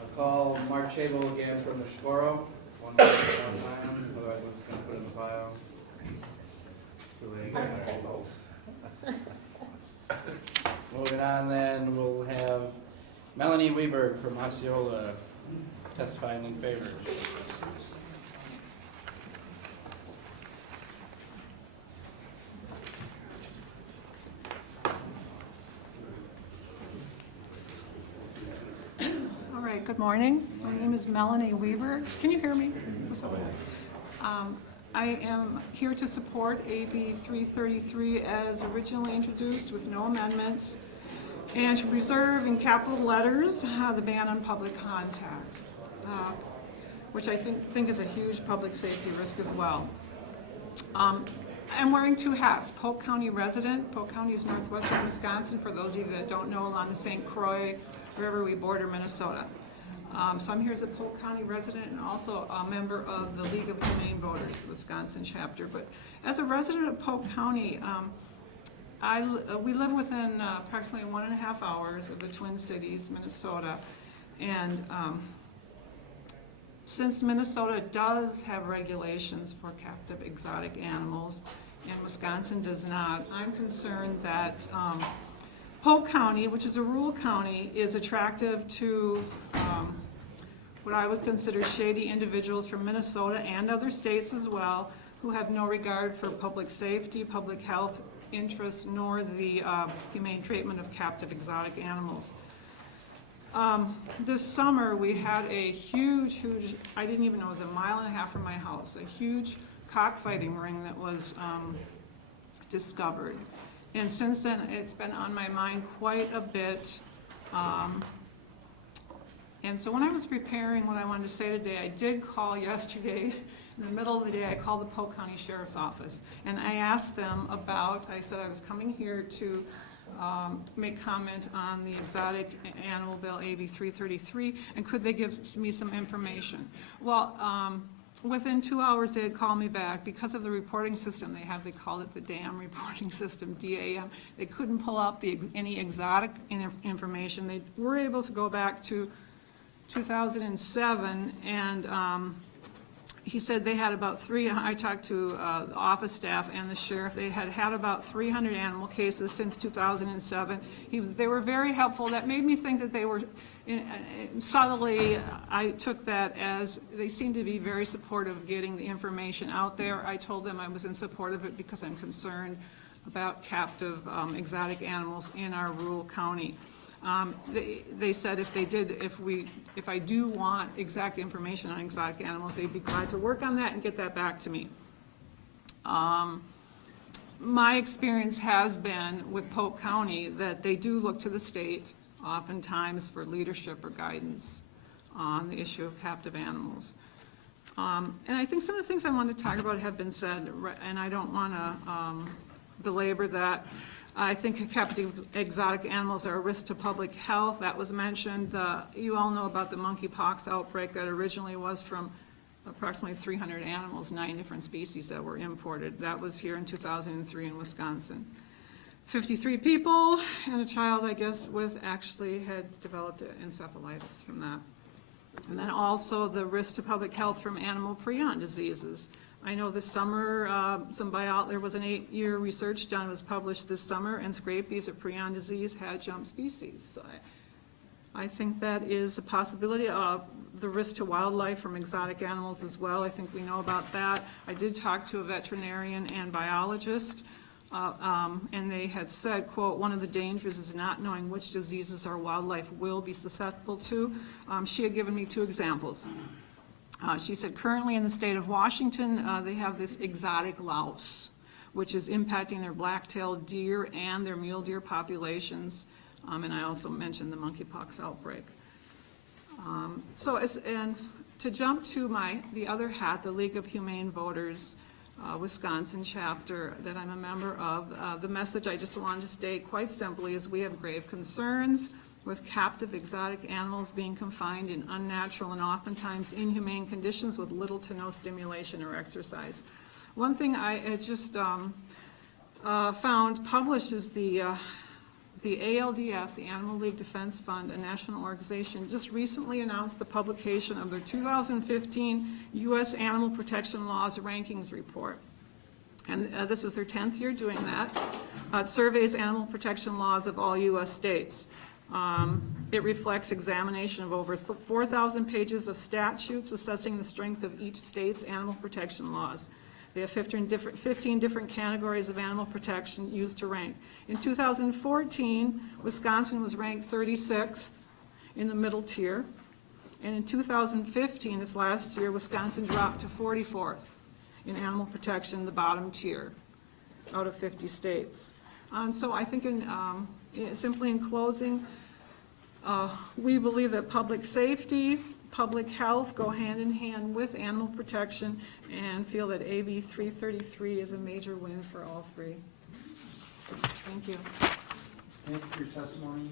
I'll call Mark Schabel again from the Socorro. One time, otherwise I'm just gonna put it in the file. Too late. Moving on then, we'll have Melanie Weberg from Osceola testifying in favor. All right, good morning. My name is Melanie Weber. Can you hear me? I am here to support AB 333 as originally introduced with no amendments, and to preserve in capital letters the ban on public contact, which I think is a huge public safety risk as well. I'm wearing two hats, Polk County resident. Polk County is northwestern Wisconsin, for those of you that don't know, along the St. Croix River, we border Minnesota. So I'm here as a Polk County resident and also a member of the League of Humane Voters, Wisconsin chapter. But as a resident of Polk County, we live within approximately 1.5 hours of the Twin Cities, Minnesota. And since Minnesota does have regulations for captive exotic animals and Wisconsin does not, I'm concerned that Polk County, which is a rural county, is attractive to what I would consider shady individuals from Minnesota and other states as well, who have no regard for public safety, public health interests, nor the humane treatment of captive exotic animals. This summer, we had a huge, I didn't even know, it was 1.5 miles from my house, a huge cockfighting ring that was discovered. And since then, it's been on my mind quite a bit. And so when I was preparing what I wanted to say today, I did call yesterday. In the middle of the day, I called the Polk County Sheriff's Office, and I asked them about, I said I was coming here to make comment on the Exotic Animal Bill AB 333, and could they give me some information? Well, within 2 hours, they had called me back. Because of the reporting system they have, they called it the DAM reporting system, DAM. They couldn't pull up any exotic information. They were able to go back to 2007, and he said they had about I talked to the office staff and the sheriff, they had about 300 animal cases since 2007. They were very helpful. That made me think that they were, subtly, I took that as they seemed to be very supportive of getting the information out there. I told them I was in support of it because I'm concerned about captive exotic animals in our rural county. They said if I do want exact information on exotic animals, they'd be glad to work on that and get that back to me. My experience has been with Polk County that they do look to the state oftentimes for leadership or guidance on the issue of captive animals. And I think some of the things I wanted to talk about have been said, and I don't want to belabor that. I think captive exotic animals are a risk to public health. That was mentioned. You all know about the monkeypox outbreak that originally was from approximately 300 animals, 9 different species that were imported. That was here in 2003 in Wisconsin. 53 people and a child, I guess, actually had developed encephalitis from that. And then also the risk to public health from animal prion diseases. I know this summer, there was an 8-year research done, was published this summer, and scabies of prion disease had jumped species. So I think that is a possibility. The risk to wildlife from exotic animals as well, I think we know about that. I did talk to a veterinarian and biologist, and they had said, quote, one of the dangers is not knowing which diseases our wildlife will be susceptible to. She had given me 2 examples. She said currently in the state of Washington, they have this exotic louse, which is impacting their black-tailed deer and their mule deer populations. And I also mentioned the monkeypox outbreak. And to jump to the other hat, the League of Humane Voters, Wisconsin chapter that I'm a member of, the message I just wanted to state quite simply is we have grave concerns with captive exotic animals being confined in unnatural and oftentimes inhumane conditions with little to no stimulation or exercise. One thing I just found published is the ALDF, the Animal League Defense Fund, a national organization, just recently announced the publication of their 2015 U.S. Animal Protection Laws Rankings Report. And this was their 10th year doing that. It surveys animal protection laws of all U.S. states. It reflects examination of over 4,000 pages of statutes assessing the strength of each state's animal protection laws. They have 15 different categories of animal protection used to rank. In 2014, Wisconsin was ranked 36th in the middle tier. And in 2015, this last year, Wisconsin dropped to 44th in animal protection, the bottom tier, out of 50 states. And so I think simply in closing, we believe that public safety, public health go hand in hand with animal protection, and feel that AB 333 is a major win for all three. Thank you. Thank you for your testimony.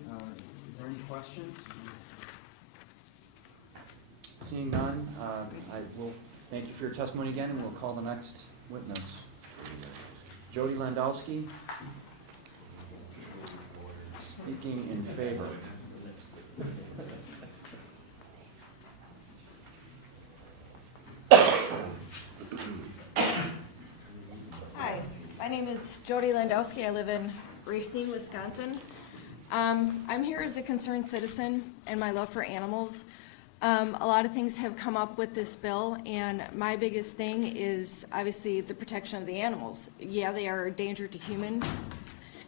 Is there any questions? Seeing none, I will thank you for your testimony again, and we'll call the next witness. Jody Landowski, speaking in favor. Hi, my name is Jody Landowski. I live in Racine, Wisconsin. I'm here as a concerned citizen and my love for animals. A lot of things have come up with this bill, and my biggest thing is obviously the protection of the animals. Yeah, they are a danger to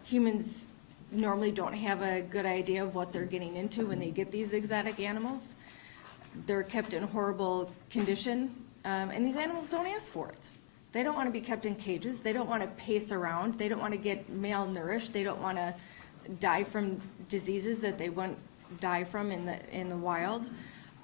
humans normally don't have a good idea of what they're getting into when they get these exotic animals. They're kept in horrible condition, and these animals don't ask for it. They don't want to be kept in cages. They don't want to pace around. They don't want to get malnourished. They don't want to die from diseases that they wouldn't die from in the wild.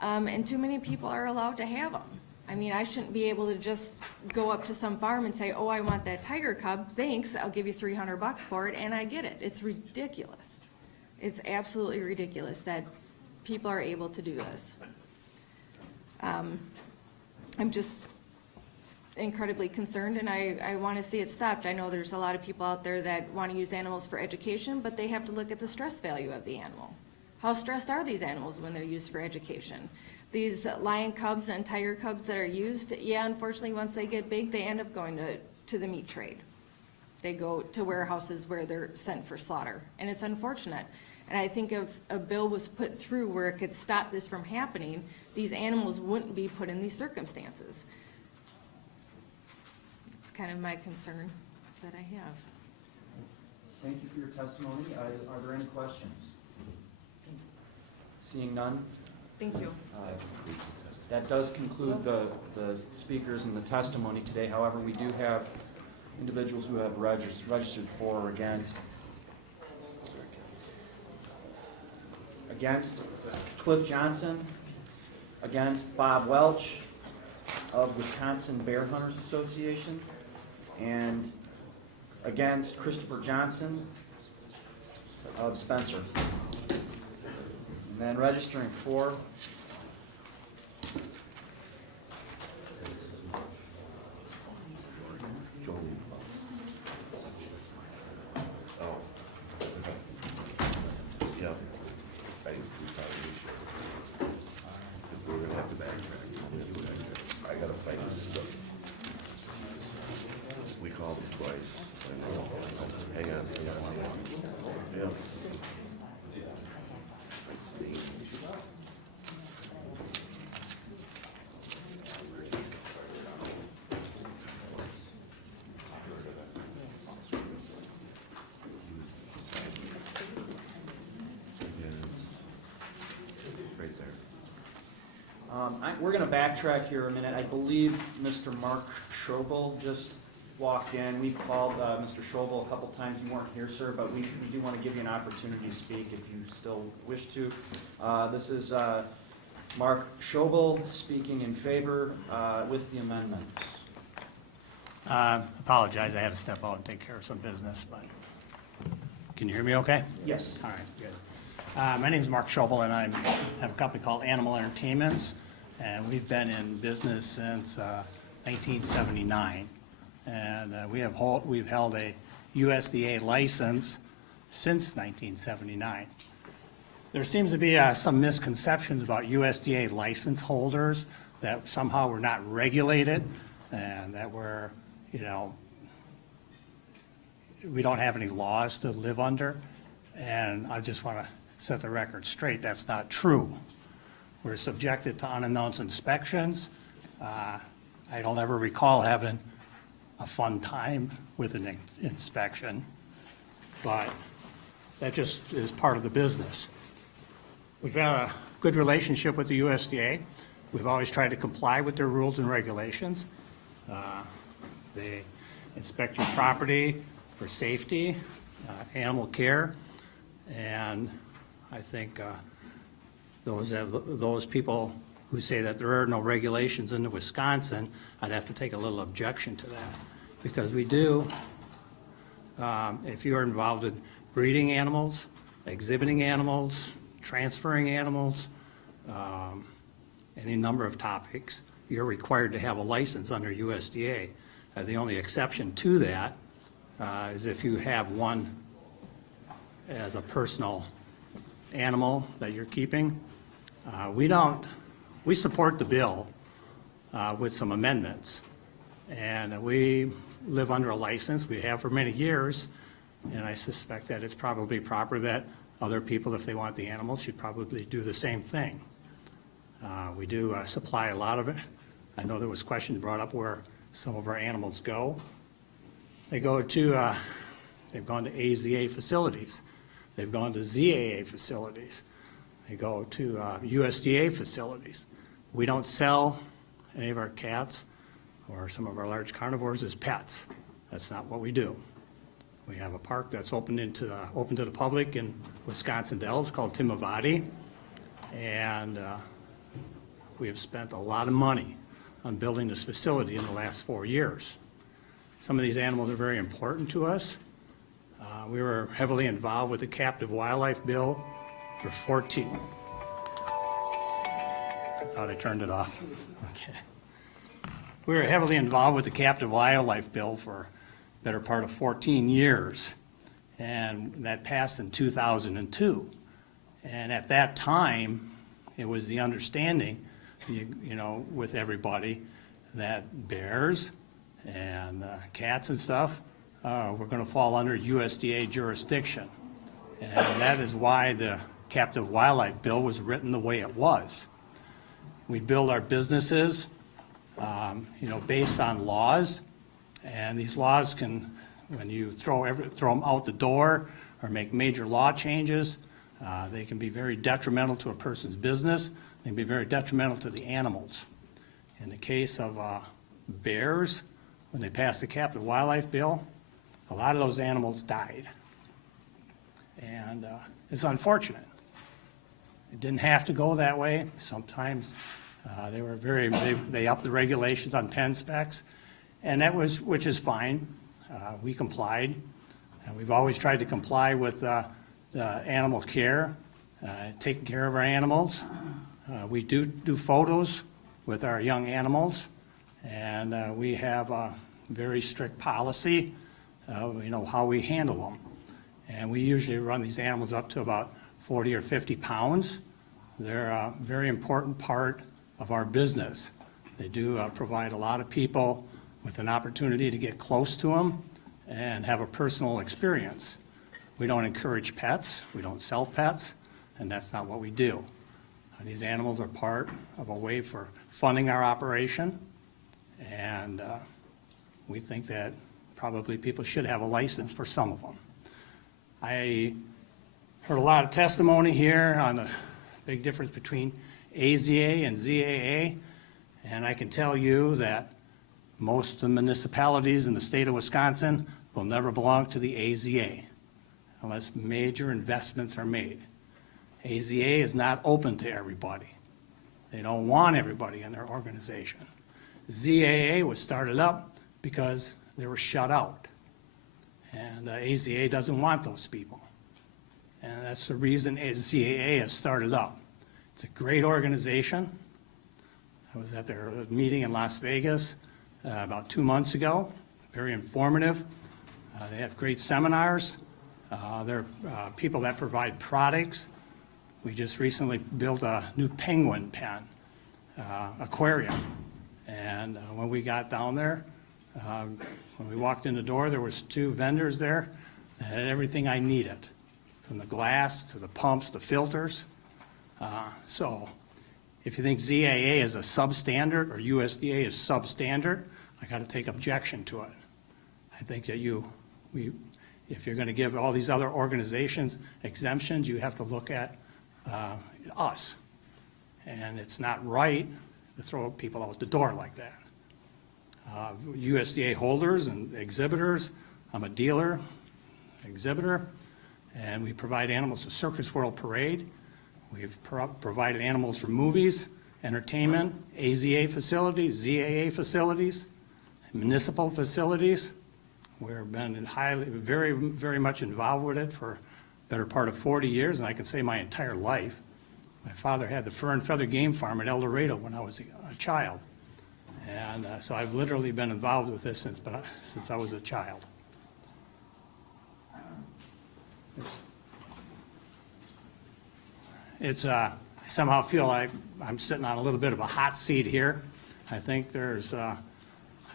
And too many people are allowed to have them. I mean, I shouldn't be able to just go up to some farm and say, oh, I want that tiger cub, thanks, I'll give you $300 for it, and I get it. It's ridiculous. It's absolutely ridiculous that people are able to do this. I'm just incredibly concerned, and I want to see it stopped. I know there's a lot of people out there that want to use animals for education, but they have to look at the stress value of the animal. How stressed are these animals when they're used for education? These lion cubs and tiger cubs that are used, yeah, unfortunately, once they get big, they end up going to the meat trade. They go to warehouses where they're sent for slaughter, and it's unfortunate. And I think if a bill was put through where it could stop this from happening, these animals wouldn't be put in these circumstances. It's kind of my concern that I have. Thank you for your testimony. Are there any questions? Seeing none? Thank you. That does conclude the speakers and the testimony today. However, we do have individuals who have registered for or against. Against Cliff Johnson, against Bob Welch of Wisconsin Bear Hunters Association, and against Christopher Johnson of Spencer. And then registering for Yeah, we probably should. We're gonna have to backtrack. I gotta fight this stuff. We called them twice. Hang on. Yeah. Right there. We're going to backtrack here a minute. I believe Mr. Mark Schobel just walked in. We've called Mr. Schobel a couple times. You weren't here, sir, but we do want to give you an opportunity to speak if you still wish to. This is Mark Schobel speaking in favor with the amendments. Apologize, I had to step out and take care of some business, but can you hear me okay? Yes. All right, good. My name is Mark Schobel, and I have a company called Animal Entertainments, and we've been in business since 1979. And we've held a USDA license since 1979. There seems to be some misconceptions about USDA license holders, that somehow we're not regulated and that we're, we don't have any laws to live under. And I just want to set the record straight, that's not true. We're subjected to unannounced inspections. I don't ever recall having a fun time with an inspection, but that just is part of the business. We've had a good relationship with the USDA. We've always tried to comply with their rules and regulations. They inspect your property for safety, animal care, and I think those people who say that there are no regulations in Wisconsin, I'd have to take a little objection to that. Because we do, if you're involved in breeding animals, exhibiting animals, transferring animals, any number of topics, you're required to have a license under USDA. The only exception to that is if you have one as a personal animal that you're keeping. We support the bill with some amendments. And we live under a license, we have for many years, and I suspect that it's probably proper that other people, if they want the animals, should probably do the same thing. We do supply a lot of it. I know there was questions brought up where some of our animals go. They go to, they've gone to AZA facilities. They've gone to ZAA facilities. They go to USDA facilities. We don't sell any of our cats or some of our large carnivores as pets. That's not what we do. We have a park that's open to the public in Wisconsin Dells called Timavati, and we have spent a lot of money on building this facility in the last 4 years. Some of these animals are very important to us. We were heavily involved with the captive wildlife bill for 14. I thought I turned it off. Okay. We were heavily involved with the captive wildlife bill for the better part of 14 years, and that passed in 2002. And at that time, it was the understanding, you know, with everybody, that bears and cats and stuff were going to fall under USDA jurisdiction. And that is why the captive wildlife bill was written the way it was. We build our businesses, you know, based on laws, and these laws can, when you throw them out the door or make major law changes, they can be very detrimental to a person's business. They can be very detrimental to the animals. In the case of bears, when they passed the captive wildlife bill, a lot of those animals died. And it's unfortunate. It didn't have to go that way. Sometimes they upped the regulations on pen specs, and which is fine. We complied, and we've always tried to comply with the animal care, taking care of our animals. We do photos with our young animals, and we have a very strict policy of, you know, how we handle them. And we usually run these animals up to about 40 or 50 pounds. They're a very important part of our business. They do provide a lot of people with an opportunity to get close to them and have a personal experience. We don't encourage pets, we don't sell pets, and that's not what we do. These animals are part of a way for funding our operation, and we think that probably people should have a license for some of them. I heard a lot of testimony here on the big difference between AZA and ZAA, and I can tell you that most of the municipalities in the state of Wisconsin will never belong to the AZA unless major investments are made. AZA is not open to everybody. They don't want everybody in their organization. ZAA was started up because they were shut out. And AZA doesn't want those people. And that's the reason ZAA has started up. It's a great organization. I was at their meeting in Las Vegas about 2 months ago, very informative. They have great seminars. They're people that provide products. We just recently built a new penguin pen, aquarium. And when we got down there, when we walked in the door, there was 2 vendors there that had everything I needed, from the glass to the pumps, the filters. So if you think ZAA is a substandard or USDA is substandard, I got to take objection to it. I think that if you're going to give all these other organizations exemptions, you have to look at us. And it's not right to throw people out the door like that. USDA holders and exhibitors, I'm a dealer, exhibitor, and we provide animals to Circus World Parade. We've provided animals for movies entertainment, AZA facilities, ZAA facilities, municipal facilities. We've been very, very much involved with it for the better part of 40 years, and I can say my entire life. My father had the Fur and Feather Game Farm at El Dorado when I was a child. And so I've literally been involved with this since I was a child. I somehow feel like I'm sitting on a little bit of a hot seat here. I think I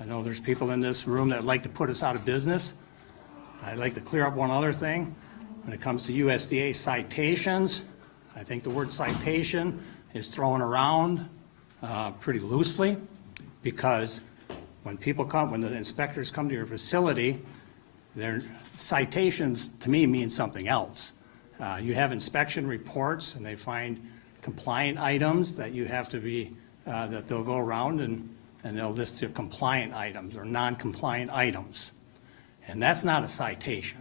know there's people in this room that like to put us out of business. I'd like to clear up one other thing. When it comes to USDA citations, I think the word citation is thrown around pretty loosely, because when the inspectors come to your facility, their citations, to me, mean something else. You have inspection reports, and they find compliant items that you have to be, that they'll go around and they'll list your compliant items or non-compliant items. And that's not a citation.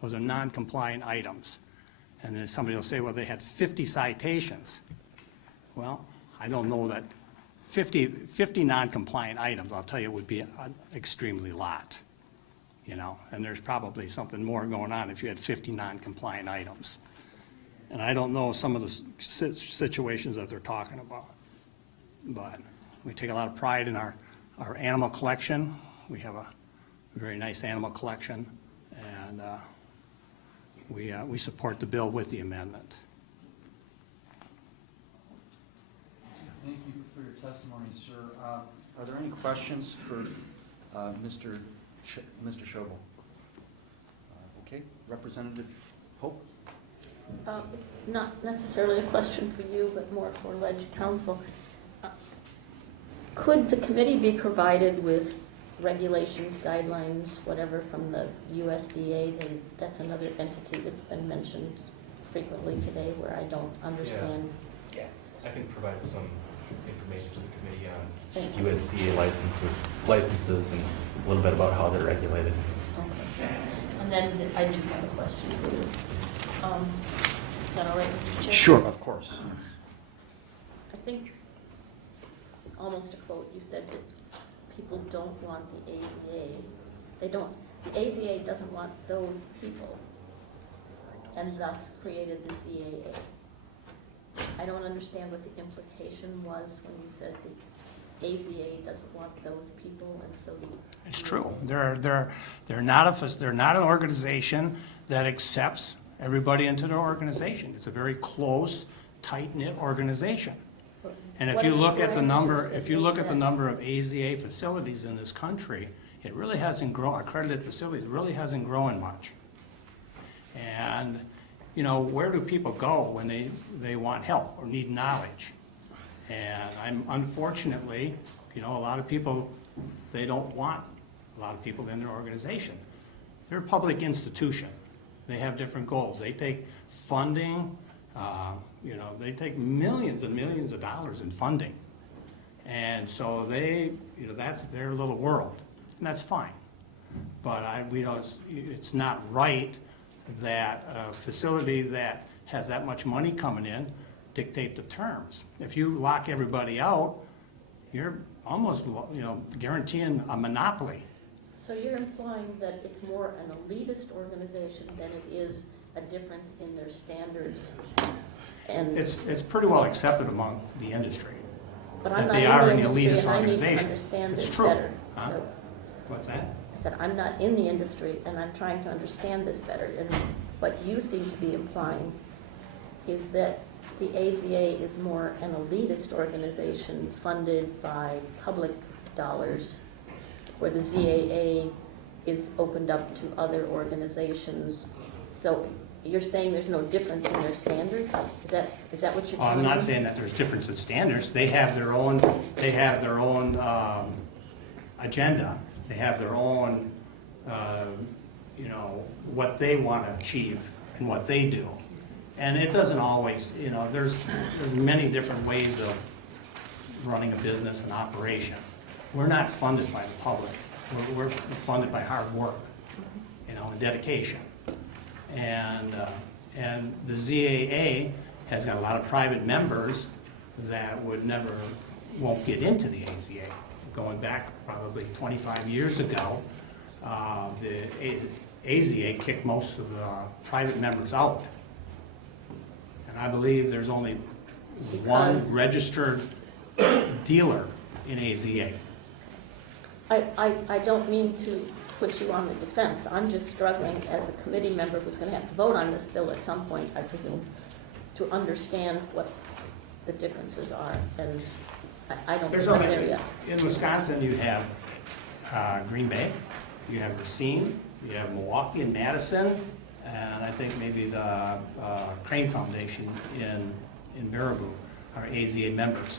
Those are non-compliant items. And then somebody will say, well, they had 50 citations. Well, I don't know that 50 non-compliant items, I'll tell you, would be an extremely lot, you know, and there's probably something more going on if you had 50 non-compliant items. And I don't know some of the situations that they're talking about, but we take a lot of pride in our animal collection. We have a very nice animal collection, and we support the bill with the amendment. Thank you for your testimony, sir. Are there any questions for Mr. Schobel? Okay, Representative Hope? It's not necessarily a question for you, but more for Ledge Council. Could the committee be provided with regulations, guidelines, whatever, from the USDA? That's another entity that's been mentioned frequently today where I don't understand. Yeah, I can provide some information to the committee on USDA licenses and a little bit about how they're regulated. Okay. And then I do have a question for you. Is that all right, Mr. Chair? Sure, of course. I think, almost to quote, you said that people don't want the AZA. The AZA doesn't want those people, and thus created the CAA. I don't understand what the implication was when you said the AZA doesn't want those people, and so the... It's true. They're not an organization that accepts everybody into their organization. It's a very close, tight-knit organization. And if you look at the number, of AZA facilities in this country, it really hasn't grown. Accredited facilities really hasn't grown much. And you know, where do people go when they want help or need knowledge? And unfortunately, you know, a lot of people, they don't want a lot of people in their organization. They're a public institution. They have different goals. They take funding, you know, they take millions and millions of dollars in funding. And so you know, that's their little world, and that's fine. But it's not right that a facility that has that much money coming in dictate the terms. If you lock everybody out, you're almost, you know, guaranteeing a monopoly. So you're implying that it's more an elitist organization than it is a difference in their standards? And it's pretty well accepted among the industry. But I'm that not they in are the an industry, elitist and I need to organization. understand It's this true. better. Huh? So What's that? I said, I'm not in the industry, and I'm trying to understand this better. And what you seem to be implying is that the AZA is more an elitist organization funded by public dollars, where the ZAA is opened up to other organizations. So you're saying there's no difference in their standards? Is that what you're telling me? I'm not saying that there's difference in standards. They have their own agenda. They have their own, you know, what they want to achieve and what they do. And it doesn't always, you know, there's many different ways of running a business and operation. We're not funded by the public. We're funded by hard work, you know, and dedication. And the ZAA has got a lot of private members that would never, won't get into the AZA. Going back probably 25 years ago, the AZA kicked most of the private members out. And I believe there's only one Because- registered dealer in AZA. I don't mean to put you on the defense. I'm just struggling as a committee member who's going to have to vote on this bill at some point, I presume, to understand what the differences are. And I don't There's think I'm only, there yet. in Wisconsin, you have Green Bay, you have Racine, you have Milwaukee and Madison, and I think maybe the Crane Foundation in Baraboo are AZA members.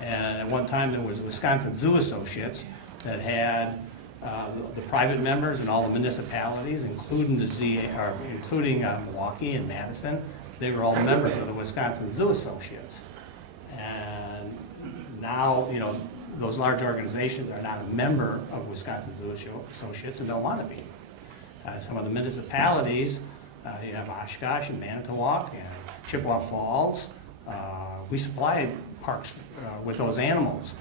And at one time, there was Wisconsin Zoo Associates that had the private members and all the municipalities, including the ZA, or including Milwaukee and Madison. They were all members of the Wisconsin Zoo Associates. And now, you know, those large organizations are not a member of Wisconsin Zoo Associates and don't want to be. Some of the municipalities, you have Oshkosh and Manitowoc and Chippewa Falls. We supply parks with those animals.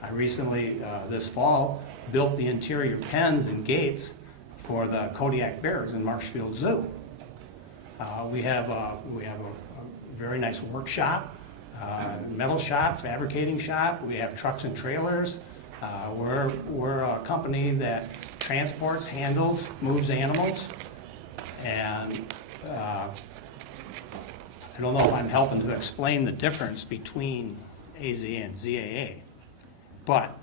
I recently, this fall, built the interior pens and gates for the Kodiak bears in Marshfield Zoo. We have a very nice workshop, metal shop, fabricating shop. We have trucks and trailers. We're a company that transports, handles, moves animals. And I don't know if I'm helping to explain the difference between AZA and ZAA, but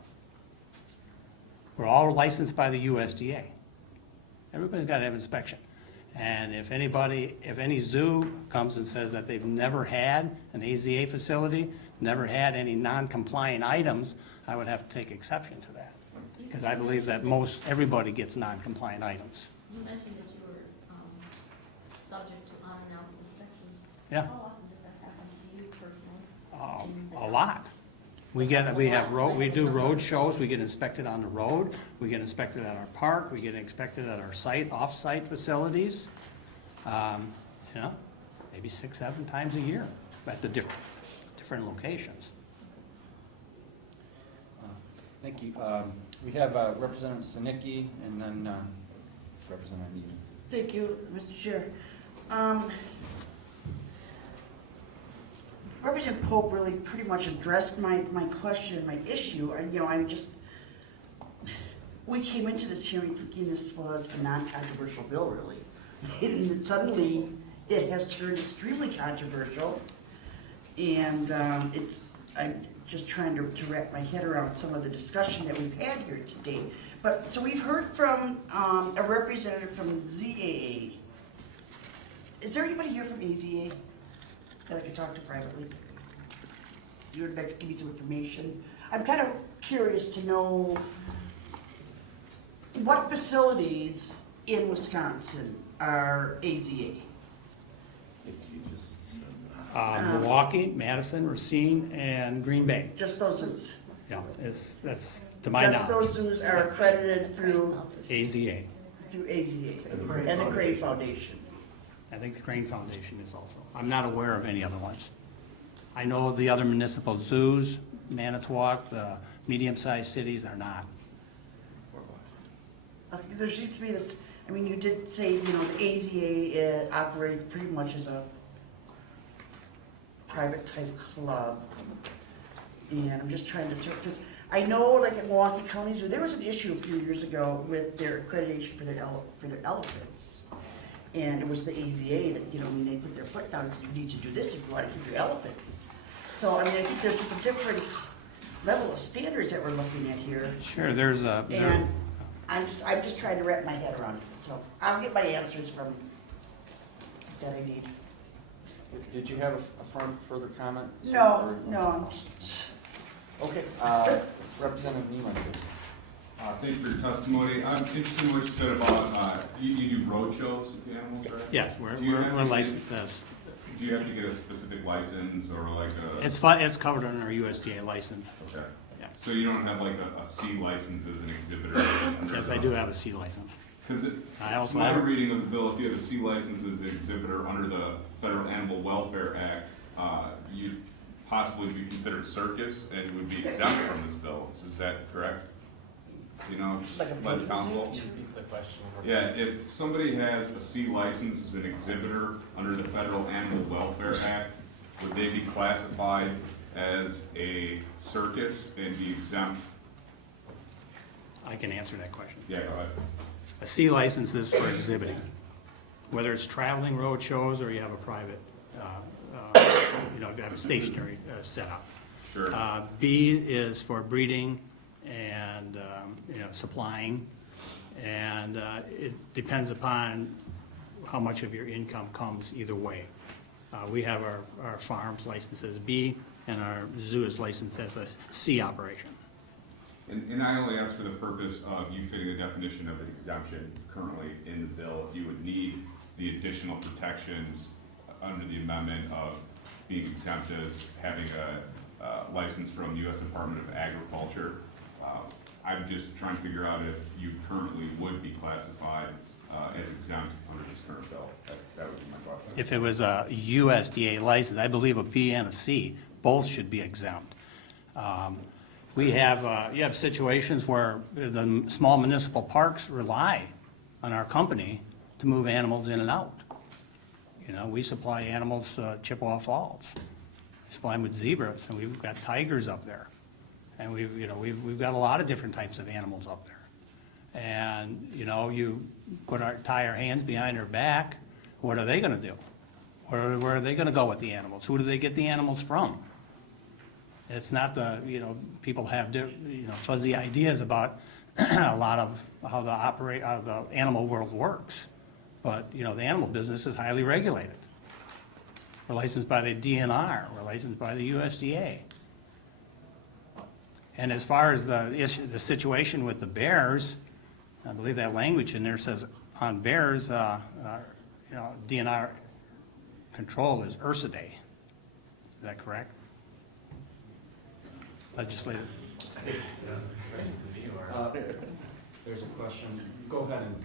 we're all licensed by the USDA. Everybody's got to have inspection. And if any zoo comes and says that they've never had an AZA facility, never had any non-compliant items, I would have to take exception to that. Because I believe that everybody gets non-compliant items. You mentioned that you were subject to unannounced inspections. Yeah. How often does that happen to you personally? A lot. We do road shows, we get inspected on the road, we get inspected at our park, we get inspected at our off-site facilities. You know, maybe 6, 7 times a year at the different locations. Thank you. We have Representative Sinicki and then Representative Needham. Thank you, Mr. Chair. Representative Pope really pretty much addressed my question, my issue. We came into this hearing thinking this was a non-controversial bill, really. And suddenly, it has turned extremely controversial. And I'm just trying to wrap my head around some of the discussion that we've had here today. So we've heard from a representative from ZAA. Is there anybody here from AZA that I could talk to privately? You would like to give me some information? I'm kind of curious to know what facilities in Wisconsin are AZA? Milwaukee, Madison, Racine, and Green Bay. Just those zoos? Yeah, that's to my knowledge. Just those zoos are accredited through AZA. AZA and the Crane Foundation? I think the Crane Foundation is also. I'm not aware of any other ones. I know the other municipal zoos, Manitowoc, the medium-sized cities are not. There seems to be this, you did say, the AZA operates pretty much as a private type club. And I'm just trying to, because I know like at Milwaukee County Zoo, there was an issue a few years ago with their accreditation for their elephants. And it was the AZA that, they put their foot down and said, you need to do this if you want to keep your elephants. So, I think there's just a different level of standards that we're looking at here. Sure, there's a. And I'm just trying to wrap my head around it. So I'll get my answers from that I need. Did you have a further comment? No, I'm just. Okay, Representative Neiman. Thank you for your testimony. I'm interested in what you said about, you do road shows with the animals, right? Yes, we're licensed as. Do you have to get a specific license or like a? It's covered under our USDA license. Okay. Yeah. So you don't have like a C license as an exhibitor? Yes, I do have a C license. Because it's my reading of the bill, if you have a C license as an exhibitor under the Federal Animal Welfare Act, possibly be considered circus and would be exempt from this bill. Is that correct? You know, Like a lead counsel? Repeat the question. Yeah, if somebody has a C license as an exhibitor under the Federal Animal Welfare Act, would they be classified as a circus and be exempt? I can answer that question. Yeah, go ahead. A C license is for exhibiting, whether it's traveling road shows or you have a private, you have a stationary setup. Sure. B is for breeding and, supplying, and it depends upon how much of your income comes either way. We have our farms licensed as B, and our zoo is licensed as a C operation. And I only ask for the purpose of you fitting the definition of an exemption currently in the bill. If you would need the additional protections under the amendment of being exempt as having a license from the U.S. Department of Agriculture. I'm just trying to figure out if you currently would be classified as exempt under this current bill. That would be my question. If it was a USDA license, I believe a B and a C, both should be exempt. You have situations where the small municipal parks rely on our company to move animals in and out. We supply animals to Chippewa Falls. We supply them with zebras, and we've got tigers up there. And we've got a lot of different types of animals up there. And, you tie our hands behind our back, what are they gonna do? Where are they gonna go with the animals? Who do they get the animals from? It's not people have, fuzzy ideas about a lot of how the animal world works. But, the animal business is highly regulated. We're licensed by the DNR, we're licensed by the USDA. And as far as the situation with the bears, I believe that language in there says on bears, DNR control is Ursidae. Is that correct? Legislative. There's a question. Go ahead and.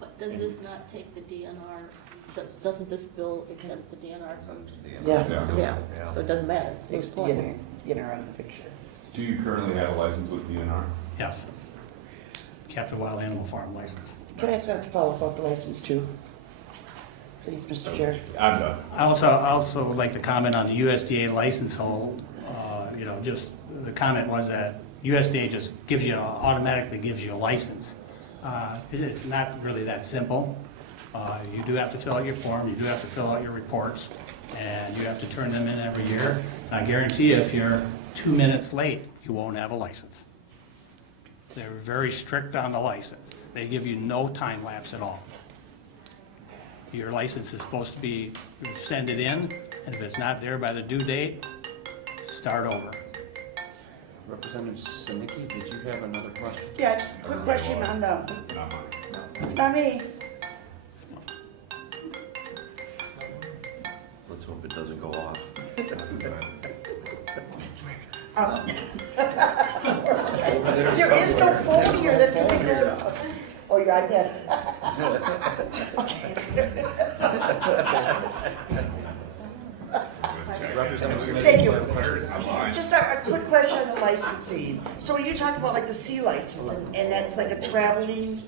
But does this not take the DNR, doesn't this bill exempt the DNR from? Yeah. Yeah, so it doesn't matter, it's Takes moot point. DNR out of the picture. Do you currently have a license with DNR? Yes. Captive Wild Animal Farm license. Can I ask a follow-up about the license too? Please, Mr. Chair. I'm done. I also would like to comment on the USDA license hold. Just the comment was that USDA just automatically gives you a license. It's not really that simple. You do have to fill out your form, you do have to fill out your reports, and you have to turn them in every year. I guarantee you, if you're 2 minutes late, you won't have a license. They're very strict on the license. They give you no time lapse at all. Your license is supposed to be, you send it in, and if it's not there by the due date, start over. Representative Sinicki, did you have another question? Yeah, just a quick question on the, it's not me. Let's hope it doesn't go off. There is no phone here that's gonna be good. Oh, your iPad. Thank you. Just a quick question on the licensing. So when you talk about like the C license, and that's like a traveling,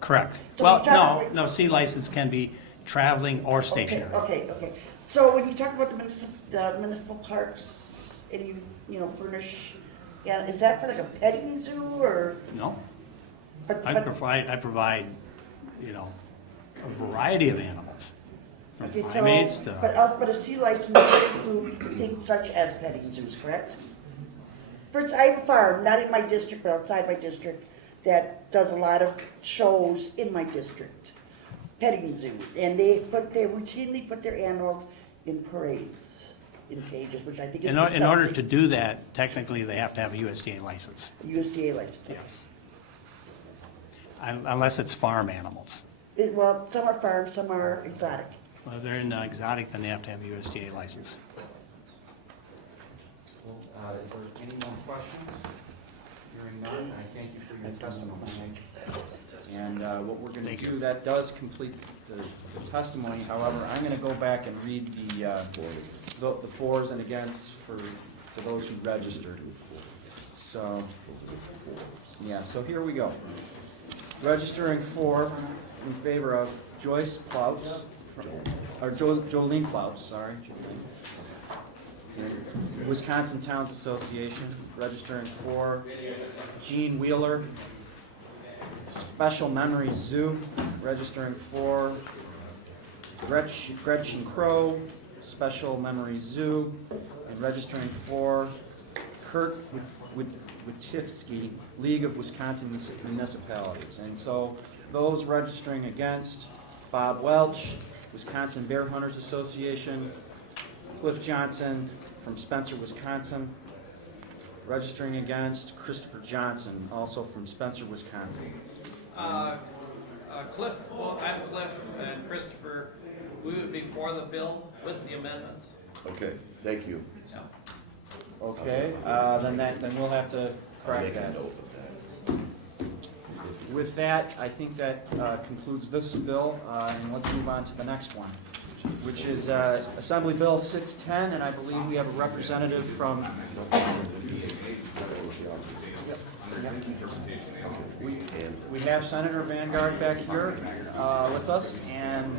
Correct. So Well, we talk- no, C license can be traveling or stationary. okay. So when you talk about the municipal parks, and you furnish, yeah, is that for like a petting zoo or? No. but- I but- provide, a variety of animals. From Okay, primates so, to, but a C license would include things such as petting zoos, correct? I have a farm, not in my district, but outside my district, that does a lot of shows in my district. Petting zoo, and they routinely put their animals in parades, in cages, which I think is in order to disgusting. do that, technically, they have to have a USDA license. USDA license. Yes. Unless it's farm animals. Well, some are farm, some are exotic. Well, if they're in exotic, then they have to have a USDA license. Is there any more questions? Hearing none, I thank you for your testimony. And what we're going to do, that does complete the testimony. However, I'm going to go back and read the fors and against for those who registered. So, yeah, so here we go. Registering for, in favor of Joyce Plouts, or Jolene Plouts, sorry. Wisconsin Towns Association, registering for Gene Wheeler. Special Memories Zoo, registering for Gretchen Crow, Special Memories Zoo, and registering for Kurt Wittifsky, League of Wisconsin Municipalities. And so those registering against, Bob Welch, Wisconsin Bear Hunters Association, Cliff Johnson from Spencer, Wisconsin. Registering against, Christopher Johnson, also from Spencer, Wisconsin. Cliff, well, I'm Cliff, and Christopher, we would be for the bill with the amendments. Okay, thank you. Yeah. Okay, then we'll have to correct that. With that, I think that concludes this bill, and let's move on to the next one, which is Assembly Bill 610, and I believe we have a representative from... We have Senator Vanguard back here with us, and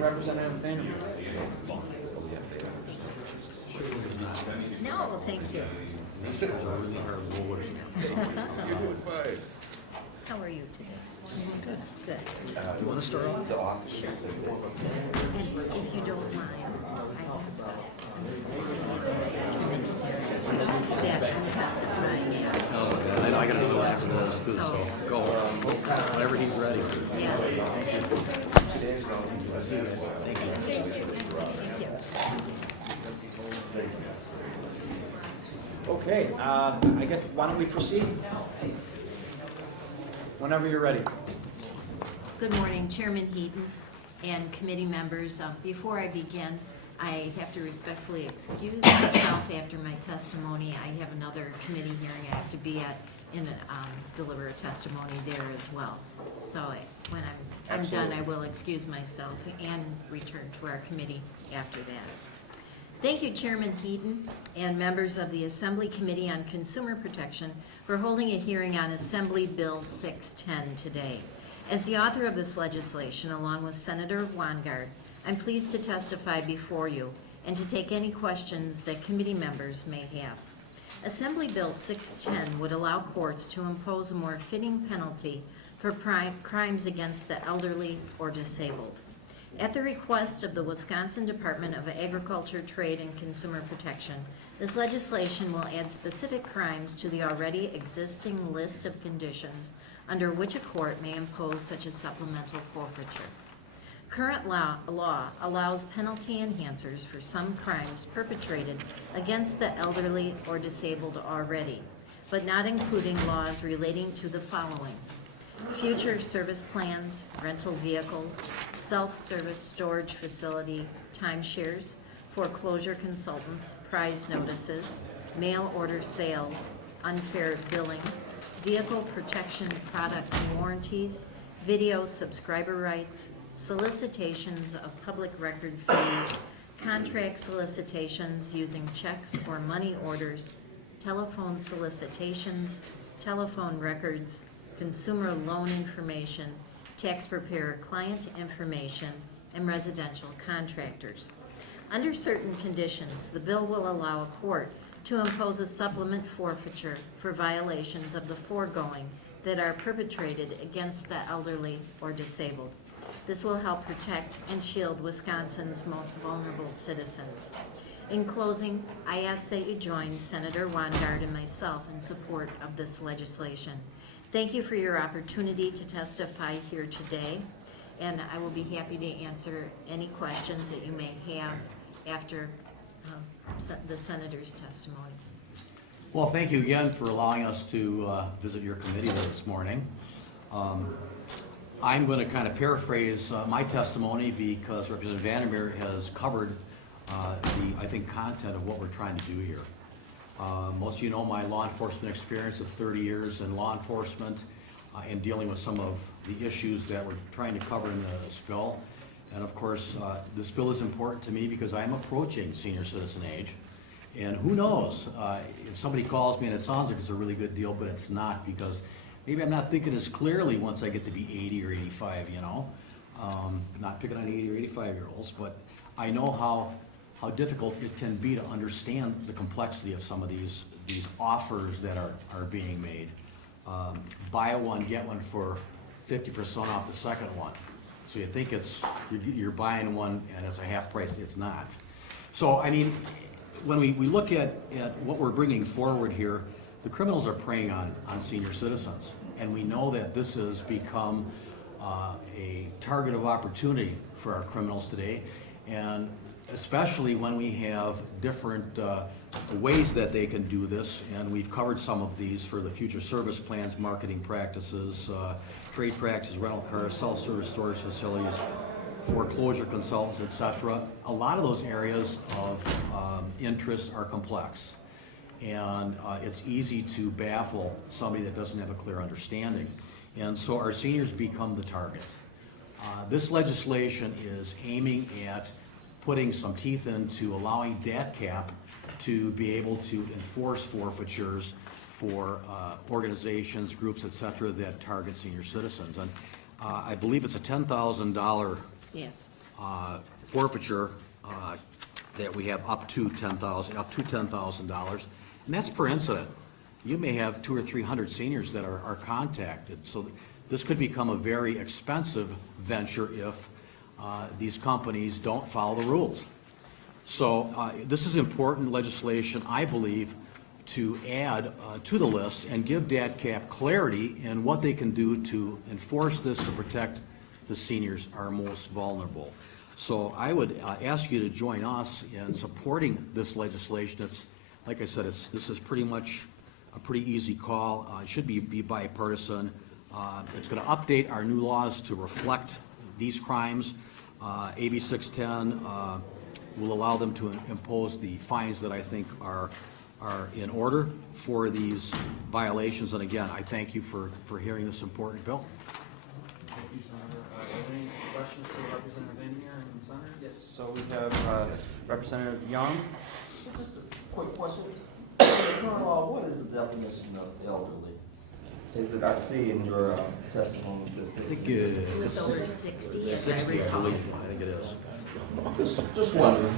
Representative Vanderbilt. No, thank you. You're doing fine. How are you today? Good. Good. You want to start off? The office. Sure. And if you don't mind, that I'm testifying in. Oh, God, I know I got another one after this, too, so go. Whenever he's ready. Yes. Thank you. Thank you. Okay, I guess, why don't we proceed? Whenever you're ready. Good morning, Chairman Heaton and committee members. Before I begin, I have to respectfully excuse myself after my testimony. I have another committee hearing I have to be at and deliver a testimony there as well. So when I'm done, I will excuse myself and return to our committee after that. Thank you, Chairman Heaton and members of the Assembly Committee on Consumer Protection for holding a hearing on Assembly Bill 610 today. As the author of this legislation, along with Senator Vanguard, I'm pleased to testify before you and to take any questions that committee members may have. Assembly Bill 610 would allow courts to impose a more fitting penalty for crimes against the elderly or disabled. At the request of the Wisconsin Department of Agriculture, Trade, and Consumer Protection, this legislation will add specific crimes to the already existing list of conditions under which a court may impose such a supplemental forfeiture. Current law allows penalty enhancers for some crimes perpetrated against the elderly or disabled already, but not including laws relating to the following: future service plans, rental vehicles, self-service storage facility, timeshares, foreclosure consultants, prize notices, mail order sales, unfair billing, vehicle protection product warranties, video subscriber rights, solicitations of public record fees, contract solicitations using checks or money orders, telephone solicitations, telephone records, consumer loan information, tax preparer client information, and residential contractors. Under certain conditions, the bill will allow a court to impose a supplement forfeiture for violations of the foregoing that are perpetrated against the elderly or disabled. This will help protect and shield Wisconsin's most vulnerable citizens. In closing, I ask that you join Senator Vanguard and myself in support of this legislation. Thank you for your opportunity to testify here today, and I will be happy to answer any questions that you may have after the Senator's testimony. Well, thank you again for allowing us to visit your committee this morning. I'm going to kind of paraphrase my testimony because Representative Vandermeer has covered the, I think, content of what we're trying to do here. Most of you know my law enforcement experience of 30 years in law enforcement and dealing with some of the issues that we're trying to cover in this bill. And of course, this bill is important to me because I'm approaching senior citizen age. And who knows, if somebody calls me and it sounds like it's a really good deal, but it's not, because maybe I'm not thinking as clearly once I get to be 80 or 85, you know? Not picking on 80 or 85-year-olds, but I know how difficult it can be to understand the complexity of some of these offers that are being made. Buy one, get one for 50% off the second one. So you think you're buying one and it's a half price, it's not. So, I mean, when we look at what we're bringing forward here, the criminals are preying on senior citizens. And we know that this has become a target of opportunity for our criminals today. And especially when we have different ways that they can do this, and we've covered some of these for the future service plans, marketing practices, trade practices, rental cars, self-service storage facilities, foreclosure consultants, etc. A lot of those areas of interest are complex, and it's easy to baffle somebody that doesn't have a clear understanding. And so our seniors become the target. This legislation is aiming at putting some teeth into allowing DATCAP to be able to enforce forfeitures for organizations, groups, et cetera, that target senior citizens. And I believe it's a $10,000 Yes. forfeiture that we have up to $10,000, and that's per incident. You may have 200 or 300 seniors that are contacted, so this could become a very expensive venture if these companies don't follow the rules. So this is important legislation, I believe, to add to the list and give DATCAP clarity in what they can do to enforce this to protect the seniors, our most vulnerable. So I would ask you to join us in supporting this legislation. It's, like I said, this is pretty much a pretty easy call. It should be bipartisan. It's going to update our new laws to reflect these crimes. AB 610 will allow them to impose the fines that I think are in order for these violations. And again, I thank you for hearing this important bill. Thank you, Senator. Any questions for Representative in here in the center? Yes. So we have Representative Young. Just a quick question. Current law, what is the definition of elderly? Is it, I see in your testimony, it says 60. I think It was over 60, as I 60, I recall. believe. I think it is. Just wondering.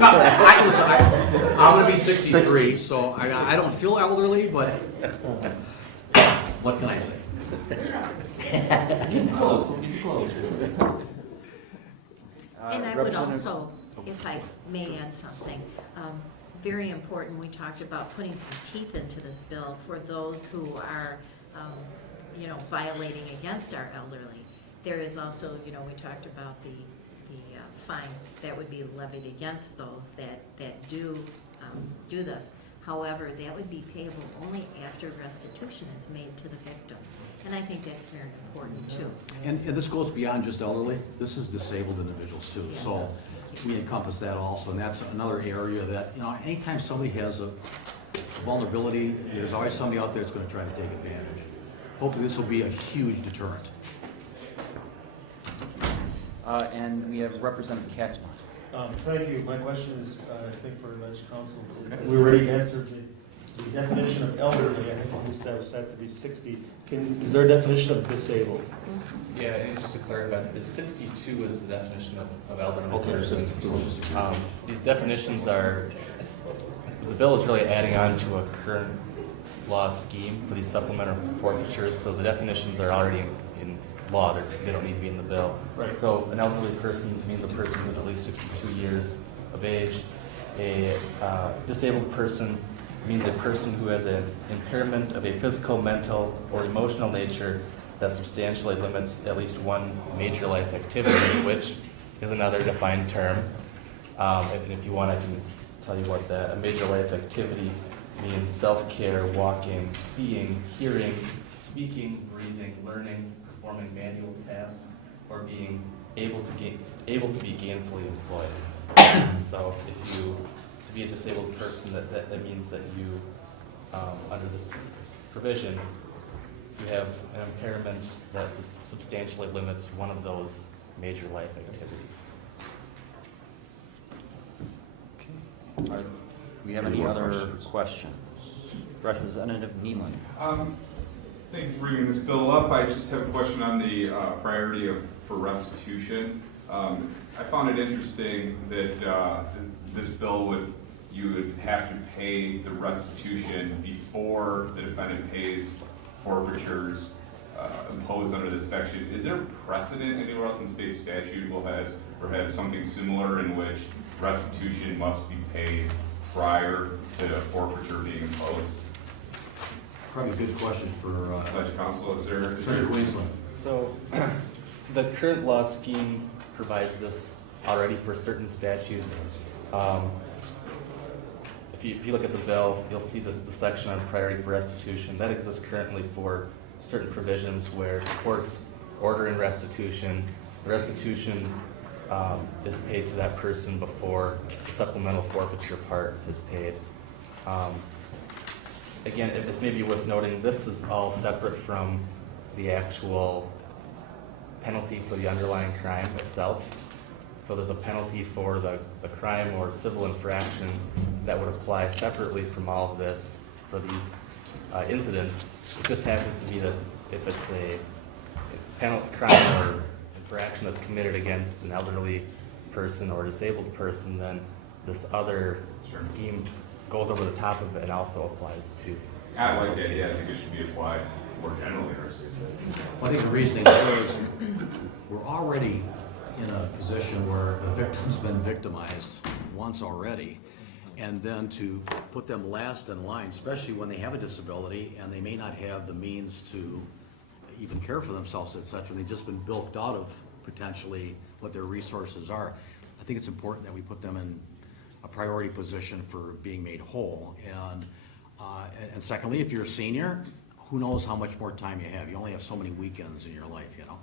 I'm going to be 63, so I don't feel elderly, but what can I say? Getting close, getting close. And I would also, if I may add something, very important, we talked about putting some teeth into this bill for those who are, violating against our elderly. There is also, we talked about the fine that would be levied against those that do this. However, that would be payable only after restitution is made to the victim. And I think that's very important too. And this goes beyond just elderly. This is disabled individuals too. Yes. So we encompass that also, and that's another area that, anytime somebody has a vulnerability, there's always somebody out there that's going to try to take advantage. Hopefully this will be a huge deterrent. And we have Representative Katzman. Thank you. My question is, I think for the council, we already answered the definition of elderly. I think we established that to be 60. Is there a definition of disabled? Yeah, and just to clarify, the 62 is the definition of elderly Okay, person. 62. These definitions are, the bill is really adding on to a current law scheme for these supplemental forfeitures, so the definitions are already in law. They don't need to be in the bill. Right. So an elderly person means a person who's at least 62 years of age. A disabled person means a person who has an impairment of a physical, mental, or emotional nature that substantially limits at least one major life activity, which is another defined term. And if you want, I can tell you what that. A major life activity means self-care, walking, seeing, hearing, speaking, breathing, learning, performing manual tasks, or being able to be gainfully employed. So if you, to be a disabled person, that means that you, under this provision, you have an impairment that substantially limits one of those major life activities. Do we have any other questions? Representative Nealon. Thank you for bringing this bill up. I just have a question on the priority for restitution. I found it interesting that this bill you would have to pay the restitution before the defendant pays forfeitures imposed under this section. Is there precedent anywhere else in state statute has something similar in which restitution must be paid prior to forfeiture being imposed? Probably a good question for Judge Counsel. Is there? Senator Winslow. So, the current law scheme provides this already for certain statutes. If you look at the bill, you'll see the section on priority for restitution. That exists currently for certain provisions where courts order in restitution. The restitution is paid to that person before the supplemental forfeiture part is paid. Again, it may be worth noting, this is all separate from the actual penalty for the underlying crime itself. So there's a penalty for the crime or civil infraction that would apply separately from all of this for these incidents. It just happens to be that if it's a crime or infraction that's committed against an elderly person or a disabled person, then this other scheme goes over the top of it and also applies to. I like that. Yeah, I think it should be applied more generally. Well, I think the reasoning is we're already in a position where the victim's been victimized once already, and then to put them last in line, especially when they have a disability and they may not have the means to even care for themselves, etc. They've just been bilked out of potentially what their resources are. I think it's important that we put them in a priority position for being made whole. And secondly, if you're a senior, who knows how much more time you have. You only have so many weekends in your life, you know.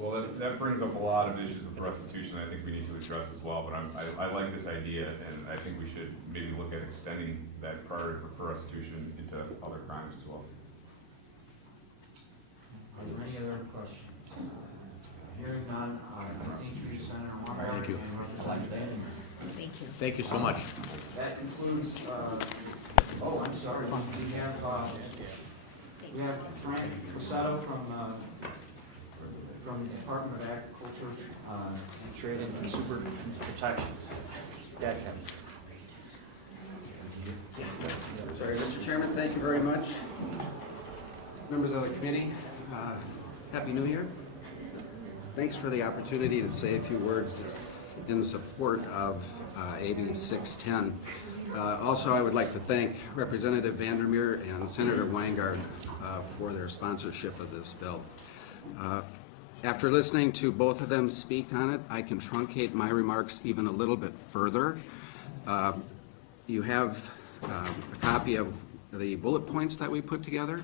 Well, that brings up a lot of issues with restitution I think we need to address as well, but I like this idea, and I think we should maybe look at extending that priority for restitution into other crimes as well. Are there any other questions? Hearing none, thank you, Senator Warner. Thank you. Thank you. Thank you so much. That concludes, oh, I'm sorry, we have Frank Cassetto from the Department of Agriculture, and Trade and Consumer Protection. Dad, Sorry, Mr. Chairman, thank you very much. Members of the committee, Happy New Year. Thanks for the opportunity to say a few words in support of AB 610. Also, I would like to thank Representative Vandermeer and Senator Weingart for their sponsorship of this bill. After listening to both of them speak on it, I can truncate my remarks even a little bit further. You have a copy of the bullet points that we put together.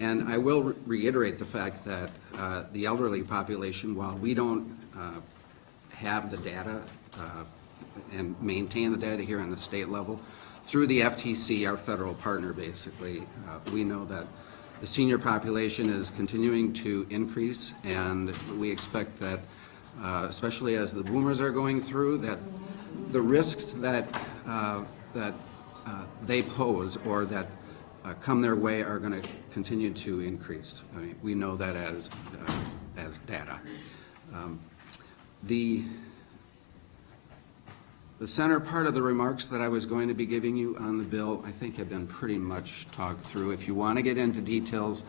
And I will reiterate the fact that the elderly population, while we don't have the data and maintain the data here on the state level, through the FTC, our federal partner basically, we know that the senior population is continuing to increase, and we expect that, especially as the boomers are going through, that the risks that they pose or that come their way are going to continue to increase. I mean, we know that as data. The center part of the remarks that I was going to be giving you on the bill, I think have been pretty much talked through. If you want to get into details,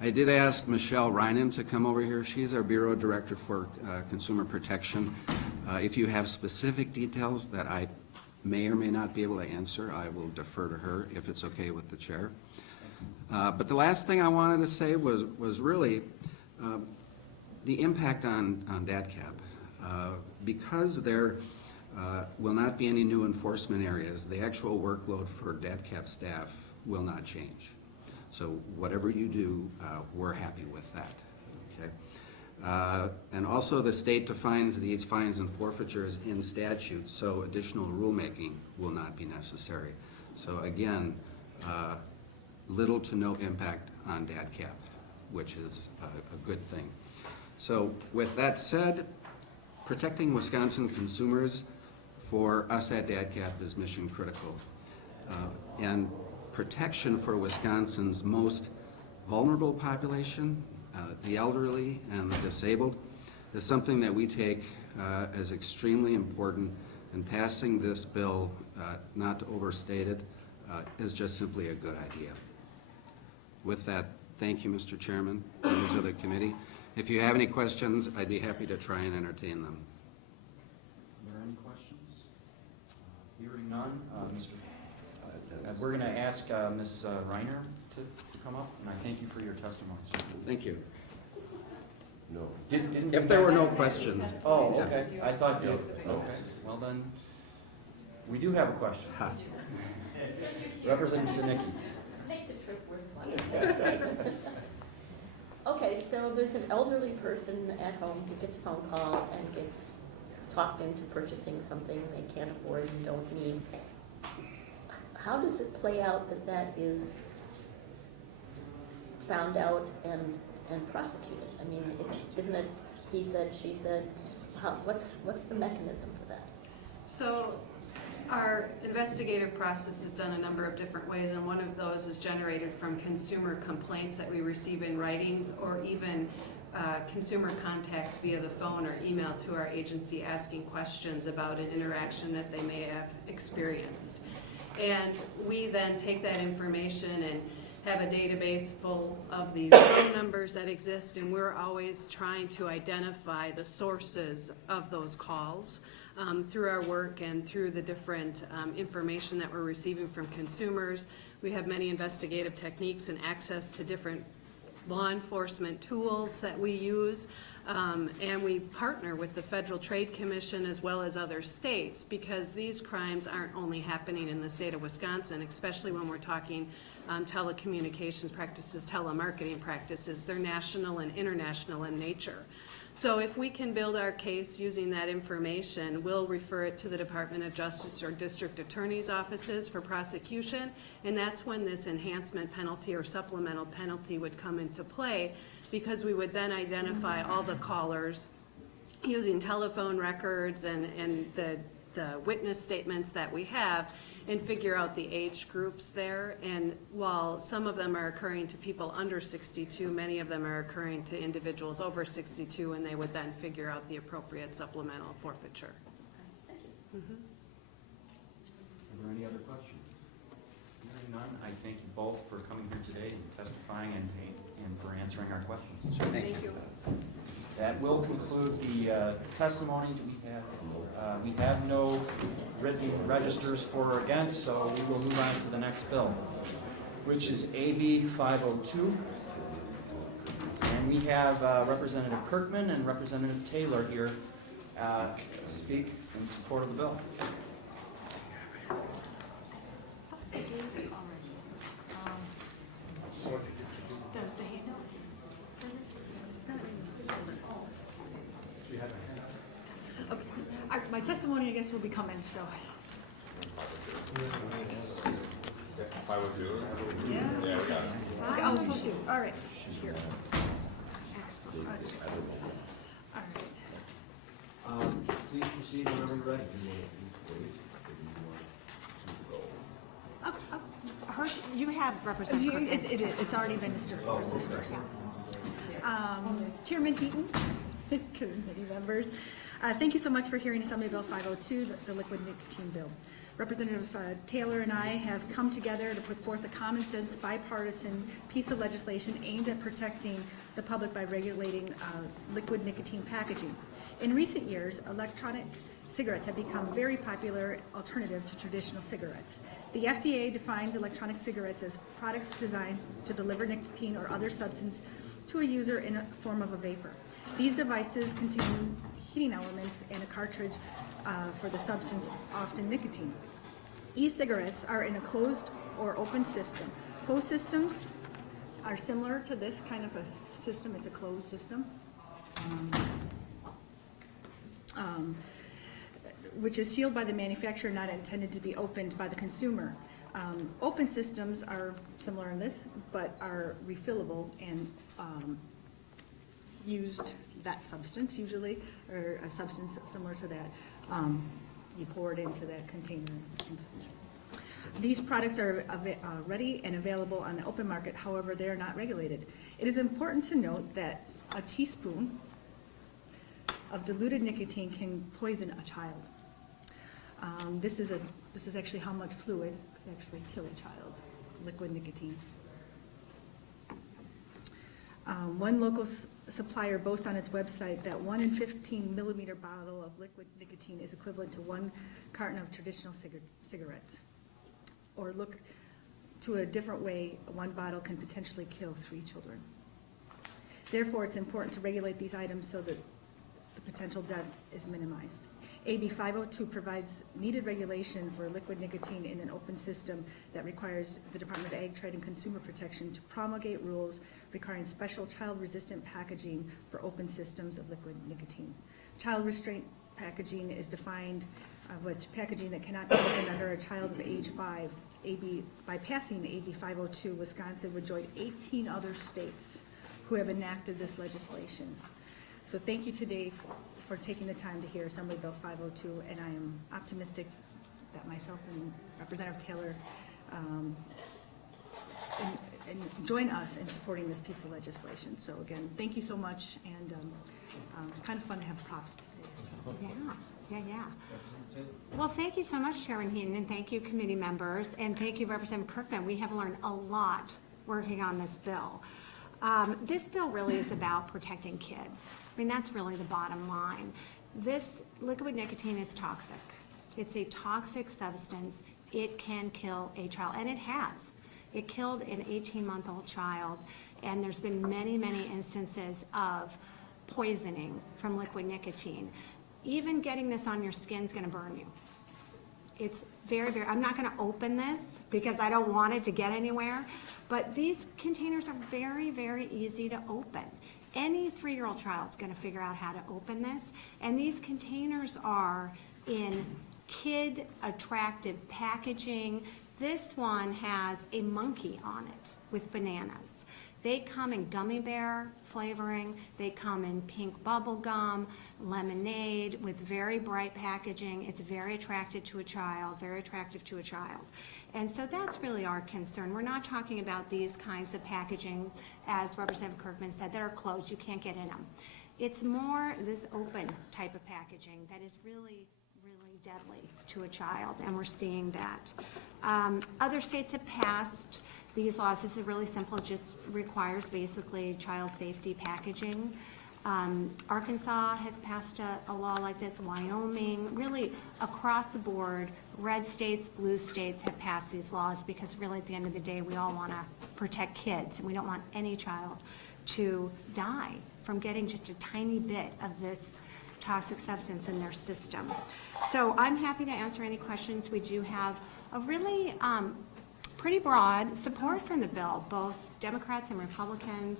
I did ask Michelle Reinen to come over here. She's our Bureau Director for Consumer Protection. If you have specific details that I may or may not be able to answer, I will defer to her if it's okay with the chair. But the last thing I wanted to say was really the impact on DATCAP. Because there will not be any new enforcement areas, the actual workload for DATCAP staff will not change. So whatever you do, we're happy with that. Okay. And also, the state defines these fines and forfeitures in statute, so additional rulemaking will not be necessary. So again, little to no impact on DADCAP, which is a good thing. So with that said, protecting Wisconsin consumers for us at DADCAP is mission critical. And protection for Wisconsin's most vulnerable population, the elderly and the disabled, is something that we take as extremely important, and passing this bill, not to overstate it, is just simply a good idea. With that, thank you, Mr. Chairman, members of the committee. If you have any questions, I'd be happy to try and entertain them. Are there any questions? Hearing none, we're going to ask Ms. Reiner to come up, and I thank you for your testimony. Thank you. No. Didn't If there were no questions. Oh, Yeah. okay. I thought you, okay. Well then, we do have a question. Ha. Representative Zanicki. Make the trip worthwhile. Okay, so there's an elderly person at home who gets a phone call and gets talked into purchasing something they can't afford and don't need. How does it play out that that is found out and prosecuted? I mean, isn't it he said, she said? What's the mechanism for that? So our investigative process is done a number of different ways, and one of those is generated from consumer complaints that we receive in writings, or even consumer contacts via the phone or email to our agency asking questions about an interaction that they may have experienced. And we then take that information and have a database full of these phone numbers that exist, and we're always trying to identify the sources of those calls through our work and through the different information that we're receiving from consumers. We have many investigative techniques and access to different law enforcement tools that we use. And we partner with the Federal Trade Commission as well as other states, because these crimes aren't only happening in the state of Wisconsin, especially when we're talking telecommunications practices, telemarketing practices. They're national and international in nature. So if we can build our case using that information, we'll refer it to the Department of Justice or district attorney's offices for prosecution, and that's when this enhancement penalty or supplemental penalty would come into play, because we would then identify all the callers using telephone records and the witness statements that we have, and figure out the age groups there. And while some of them are occurring to people under 62, many of them are occurring to individuals over 62, and they would then figure out the appropriate supplemental forfeiture. Are there any other questions? Hearing none, I thank you both for coming here today and testifying and for answering our questions. Thank you. That will conclude the testimony that we have. We have no written registers for or against, so we will move on to the next bill, which is AB 502. And we have Representative Kirkman and Representative Taylor here to speak in support of the bill. My testimony, I guess, will be coming, so. 502? Yeah. Yeah, we got it. Okay, oh, 502, all right, here. Excellent. All right. Please proceed whenever you're ready. You have Representative Kirkman. It is, it's already been distributed. Chairman Heaton, committee members, thank you so much for hearing Assembly Bill 502, the liquid nicotine bill. Representative Taylor and I have come together to put forth a common sense bipartisan piece of legislation aimed at protecting the public by regulating liquid nicotine packaging. In recent years, electronic cigarettes have become a very popular alternative to traditional cigarettes. The FDA defines electronic cigarettes as products designed to deliver nicotine or other substance to a user in a form of a vapor. These devices contain heating elements and a cartridge for the substance, often nicotine. E-cigarettes are in a closed or open system. Closed systems are similar to this kind of a system. It's a closed system. which is sealed by the manufacturer, not intended to be opened by the consumer. Open systems are similar in this, but are refillable and used that substance usually, or a substance similar to that. You pour it into that container and such. These products are ready and available on the open market, however, they are not regulated. It is important to note that a teaspoon of diluted nicotine can poison a child. This is actually how much fluid could actually kill a child, liquid nicotine. One local supplier boasts on its website that 1 in 15 millimeter bottle of liquid nicotine is equivalent to 1 carton of traditional cigarettes. Or look to a different way, 1 bottle can potentially kill 3 children. Therefore, it's important to regulate these items so that the potential death is minimized. AB 502 provides needed regulation for liquid nicotine in an open system that requires the Department of Ag, Trade, and Consumer Protection to promulgate rules requiring special child-resistant packaging for open systems of liquid nicotine. Child restraint packaging is defined which packaging that cannot be opened under a child of age 5. By passing AB 502, Wisconsin would join 18 other states who have enacted this legislation. So thank you today for taking the time to hear Assembly Bill 502, and I am optimistic that myself and Representative Taylor and join us in supporting this piece of legislation. So again, thank you so much, and kind of fun to have props today. So. Yeah. Well, thank you so much, Chairman Heaton, and thank you, committee members, and thank you, Representative Kirkman. We have learned a lot working on this bill. This bill really is about protecting kids. I mean, that's really the bottom line. This liquid nicotine is toxic. It's a toxic substance. It can kill a child, and it has. It killed an 18-month-old child, and there's been many, many instances of poisoning from liquid nicotine. Even getting this on your skin is going to burn you. It's very, very, I'm not going to open this because I don't want it to get anywhere, but these containers are very, very easy to open. Any 3-year-old child is going to figure out how to open this, and these containers are in kid-attractive packaging. This one has a monkey on it with bananas. They come in gummy bear flavoring. They come in pink bubble gum, lemonade with very bright packaging. It's very attractive to a child, And so that's really our concern. We're not talking about these kinds of packaging, as Representative Kirkman said, that are closed. You can't get in them. It's more this open type of packaging that is really, really deadly to a child, and we're seeing that. Other states have passed these laws. This is really simple. It just requires basically child safety packaging. Arkansas has passed a law like this. Wyoming, really across the board, red states, blue states have passed these laws because really at the end of the day, we all want to protect kids, and we don't want any child to die from getting just a tiny bit of this toxic substance in their system. So I'm happy to answer any questions. We do have a really pretty broad support from the bill, both Democrats and Republicans.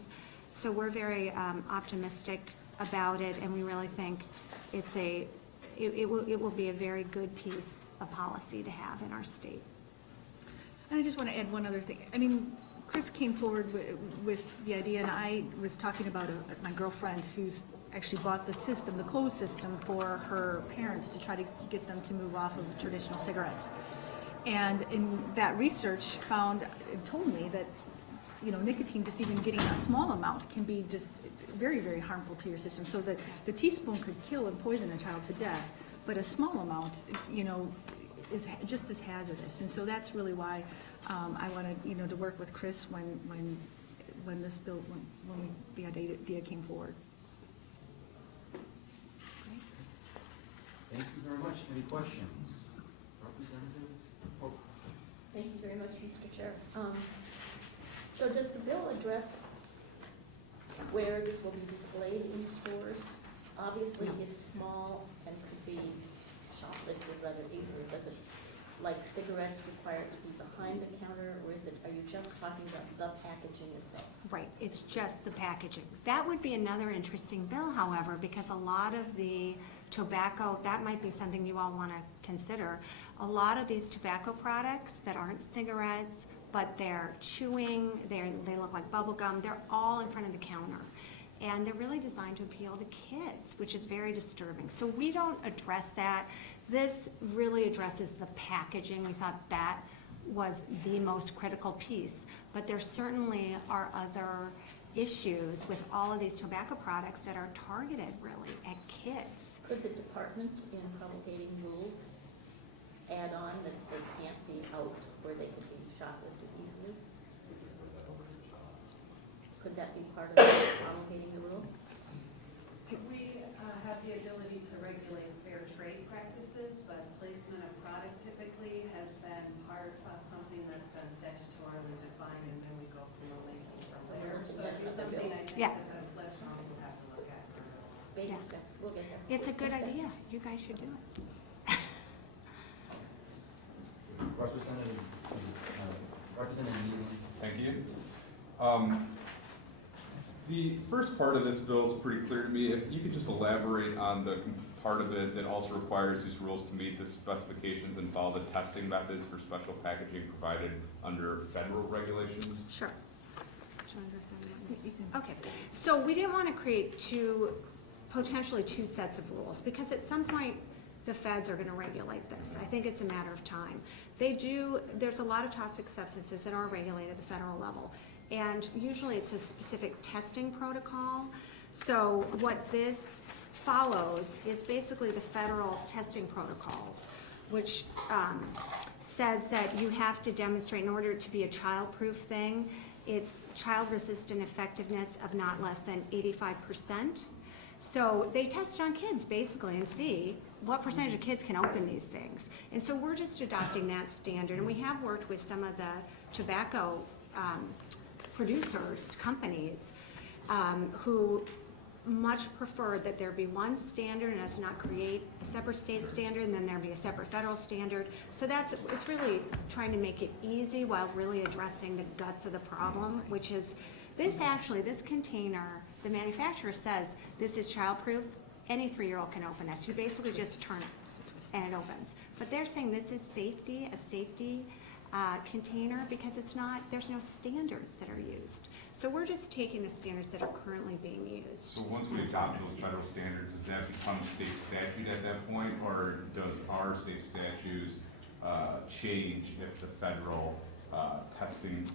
So we're very optimistic about it, and we really think it will be a very good piece of policy to have in our state. And I just want to add one other thing. I mean, Chris came forward with the idea, and I was talking about my girlfriend who's actually bought the system, the closed system, for her parents to try to get them to move off of traditional cigarettes. And in that research told me that, you know, nicotine, just even getting a small amount can be just very, very harmful to your system. So the teaspoon could kill and poison a child to death, but a small amount, you know, is just as hazardous. And so that's really why I wanted, you know, to work with Chris when this bill, when the idea came forward. Great. Thank you very much. Any questions? Representative Pope. Thank you very much, Mr. Chair. So does the bill address where this will be displayed in stores? Obviously, it's small and could be shoplifted rather easily. Does it, like cigarettes, require it to be behind the counter, or are you just talking about the packaging itself? Right, it's just the packaging. That would be another interesting bill, however, because a lot of the tobacco, that might be something you all want to consider. A lot of these tobacco products that aren't cigarettes, but they're chewing, they look like bubble gum, they're all in front of the counter. And they're really designed to appeal to kids, which is very disturbing. So we don't address that. This really addresses the packaging. We thought that was the most critical piece. But there certainly are other issues with all of these tobacco products that are targeted really at kids. Could the department in promulgating rules add on that they can't be out where they can be shoplifted easily? Could that be part of promulgating the rule? We have the ability to regulate fair trade practices, but placement of product typically has been part of something that's been statutorily defined, and then we go from the linking from there. So it'd be something I think Yeah. that the pledge council will have to look at. Baby Yeah. steps, we'll get there. It's a good idea. You guys should do it. Representative Needham. Thank you. The first part of this bill is pretty clear to me. If you could just elaborate on the part of it that also requires these rules to meet the specifications and follow the testing methods for special packaging provided under federal regulations. Sure. Okay, so we didn't want to create potentially two sets of rules, because at some point, the feds are going to regulate this. I think it's a matter of time. There's a lot of toxic substances that are regulated at the federal level, and usually it's a specific testing protocol. So what this follows is basically the federal testing protocols, which says that you have to demonstrate, in order to be a child-proof thing, it's child-resistant effectiveness of not less than 85%. So they test it on kids, basically, and see what percentage of kids can open these things. And so we're just adopting that standard. And we have worked with some of the tobacco producers, companies, who much prefer that there be one standard and us not create a separate state standard, and then there be a separate federal standard. So it's really trying to make it easy while really addressing the guts of the problem, which is this container, the manufacturer says this is childproof. Any 3-year-old can open this. You basically just turn it and it opens. But they're saying this is a safety container, because there's no standards that are used. So we're just taking the standards that are currently being used. So once we adopt those federal standards, does that become state statute at that point, or does our state statutes change if the federal testing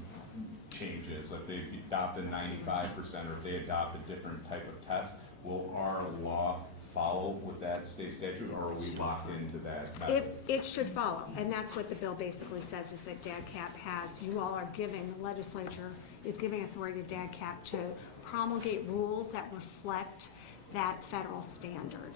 changes? If they adopt a 95%, or if they adopt a different type of test, will our law follow with that state statute, or are we locked into that method? It should follow, and that's what the bill basically says, is that DADCAP the legislature is giving authority to DADCAP to promulgate rules that reflect that federal standard.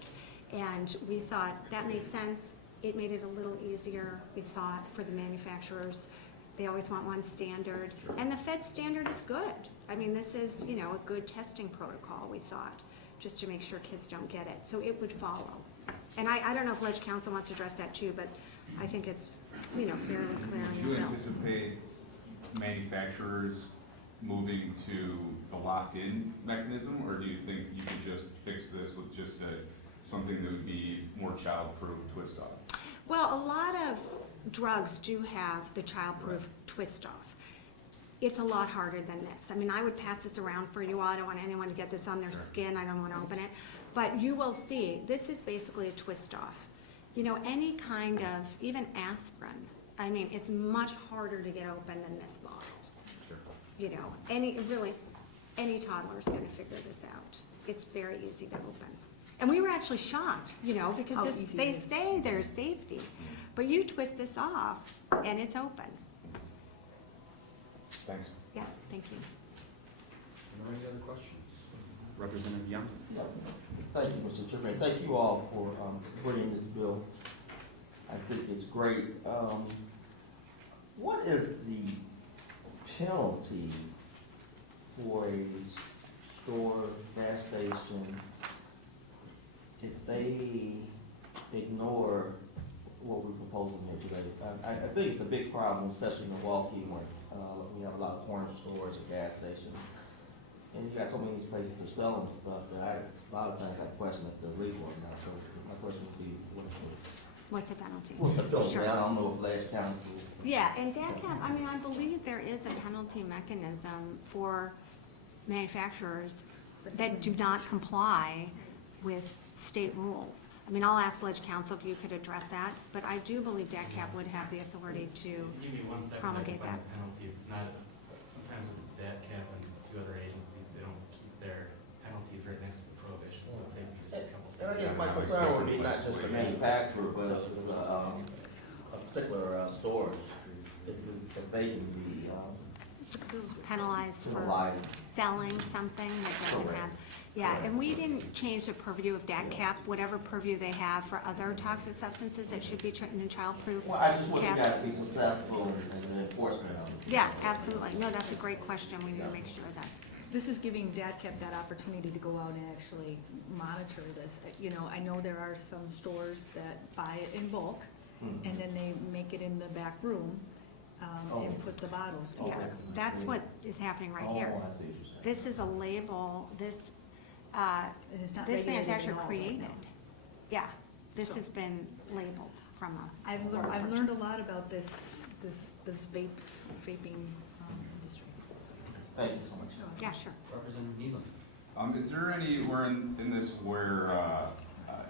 And we thought that made sense. It made it a little easier, we thought, for the manufacturers. They always want one standard, and the Fed standard is good. I mean, this is, a good testing protocol, we thought, just to make sure kids don't get it. So it would follow. And I don't know if Ledge Council wants to address that too, but I think it's, fairly clear in Do the you bill. anticipate manufacturers moving to the locked-in mechanism, or do you think you could just fix this with just something that would be more child-proof twist-off? Well, a lot of drugs do have the childproof twist-off. It's a lot harder than this. I mean, I would pass this around for you all. I don't want anyone to get this on their skin. I don't want to open it. But you will see, this is basically a twist-off. Any kind of, even aspirin, I mean, it's much harder to get open than this bottle. Sure. Any toddler is going to figure this out. It's very easy to open. And we were actually shocked, because they say there's safety. But you twist this off, and it's open. Thanks. Yeah, thank you. Are there any other questions? Representative Young? Yeah. Thank you, Mr. Chairman. Thank you all for bringing this bill. I think it's great. What is the penalty for a store, gas station, if they ignore what we're proposing here today? I think it's a big problem, especially in Milwaukee, when we have a lot of corner stores and gas stations. And you got so many places that are selling stuff that a lot of times I question if they're legal or not. So my question would be, What's the penalty? what's the penalty? Sure. I don't know if Last Council. Yeah, and DACAP, I mean, I believe there is a penalty mechanism for manufacturers that do not comply with state rules. I mean, I'll ask Ledge Council if you could address that, but I do believe DACAP would have the authority to Give me 1 second. promulgate I can that. find the penalty. It's not, sometimes with DATCAP and 2 other agencies, they don't keep their penalties right next to the prohibition, so it takes just a couple I seconds. guess my concern would be not just the manufacturer, but if it's a particular store, if they can be, Penalized for penalized. selling something that doesn't Correct. have, yeah, and we didn't change the purview of DACAP, whatever purview they have for other toxic substances that should be in the childproof. Well, I just want you cap. guys to be successful in the enforcement of it. Yeah, absolutely. No, that's a great question. We need to make sure that's. This is giving DATCAP that opportunity to go out and actually monitor this. You know, I know there are some stores that buy it in bulk, and then they make it in the back room, and put the bottles Yeah, together. that's what is happening right here. Oh, I see what you're saying. This is a label, this, And it's not this regulated manufacturer at all, created. no. Yeah, this So- has been labeled from a. I've learned a lot about this vaping industry. Thank you so much. Yeah, sure. Representative Nealon. Is there anywhere in this where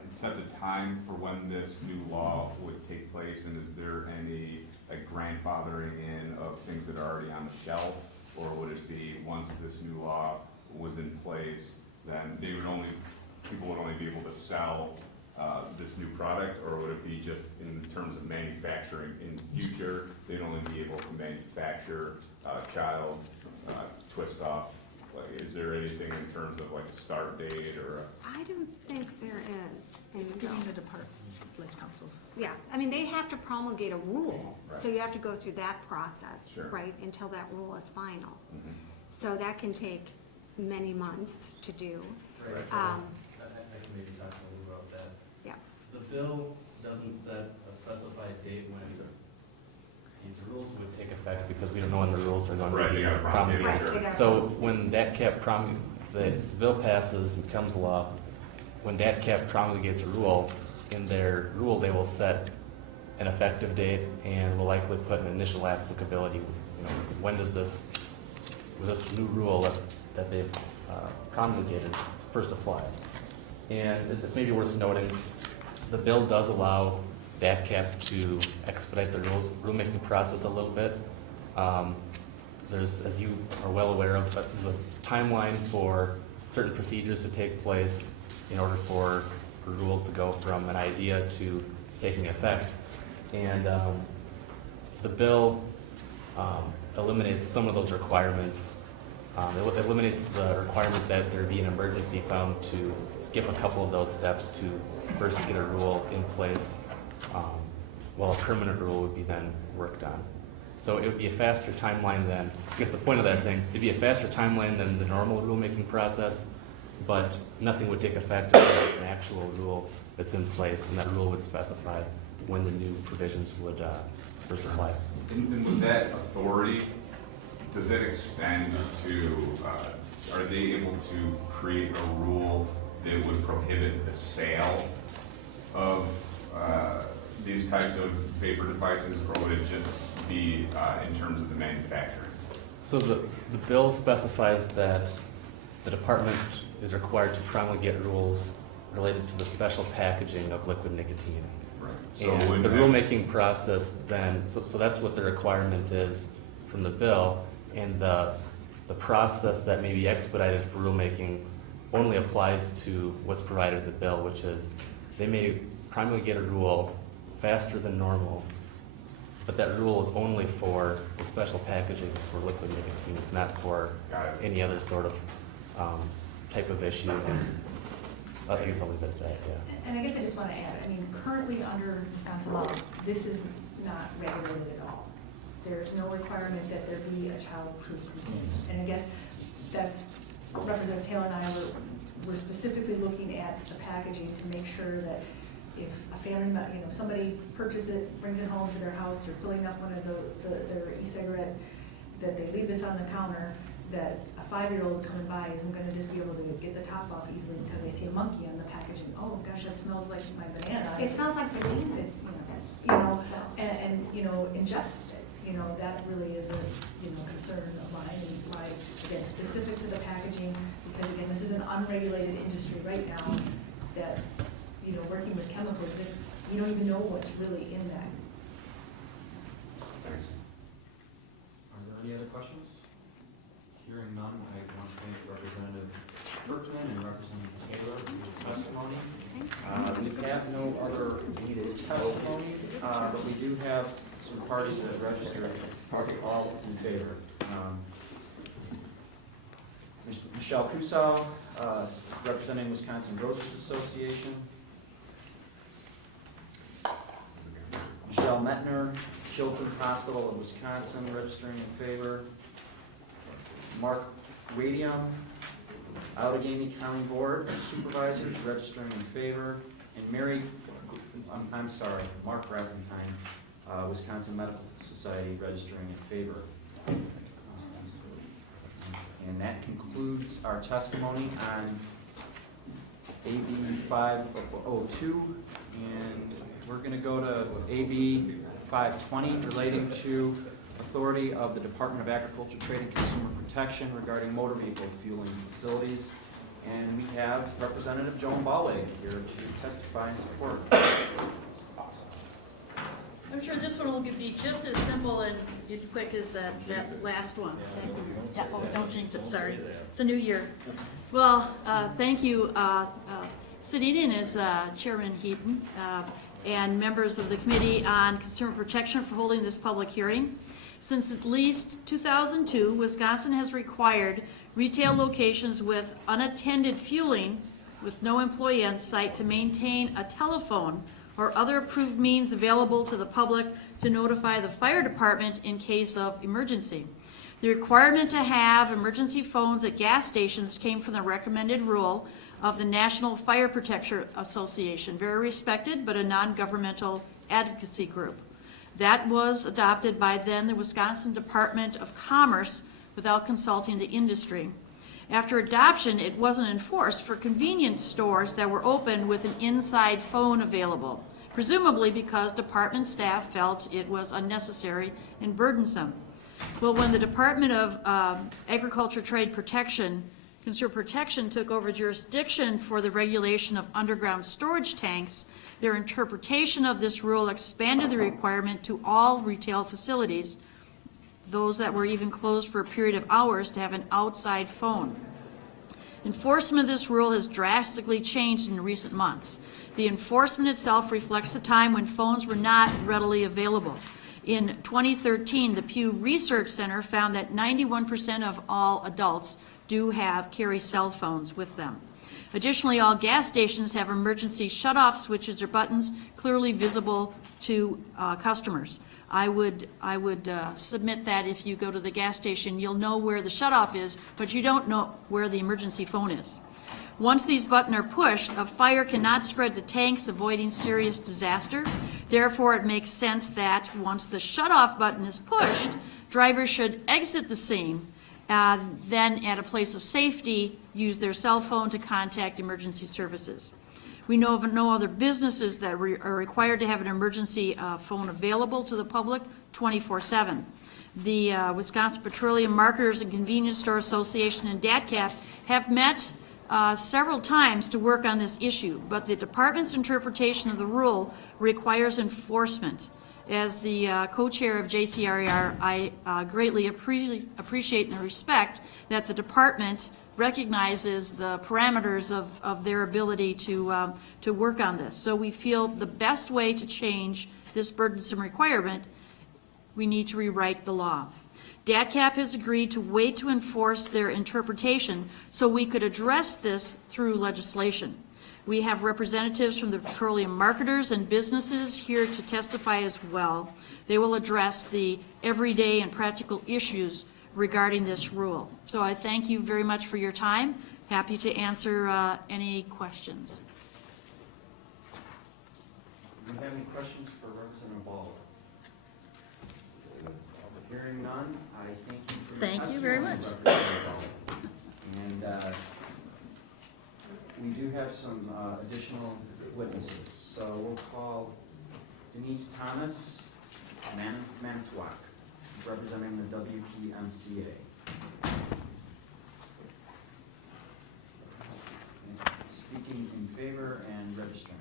it sets a time for when this new law would take place? And is there any like grandfathering in of things that are already on the shelf? Or would it be once this new law was in place, then people would only be able to sell this new product? Or would it be just in terms of manufacturing in the future, they'd only be able to manufacture child twist off? Like, is there anything in terms of like a start date or I don't think there is. It's giving the department, like councils. Yeah, I mean, they have to promulgate a rule, so Right. you have to go through that process, Sure. right, until that rule is final. Mhm. So that can take many months to do. Right. Um, I can maybe talk a little about that. Yeah. The bill doesn't set a specified date when these rules would take effect, because we don't know when the rules are going Right, to they be gotta promulgate it. promulgated. Right. So when the bill passes and becomes law, when DATCAP promulgates a rule, in their rule, they will set an effective date and will likely put an initial applicability. You know, when does this new rule that they've promulgated first apply? And it's maybe worth noting, the bill does allow DATCAP to expedite the rulemaking process a little bit. There's, as you are well aware of, but there's a timeline for certain procedures to take place in order for a rule to go from an idea to taking effect. And the bill eliminates some of those requirements. It eliminates the requirement that there be an emergency found to skip a couple of those steps to first get a rule in place, while a permanent rule would be then worked on. So it would be a faster timeline than, I guess the point of that saying, it'd be a faster timeline than the normal rulemaking process, but nothing would take effect until there's an actual rule that's in place, and that rule would specify when the new provisions would first apply. And with that authority, does that extend to, are they able to create a rule that would prohibit the sale of these types of vapor devices, or would it just be in terms of the manufacturing? So the bill specifies that the department is required to promulgate rules related to the special packaging of liquid nicotine. Right. So And would the that- rulemaking process then, so that's what the requirement is from the bill, and the process that may be expedited for rulemaking only applies to what's provided in the bill, which is they may promulgate a rule faster than normal, but that rule is only for the special packaging for liquid nicotine. It's not for any other sort of type of issue. I guess I'll leave it at that, yeah. And I guess I just want to add, I mean, currently under Wisconsin law, this is not regulated at all. There's no requirement that there be a child-proof container. And I guess that's, Representative Taylor and I were specifically looking at the packaging to make sure that if a family, somebody purchases it, brings it home to their house, they're filling up one of their e-cigarette, that they leave this on the counter, that a 5-year-old coming by isn't gonna just be able to get the top off easily because they see a monkey on the packaging. Oh, gosh, that smells like my banana. It smells like banana. It's, and ingest it, that really is a, concern of mine, and why, again, specific to the packaging, because again, this is an unregulated industry right now, that, working with chemicals, that you don't even know what's really in that. Are there any other questions? Hearing none, I want to thank Representative Kirkman and Representative Taylor for your testimony. We have no other needed testimony, but we do have some parties that registered, all in favor. Michelle Crusoe, representing Wisconsin Grocers Association. Michelle Metner, Children's Hospital of Wisconsin, registering in favor. Mark Radium, Allegheny County Board of Supervisors, registering in favor. And Mark Rappenheim, Wisconsin Medical Society, registering in favor. And that concludes our testimony on AB 502. And we're going to go to AB 520, relating to authority of the Department of Agriculture, Trade, and Consumer Protection regarding motor vehicle fueling facilities. And we have Representative Joan Ballweg here to testify in support. I'm sure this one will be just as simple and quick as that last one. Thank you. Yeah, oh, don't jinx it, sorry. It's a new year. Well, thank you, sitting in as Chairman Heaton and members of the Committee on Consumer Protection for holding this public hearing. Since at least 2002, Wisconsin has required retail locations with unattended fueling with no employee on site to maintain a telephone or other approved means available to the public to notify the fire department in case of emergency. The requirement to have emergency phones at gas stations came from the recommended rule of the National Fire Protection Association, very respected but a non-governmental advocacy group. That was adopted by then the Wisconsin Department of Commerce without consulting the industry. After adoption, it wasn't enforced for convenience stores that were open with an inside phone available, presumably because department staff felt it was unnecessary and burdensome. Well, when the Department of Agriculture, Trade, Protection, Consumer Protection took over jurisdiction for the regulation of underground storage tanks, their interpretation of this rule expanded the requirement to all retail facilities, those that were even closed for a period of hours, to have an outside phone. Enforcement of this rule has drastically changed in recent months. The enforcement itself reflects the time when phones were not readily available. In 2013, the Pew Research Center found that 91% of all adults carry cell phones with them. Additionally, all gas stations have emergency shut-off switches or buttons clearly visible to customers. I would submit that if you go to the gas station, you'll know where the shut-off is, but you don't know where the emergency phone is. Once these buttons are pushed, a fire cannot spread to tanks, avoiding serious disaster. Therefore, it makes sense that once the shut-off button is pushed, drivers should exit the scene, then at a place of safety, use their cell phone to contact emergency services. We know of no other businesses that are required to have an emergency phone available to the public 24/7. The Wisconsin Petroleum Marketers and Convenience Store Association and DATCAP have met several times to work on this issue, but the department's interpretation of the rule requires enforcement. As the co-chair of JCRER, I greatly appreciate and respect that the department recognizes the parameters of their ability to work on this. So we feel the best way to change this burdensome requirement, we need to rewrite the law. DATCAP has agreed to wait to enforce their interpretation so we could address this through legislation. We have representatives from the petroleum marketers and businesses here to testify as well. They will address the everyday and practical issues regarding this rule. So I thank you very much for your time. Happy to answer any questions. Do you have any questions for Representative Ball? Hearing none, I thank you for your Thank you very testimony, much. Representative Bell. And we do have some additional witnesses. So we'll call Denise Thomas, Manitowoc, representing the WPMCA. Speaking in favor and registering.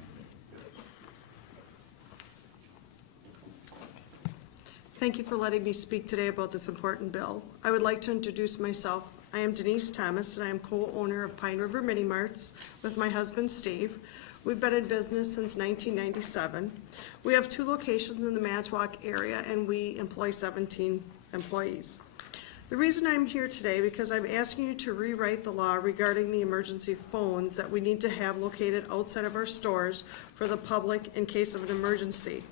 Thank you for letting me speak today about this important bill. I would like to introduce myself. I am Denise Thomas, and I am co-owner of Pine River Mini Marts with my husband, Steve. We've been in business since 1997. We have 2 locations in the Manitowoc area, and we employ 17 employees. The reason I'm here today because I'm asking you to rewrite the law regarding the emergency phones that we need to have located outside of our stores for the public in case of an emergency.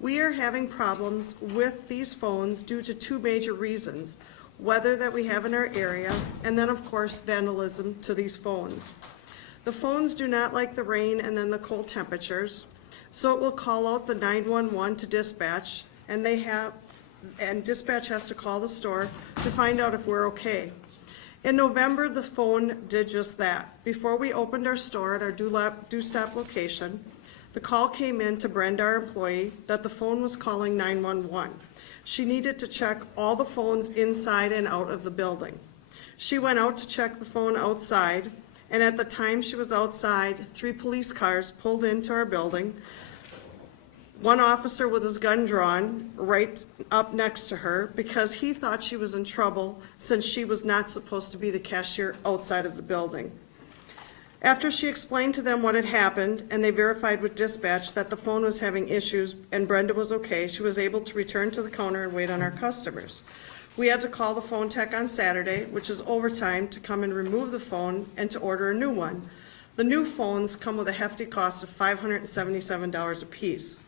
We are having problems with these phones due to 2 major reasons: weather that we have in our area, and then of course vandalism to these phones. The phones do not like the rain and then the cold temperatures, so it will call out the 911 to dispatch, and dispatch has to call the store to find out if we're okay. In November, the phone did just that. Before we opened our store at our Do-Stop location, the call came in to Brenda, our employee, that the phone was calling 911. She needed to check all the phones inside and out of the building. She went out to check the phone outside, and at the time she was outside, 3 police cars pulled into our building. One officer with his gun drawn right up next to her because he thought she was in trouble since she was not supposed to be the cashier outside of the building. After she explained to them what had happened and they verified with dispatch that the phone was having issues and Brenda was okay, she was able to return to the counter and wait on our customers. We had to call the phone tech on Saturday, which is overtime, to come and remove the phone and to order a new one. The new phones come with a hefty cost of $577 a piece.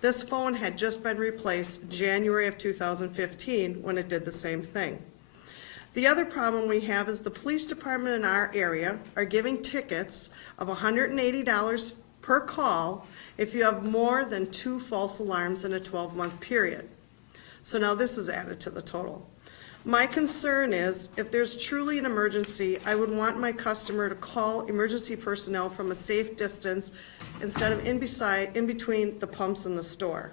This phone had just been replaced January of 2015 when it did the same thing. The other problem we have is the police department in our area are giving tickets of $180 per call if you have more than 2 false alarms in a 12-month period. So now this is added to the total. My concern is if there's truly an emergency, I would want my customer to call emergency personnel from a safe distance instead of in between the pumps in the store.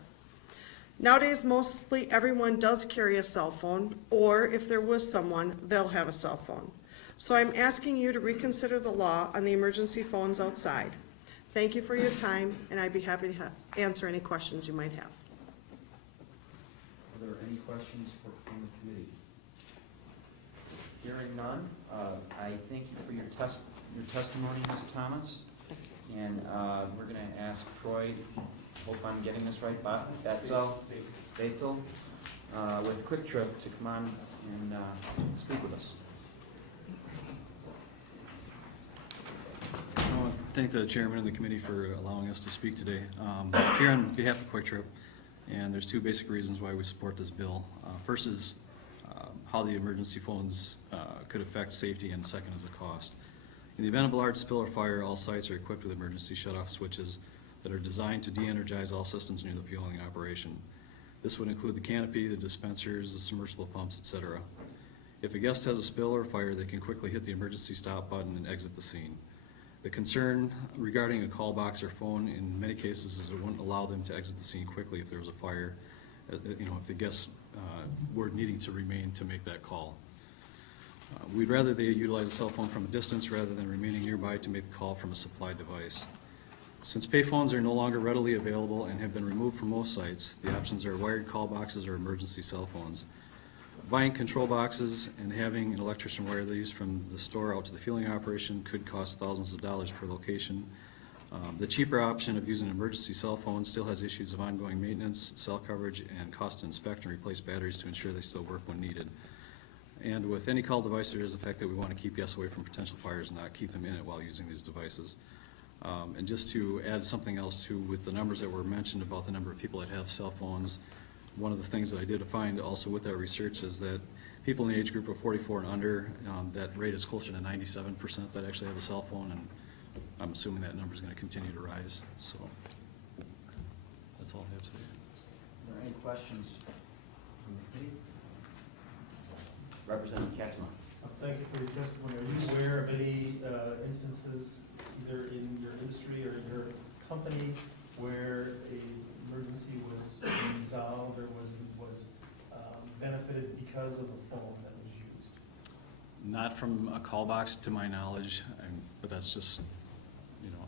Nowadays, mostly everyone does carry a cell phone, or if they're with someone, they'll have a cell phone. So I'm asking you to reconsider the law on the emergency phones outside. Thank you for your time, and I'd be happy to answer any questions you might have. Are there any questions from the committee? Hearing none, I thank you for your testimony, Ms. Thomas. And we're going to ask Troy, hope I'm getting this right, Batzel, with Quick Trip to come on and speak with us. I want to thank the chairman and the committee for allowing us to speak today. Here on behalf of Quick Trip, and there's 2 basic reasons why we support this bill. First is how the emergency phones could affect safety, and second is the cost. In the event of a large spill or fire, all sites are equipped with emergency shutoff switches that are designed to de-energize all systems near the fueling operation. This would include the canopy, the dispensers, the submersible pumps, etc. If a guest has a spill or fire, they can quickly hit the emergency stop button and exit the scene. The concern regarding a call box or phone in many cases is it wouldn't allow them to exit the scene quickly if there was a fire, if the guests were needing to remain to make that call. We'd rather they utilize a cell phone from a distance rather than remaining nearby to make the call from a supplied device. Since payphones are no longer readily available and have been removed from most sites, the options are wired call boxes or emergency cell phones. Buying control boxes and having an electrician wire these from the store out to the fueling operation could cost thousands of dollars per location. The cheaper option of using an emergency cell phone still has issues of ongoing maintenance, cell coverage, and cost to inspect and replace batteries to ensure they still work when needed. And with any call device, there is the fact that we want to keep guests away from potential fires and not keep them in it while using these devices. And just to add something else too, with the numbers that were mentioned about the number of people that have cell phones, one of the things that I did find also with that research is that people in the age group of 44 and under, that rate is closer to 97% that actually have a cell phone, and I'm assuming that number is going to continue to rise. So that's all I have to say. Are there any questions from the committee? Representative Katzma. Thank you for your testimony. Are you aware of any instances, either in your industry or in your company, where a emergency was resolved or was benefited because of a phone that was used? Not from a call box to my knowledge, but that's just,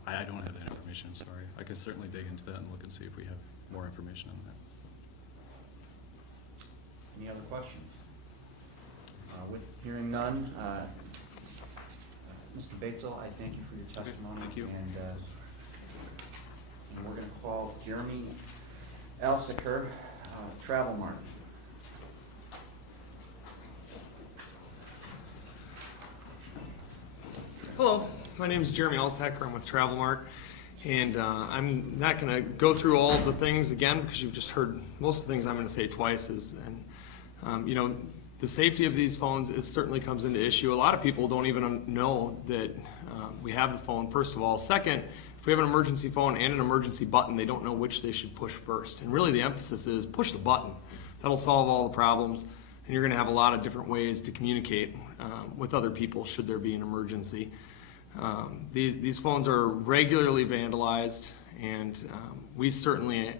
I don't have that information, I'm sorry. I can certainly dig into that and look and see if we have more information on that. Any other questions? With hearing none, Mr. Batesel, I thank you for your testimony. Thank you. And we're going to call Jeremy Alsaker, Travel Mart. Hello, my name is Jeremy Alsaker. I'm with Travel Mart, and I'm not going to go through all of the things again because you've just heard most of the things I'm going to say twice. The safety of these phones certainly comes into issue. A lot of people don't even know that we have the phone, first of all. Second, if we have an emergency phone and an emergency button, they don't know which they should push first. And really the emphasis is push the button. That'll solve all the problems, and you're going to have a lot of different ways to communicate with other people should there be an emergency. These phones are regularly vandalized, and we certainly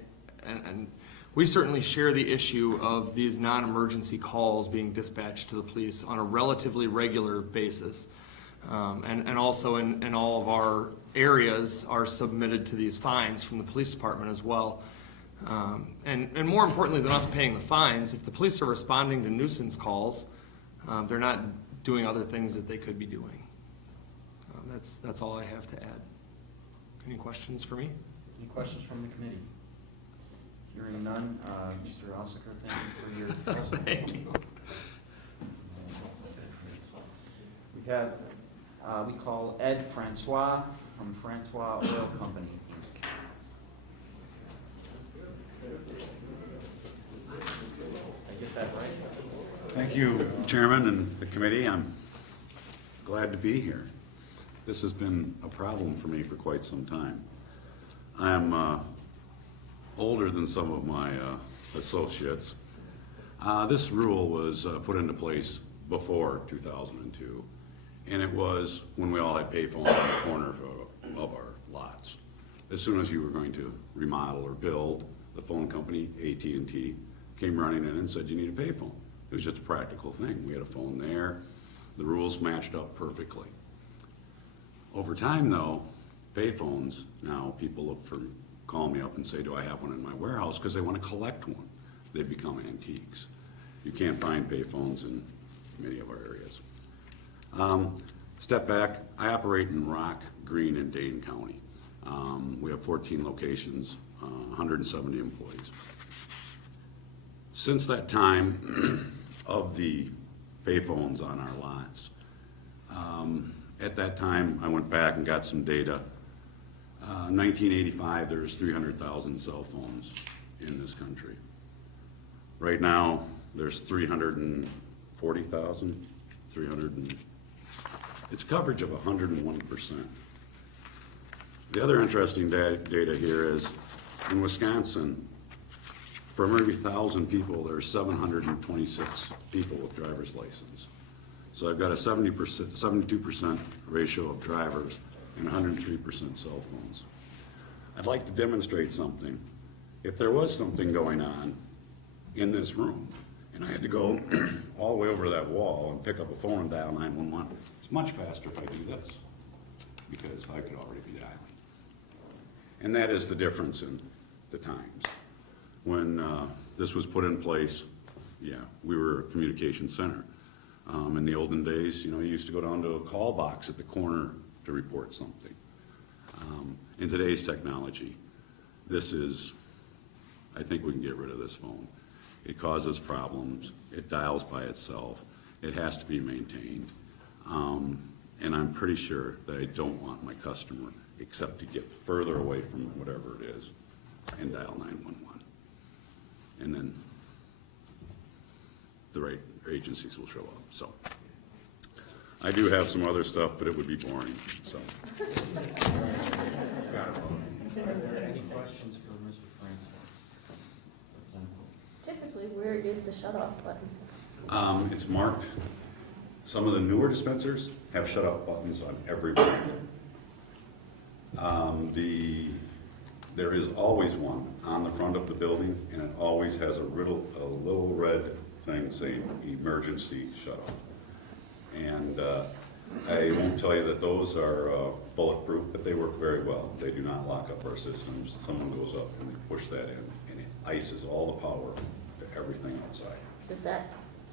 share the issue of these non-emergency calls being dispatched to the police on a relatively regular basis. And also in all of our areas are submitted to these fines from the police department as well. And more importantly than us paying the fines, if the police are responding to nuisance calls, they're not doing other things that they could be doing. That's all I have to add. Any questions for me? Any questions from the committee? Hearing none, Mr. Alsaker, thank you for your testimony. Thank you. We call Ed Francois from Francois Oil Company, Inc. Did I get that right? Thank you, Chairman and the committee. I'm glad to be here. This has been a problem for me for quite some time. I'm older than some of my associates. This rule was put into place before 2002, and it was when we all had payphones on the corner of our lots. As soon as you were going to remodel or build, the phone company, AT&T, came running in and said you need a payphone. It was just a practical thing. We had a phone there. The rules matched up perfectly. Over time, though, payphones, now people look for, call me up and say, do I have one in my warehouse? Because they want to collect one. They become antiques. You can't find payphones in many of our areas. Step back, I operate in Rock, Greene, and Dane County. We have 14 locations, 170 employees. Since that time of the payphones on our lots, at that time, I went back and got some data. 1985, there was 300,000 cell phones in this country. Right now, there's 340,000, it's coverage of 101%. The other interesting data here is, in Wisconsin, for every 1,000 people, there are 726 people with driver's license. So I've got a 72% ratio of drivers and 103% cell phones. I'd like to demonstrate something. If there was something going on in this room, and I had to go all the way over to that wall and pick up a phone and dial 911, it's much faster if I do this, because I could already be dialing. And that is the difference in the times. When this was put in place, yeah, we were a communication center. In the olden days, you used to go down to a call box at the corner to report something. In today's technology, this is, I think we can get rid of this phone. It causes problems, it dials by itself, it has to be maintained. And I'm pretty sure that I don't want my customer, except to get further away from whatever it is, and dial 911. And then the right agencies will show up. So I do have some other stuff, but it would be boring, so. Are there any questions for Mr. Francois? Typically, where is the shut-off button? It's marked. Some of the newer dispensers have shut-off buttons on every bottle. There is always one on the front of the building, and it always has a little red thing saying emergency shut-off. And I won't tell you that those are bulletproof, but they work very well. They do not lock up our systems. Someone goes up and they push that in, and it ices all the power to everything outside. Does that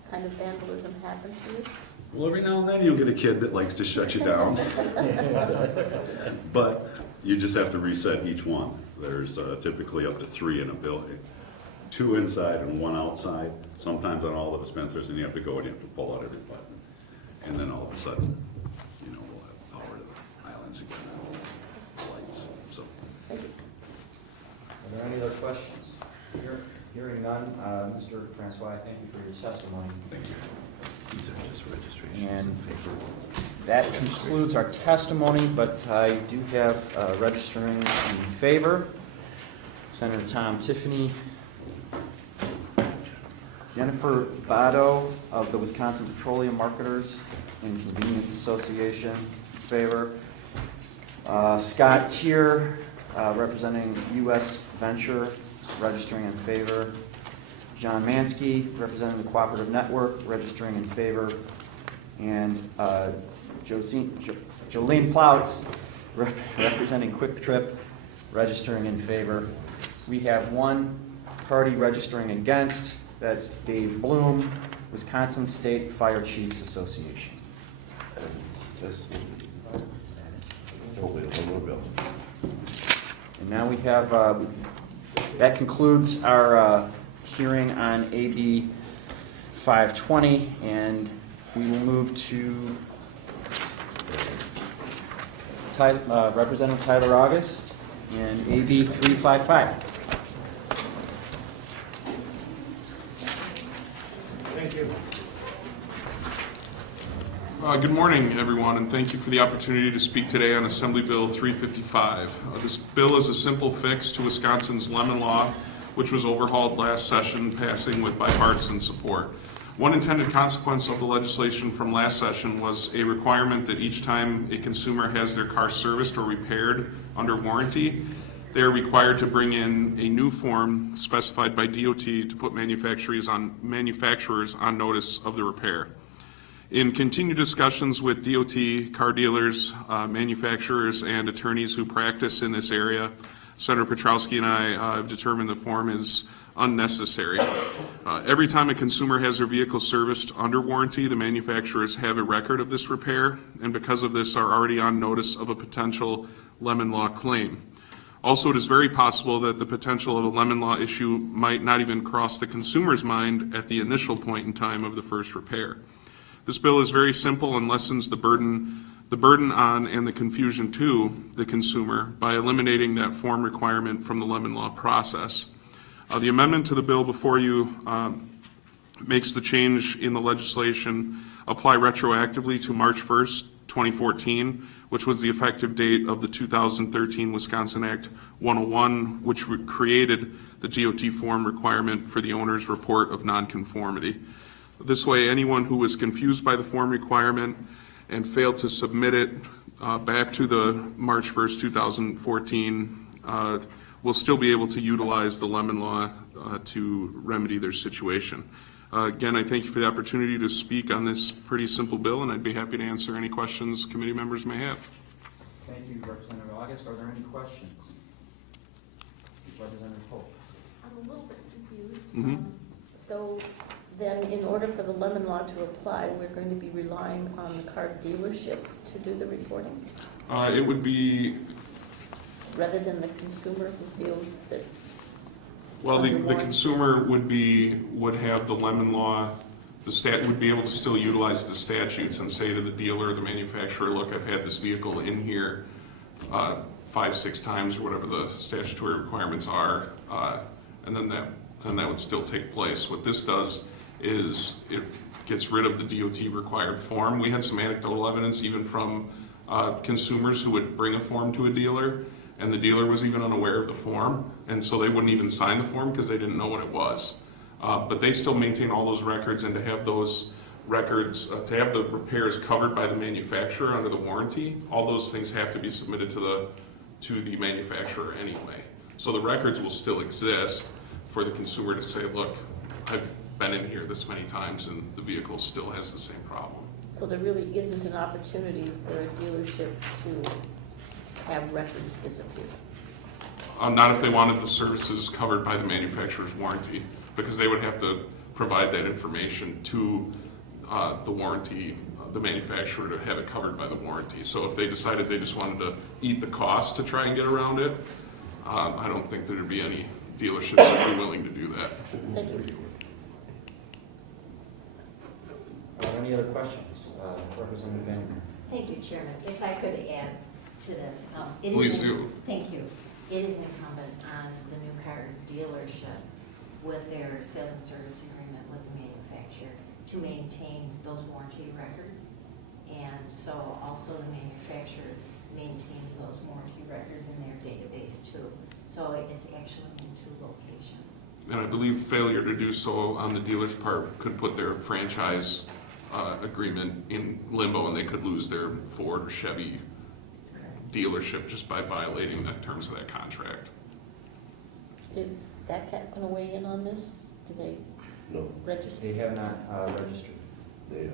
kind of vandalism happen to you? Well, every now and then you'll get a kid that likes to shut you down. But you just have to reset each one. There's typically up to 3 in a building, 2 inside and 1 outside, sometimes on all the dispensers, and you have to go and you have to pull out every button. And then all of a sudden, you know, we'll have power to the islands again, and all the lights, so. Thank you. Are there any other questions? Hearing none, Mr. Francois, I thank you for your testimony. Thank you. These are just registrations. And that concludes our testimony, but I do have registering in favor. Senator Tom Tiffany, Jennifer Bado of the Wisconsin Petroleum Marketers and Convenience Association, in favor. Scott Tier, representing U.S. Venture, registering in favor. John Mansky, representing the Cooperative Network, registering in favor. And Jolene Ploutz, representing Quick Trip, registering in favor. We have one party registering against. That's Dave Bloom, Wisconsin State Fire Chiefs Association. And now we have, that concludes our hearing on AB 520, and we will move to Representative Tyler August and AB 355. Thank you. Good morning, everyone, and thank you for the opportunity to speak today on Assembly Bill 355. This bill is a simple fix to Wisconsin's lemon law, which was overhauled last session, passing with bipartisan support. One intended consequence of the legislation from last session was a requirement that each time a consumer has their car serviced or repaired under warranty, they are required to bring in a new form specified by DOT to put manufacturers on notice of the repair. In continued discussions with DOT, car dealers, manufacturers, and attorneys who practice in this area, Senator Petrowski and I have determined the form is unnecessary. Every time a consumer has their vehicle serviced under warranty, the manufacturers have a record of this repair, and because of this are already on notice of a potential lemon law claim. Also, it is very possible that the potential of a lemon law issue might not even cross the consumer's mind at the initial point in time of the first repair. This bill is very simple and lessens the burden on and the confusion to the consumer by eliminating that form requirement from the lemon law process. The amendment to the bill before you makes the change in the legislation apply retroactively to March 1st, 2014, which was the effective date of the 2013 Wisconsin Act 101, which created the DOT form requirement for the owner's report of nonconformity. This way, anyone who was confused by the form requirement and failed to submit it back to the March 1st, 2014, will still be able to utilize the lemon law to remedy their situation. Again, I thank you for the opportunity to speak on this pretty simple bill, and I'd be happy to answer any questions committee members may have. Thank you, Representative August. Are there any questions? Representative Hope. I'm a little bit confused. Mm-hmm. So then, in order for the lemon law to apply, we're going to be relying on the car dealership to do the reporting? It would be... Rather than the consumer who feels that... Well, the consumer would have the lemon law, would be able to still utilize the statutes and say to the dealer or the manufacturer, look, I've had this vehicle in here 5-6 times or whatever the statutory requirements are, and then that would still take place. What this does is it gets rid of the DOT required form. We had some anecdotal evidence even from consumers who would bring a form to a dealer, and the dealer was even unaware of the form, and so they wouldn't even sign the form because they didn't know what it was. But they still maintain all those records, and to have those records, to have the repairs covered by the manufacturer under the warranty, all those things have to be submitted to the manufacturer anyway. So the records will still exist for the consumer to say, look, I've been in here this many times and the vehicle still has the same problem. So there really isn't an opportunity for a dealership to have records disappear? Not if they wanted the services covered by the manufacturer's warranty, because they would have to provide that information to the warranty, the manufacturer, to have it covered by the warranty. So if they decided they just wanted to eat the cost to try and get around it, I don't think there'd be any dealerships that would be willing to do that. Thank you. Any other questions? Representative Vandermeer. Thank you, Chairman. If I could add to this. It is Please in- do. Thank you. It is incumbent on the new car dealership with their sales and service agreement with the manufacturer to maintain those warranty records. And so also the manufacturer maintains those warranty records in their database too. So it's actually in 2 locations. And I believe failure to do so on the dealer's part could put their franchise agreement in limbo, and they could lose their Ford or Chevy dealership just by violating the terms of that contract. Is DATCAT going to weigh in on this? Do they No, register? They have not registered. they are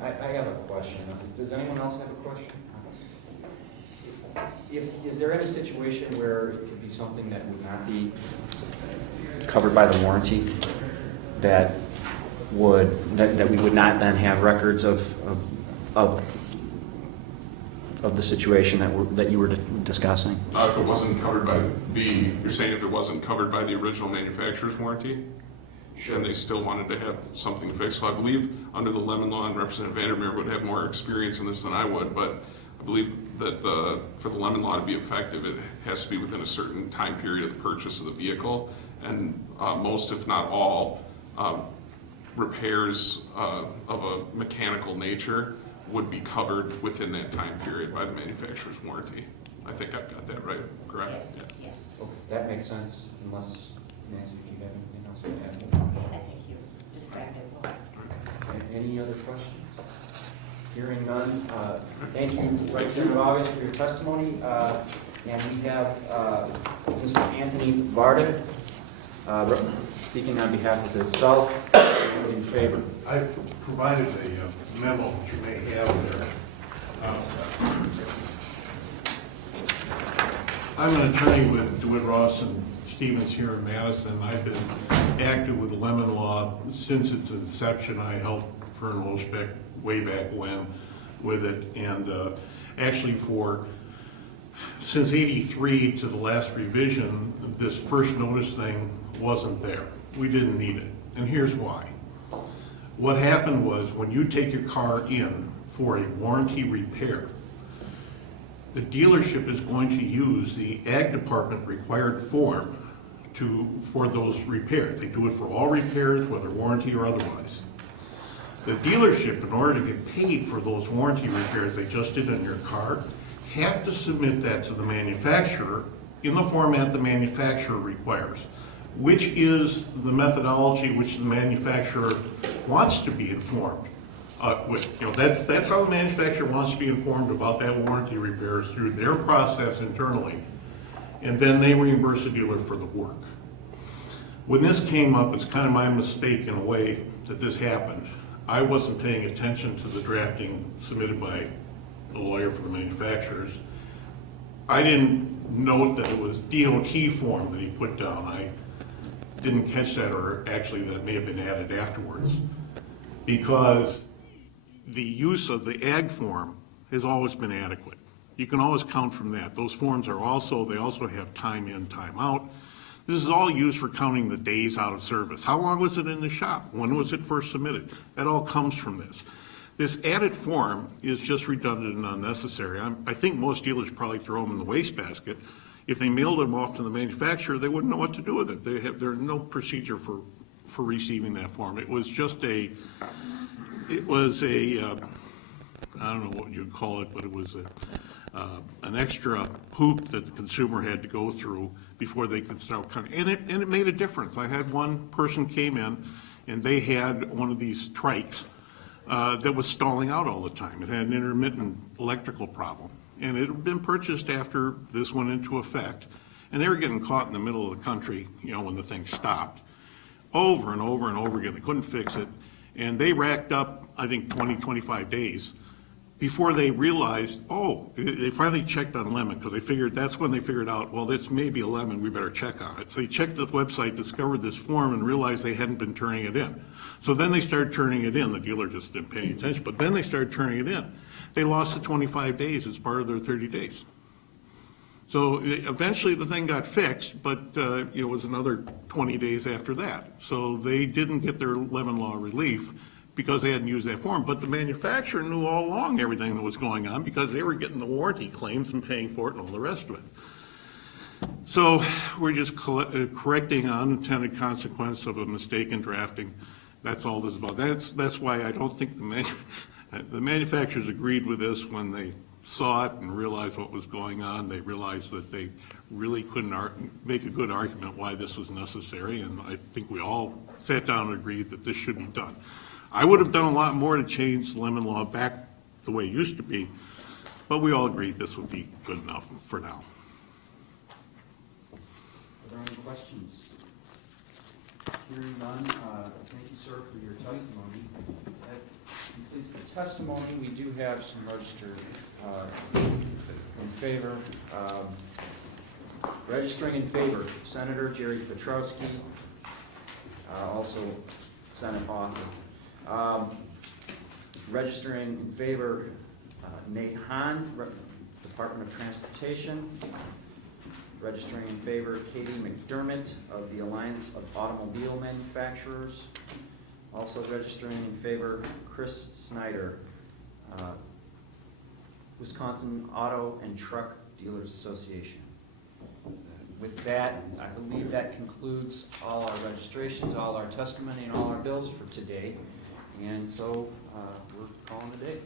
not. I have a question. Does anyone else have a question? Is there any situation where it could be something that would not be covered by the warranty, that we would not then have records of the situation that you were discussing? If it wasn't covered by you're saying if it wasn't covered by the original manufacturer's warranty? Sure. And they still wanted to have something fixed. So I believe under the Lemon Law, and Representative Vandermeer would have more experience in this than I would, but I believe that for the Lemon Law to be effective, it has to be within a certain time period of the purchase of the vehicle. And most, if not all, repairs of a mechanical nature would be covered within that time period by the manufacturer's warranty. I think I've got that right, correct? Yes, Yeah. yes. Okay, that makes sense, unless, Nancy, if you have anything else to add. I think you described it well. Any other questions? Hearing none, thank you, Representative August, for your testimony. And we have Mr. Anthony Varda speaking on behalf of himself. In favor. I've provided a memo that you may have there. I'm an attorney with DeWitt Ross and Stevens here in Madison. I've been active with the Lemon Law since its inception. I helped Fern Loschbeck way back when with it, and actually since '83 to the last revision, this first notice thing wasn't there. We didn't need it, and here's why. What happened was, when you take your car in for a warranty repair, the dealership is going to use the Ag Department required form for those repairs. They do it for all repairs, whether warranty or otherwise. The dealership, in order to get paid for those warranty repairs they just did on your car, have to submit that to the manufacturer in the format the manufacturer requires, which is the methodology which the manufacturer wants to be informed. That's how the manufacturer wants to be informed about that warranty repairs, through their process internally, and then they reimburse the dealer for the work. When this came up, it's kind of my mistake in a way that this happened. I wasn't paying attention to the drafting submitted by a lawyer for the manufacturers. I didn't note that it was DOT form that he put down. I didn't catch that, or actually that may have been added afterwards, because the use of the ag form has always been adequate. You can always count from that. Those forms they also have time in, time out. This is all used for counting the days out of service. How long was it in the shop? When was it first submitted? That all comes from this. This added form is just redundant and unnecessary. I think most dealers probably throw them in the wastebasket. If they mailed them off to the manufacturer, they wouldn't know what to do with it. There's no procedure for receiving that form. It was I don't know what you'd call it, but it was an extra hoop that the consumer had to go through before they could start cutting. And it made a difference. I had one person came in, and they had one of these trikes that was stalling out all the time. It had an intermittent electrical problem. And it had been purchased after this went into effect. And they were getting caught in the middle of the country, you know, when the thing stopped, over and over and over again. They couldn't fix it. And they racked up, I think, 20, 25 days before they realized, oh, they finally checked on lemon, because that's when they figured out, well, this may be a lemon, we better check on it. So they checked the website, discovered this form, and realized they hadn't been turning it in. So then they started turning it in. The dealer just didn't pay any attention, but then they started turning it in. They lost the 25 days as part of their 30 days. So eventually the thing got fixed, but it was another 20 days after that. So they didn't get their lemon law relief because they hadn't used that form. But the manufacturer knew all along everything that was going on because they were getting the warranty claims and paying for it and all the rest of it. So we're just correcting unintended consequence of a mistake in drafting. That's all this is about. That's why I don't think the manufacturers agreed with this when they saw it and realized what was going on. They realized that they really couldn't make a good argument why this was necessary, and I think we all sat down and agreed that this should be done. I would have done a lot more to change the lemon law back the way it used to be, but we all agreed this would be good enough for now. Are there any questions? Hearing none, thank you, sir, for your testimony. That completes the testimony. We do have some registered in favor. Registering in favor, Senator Jerry Petrowski, also Senate author. Registering in favor, Nate Hahn, Department of Transportation. Registering in favor, Katie McDermott of the Alliance of Automobile Manufacturers. Also registering in favor, Chris Snyder, Wisconsin Auto and Truck Dealers Association. With that, I believe that concludes all our registrations, all our testimony, and all our bills for today. And so we're calling it a day.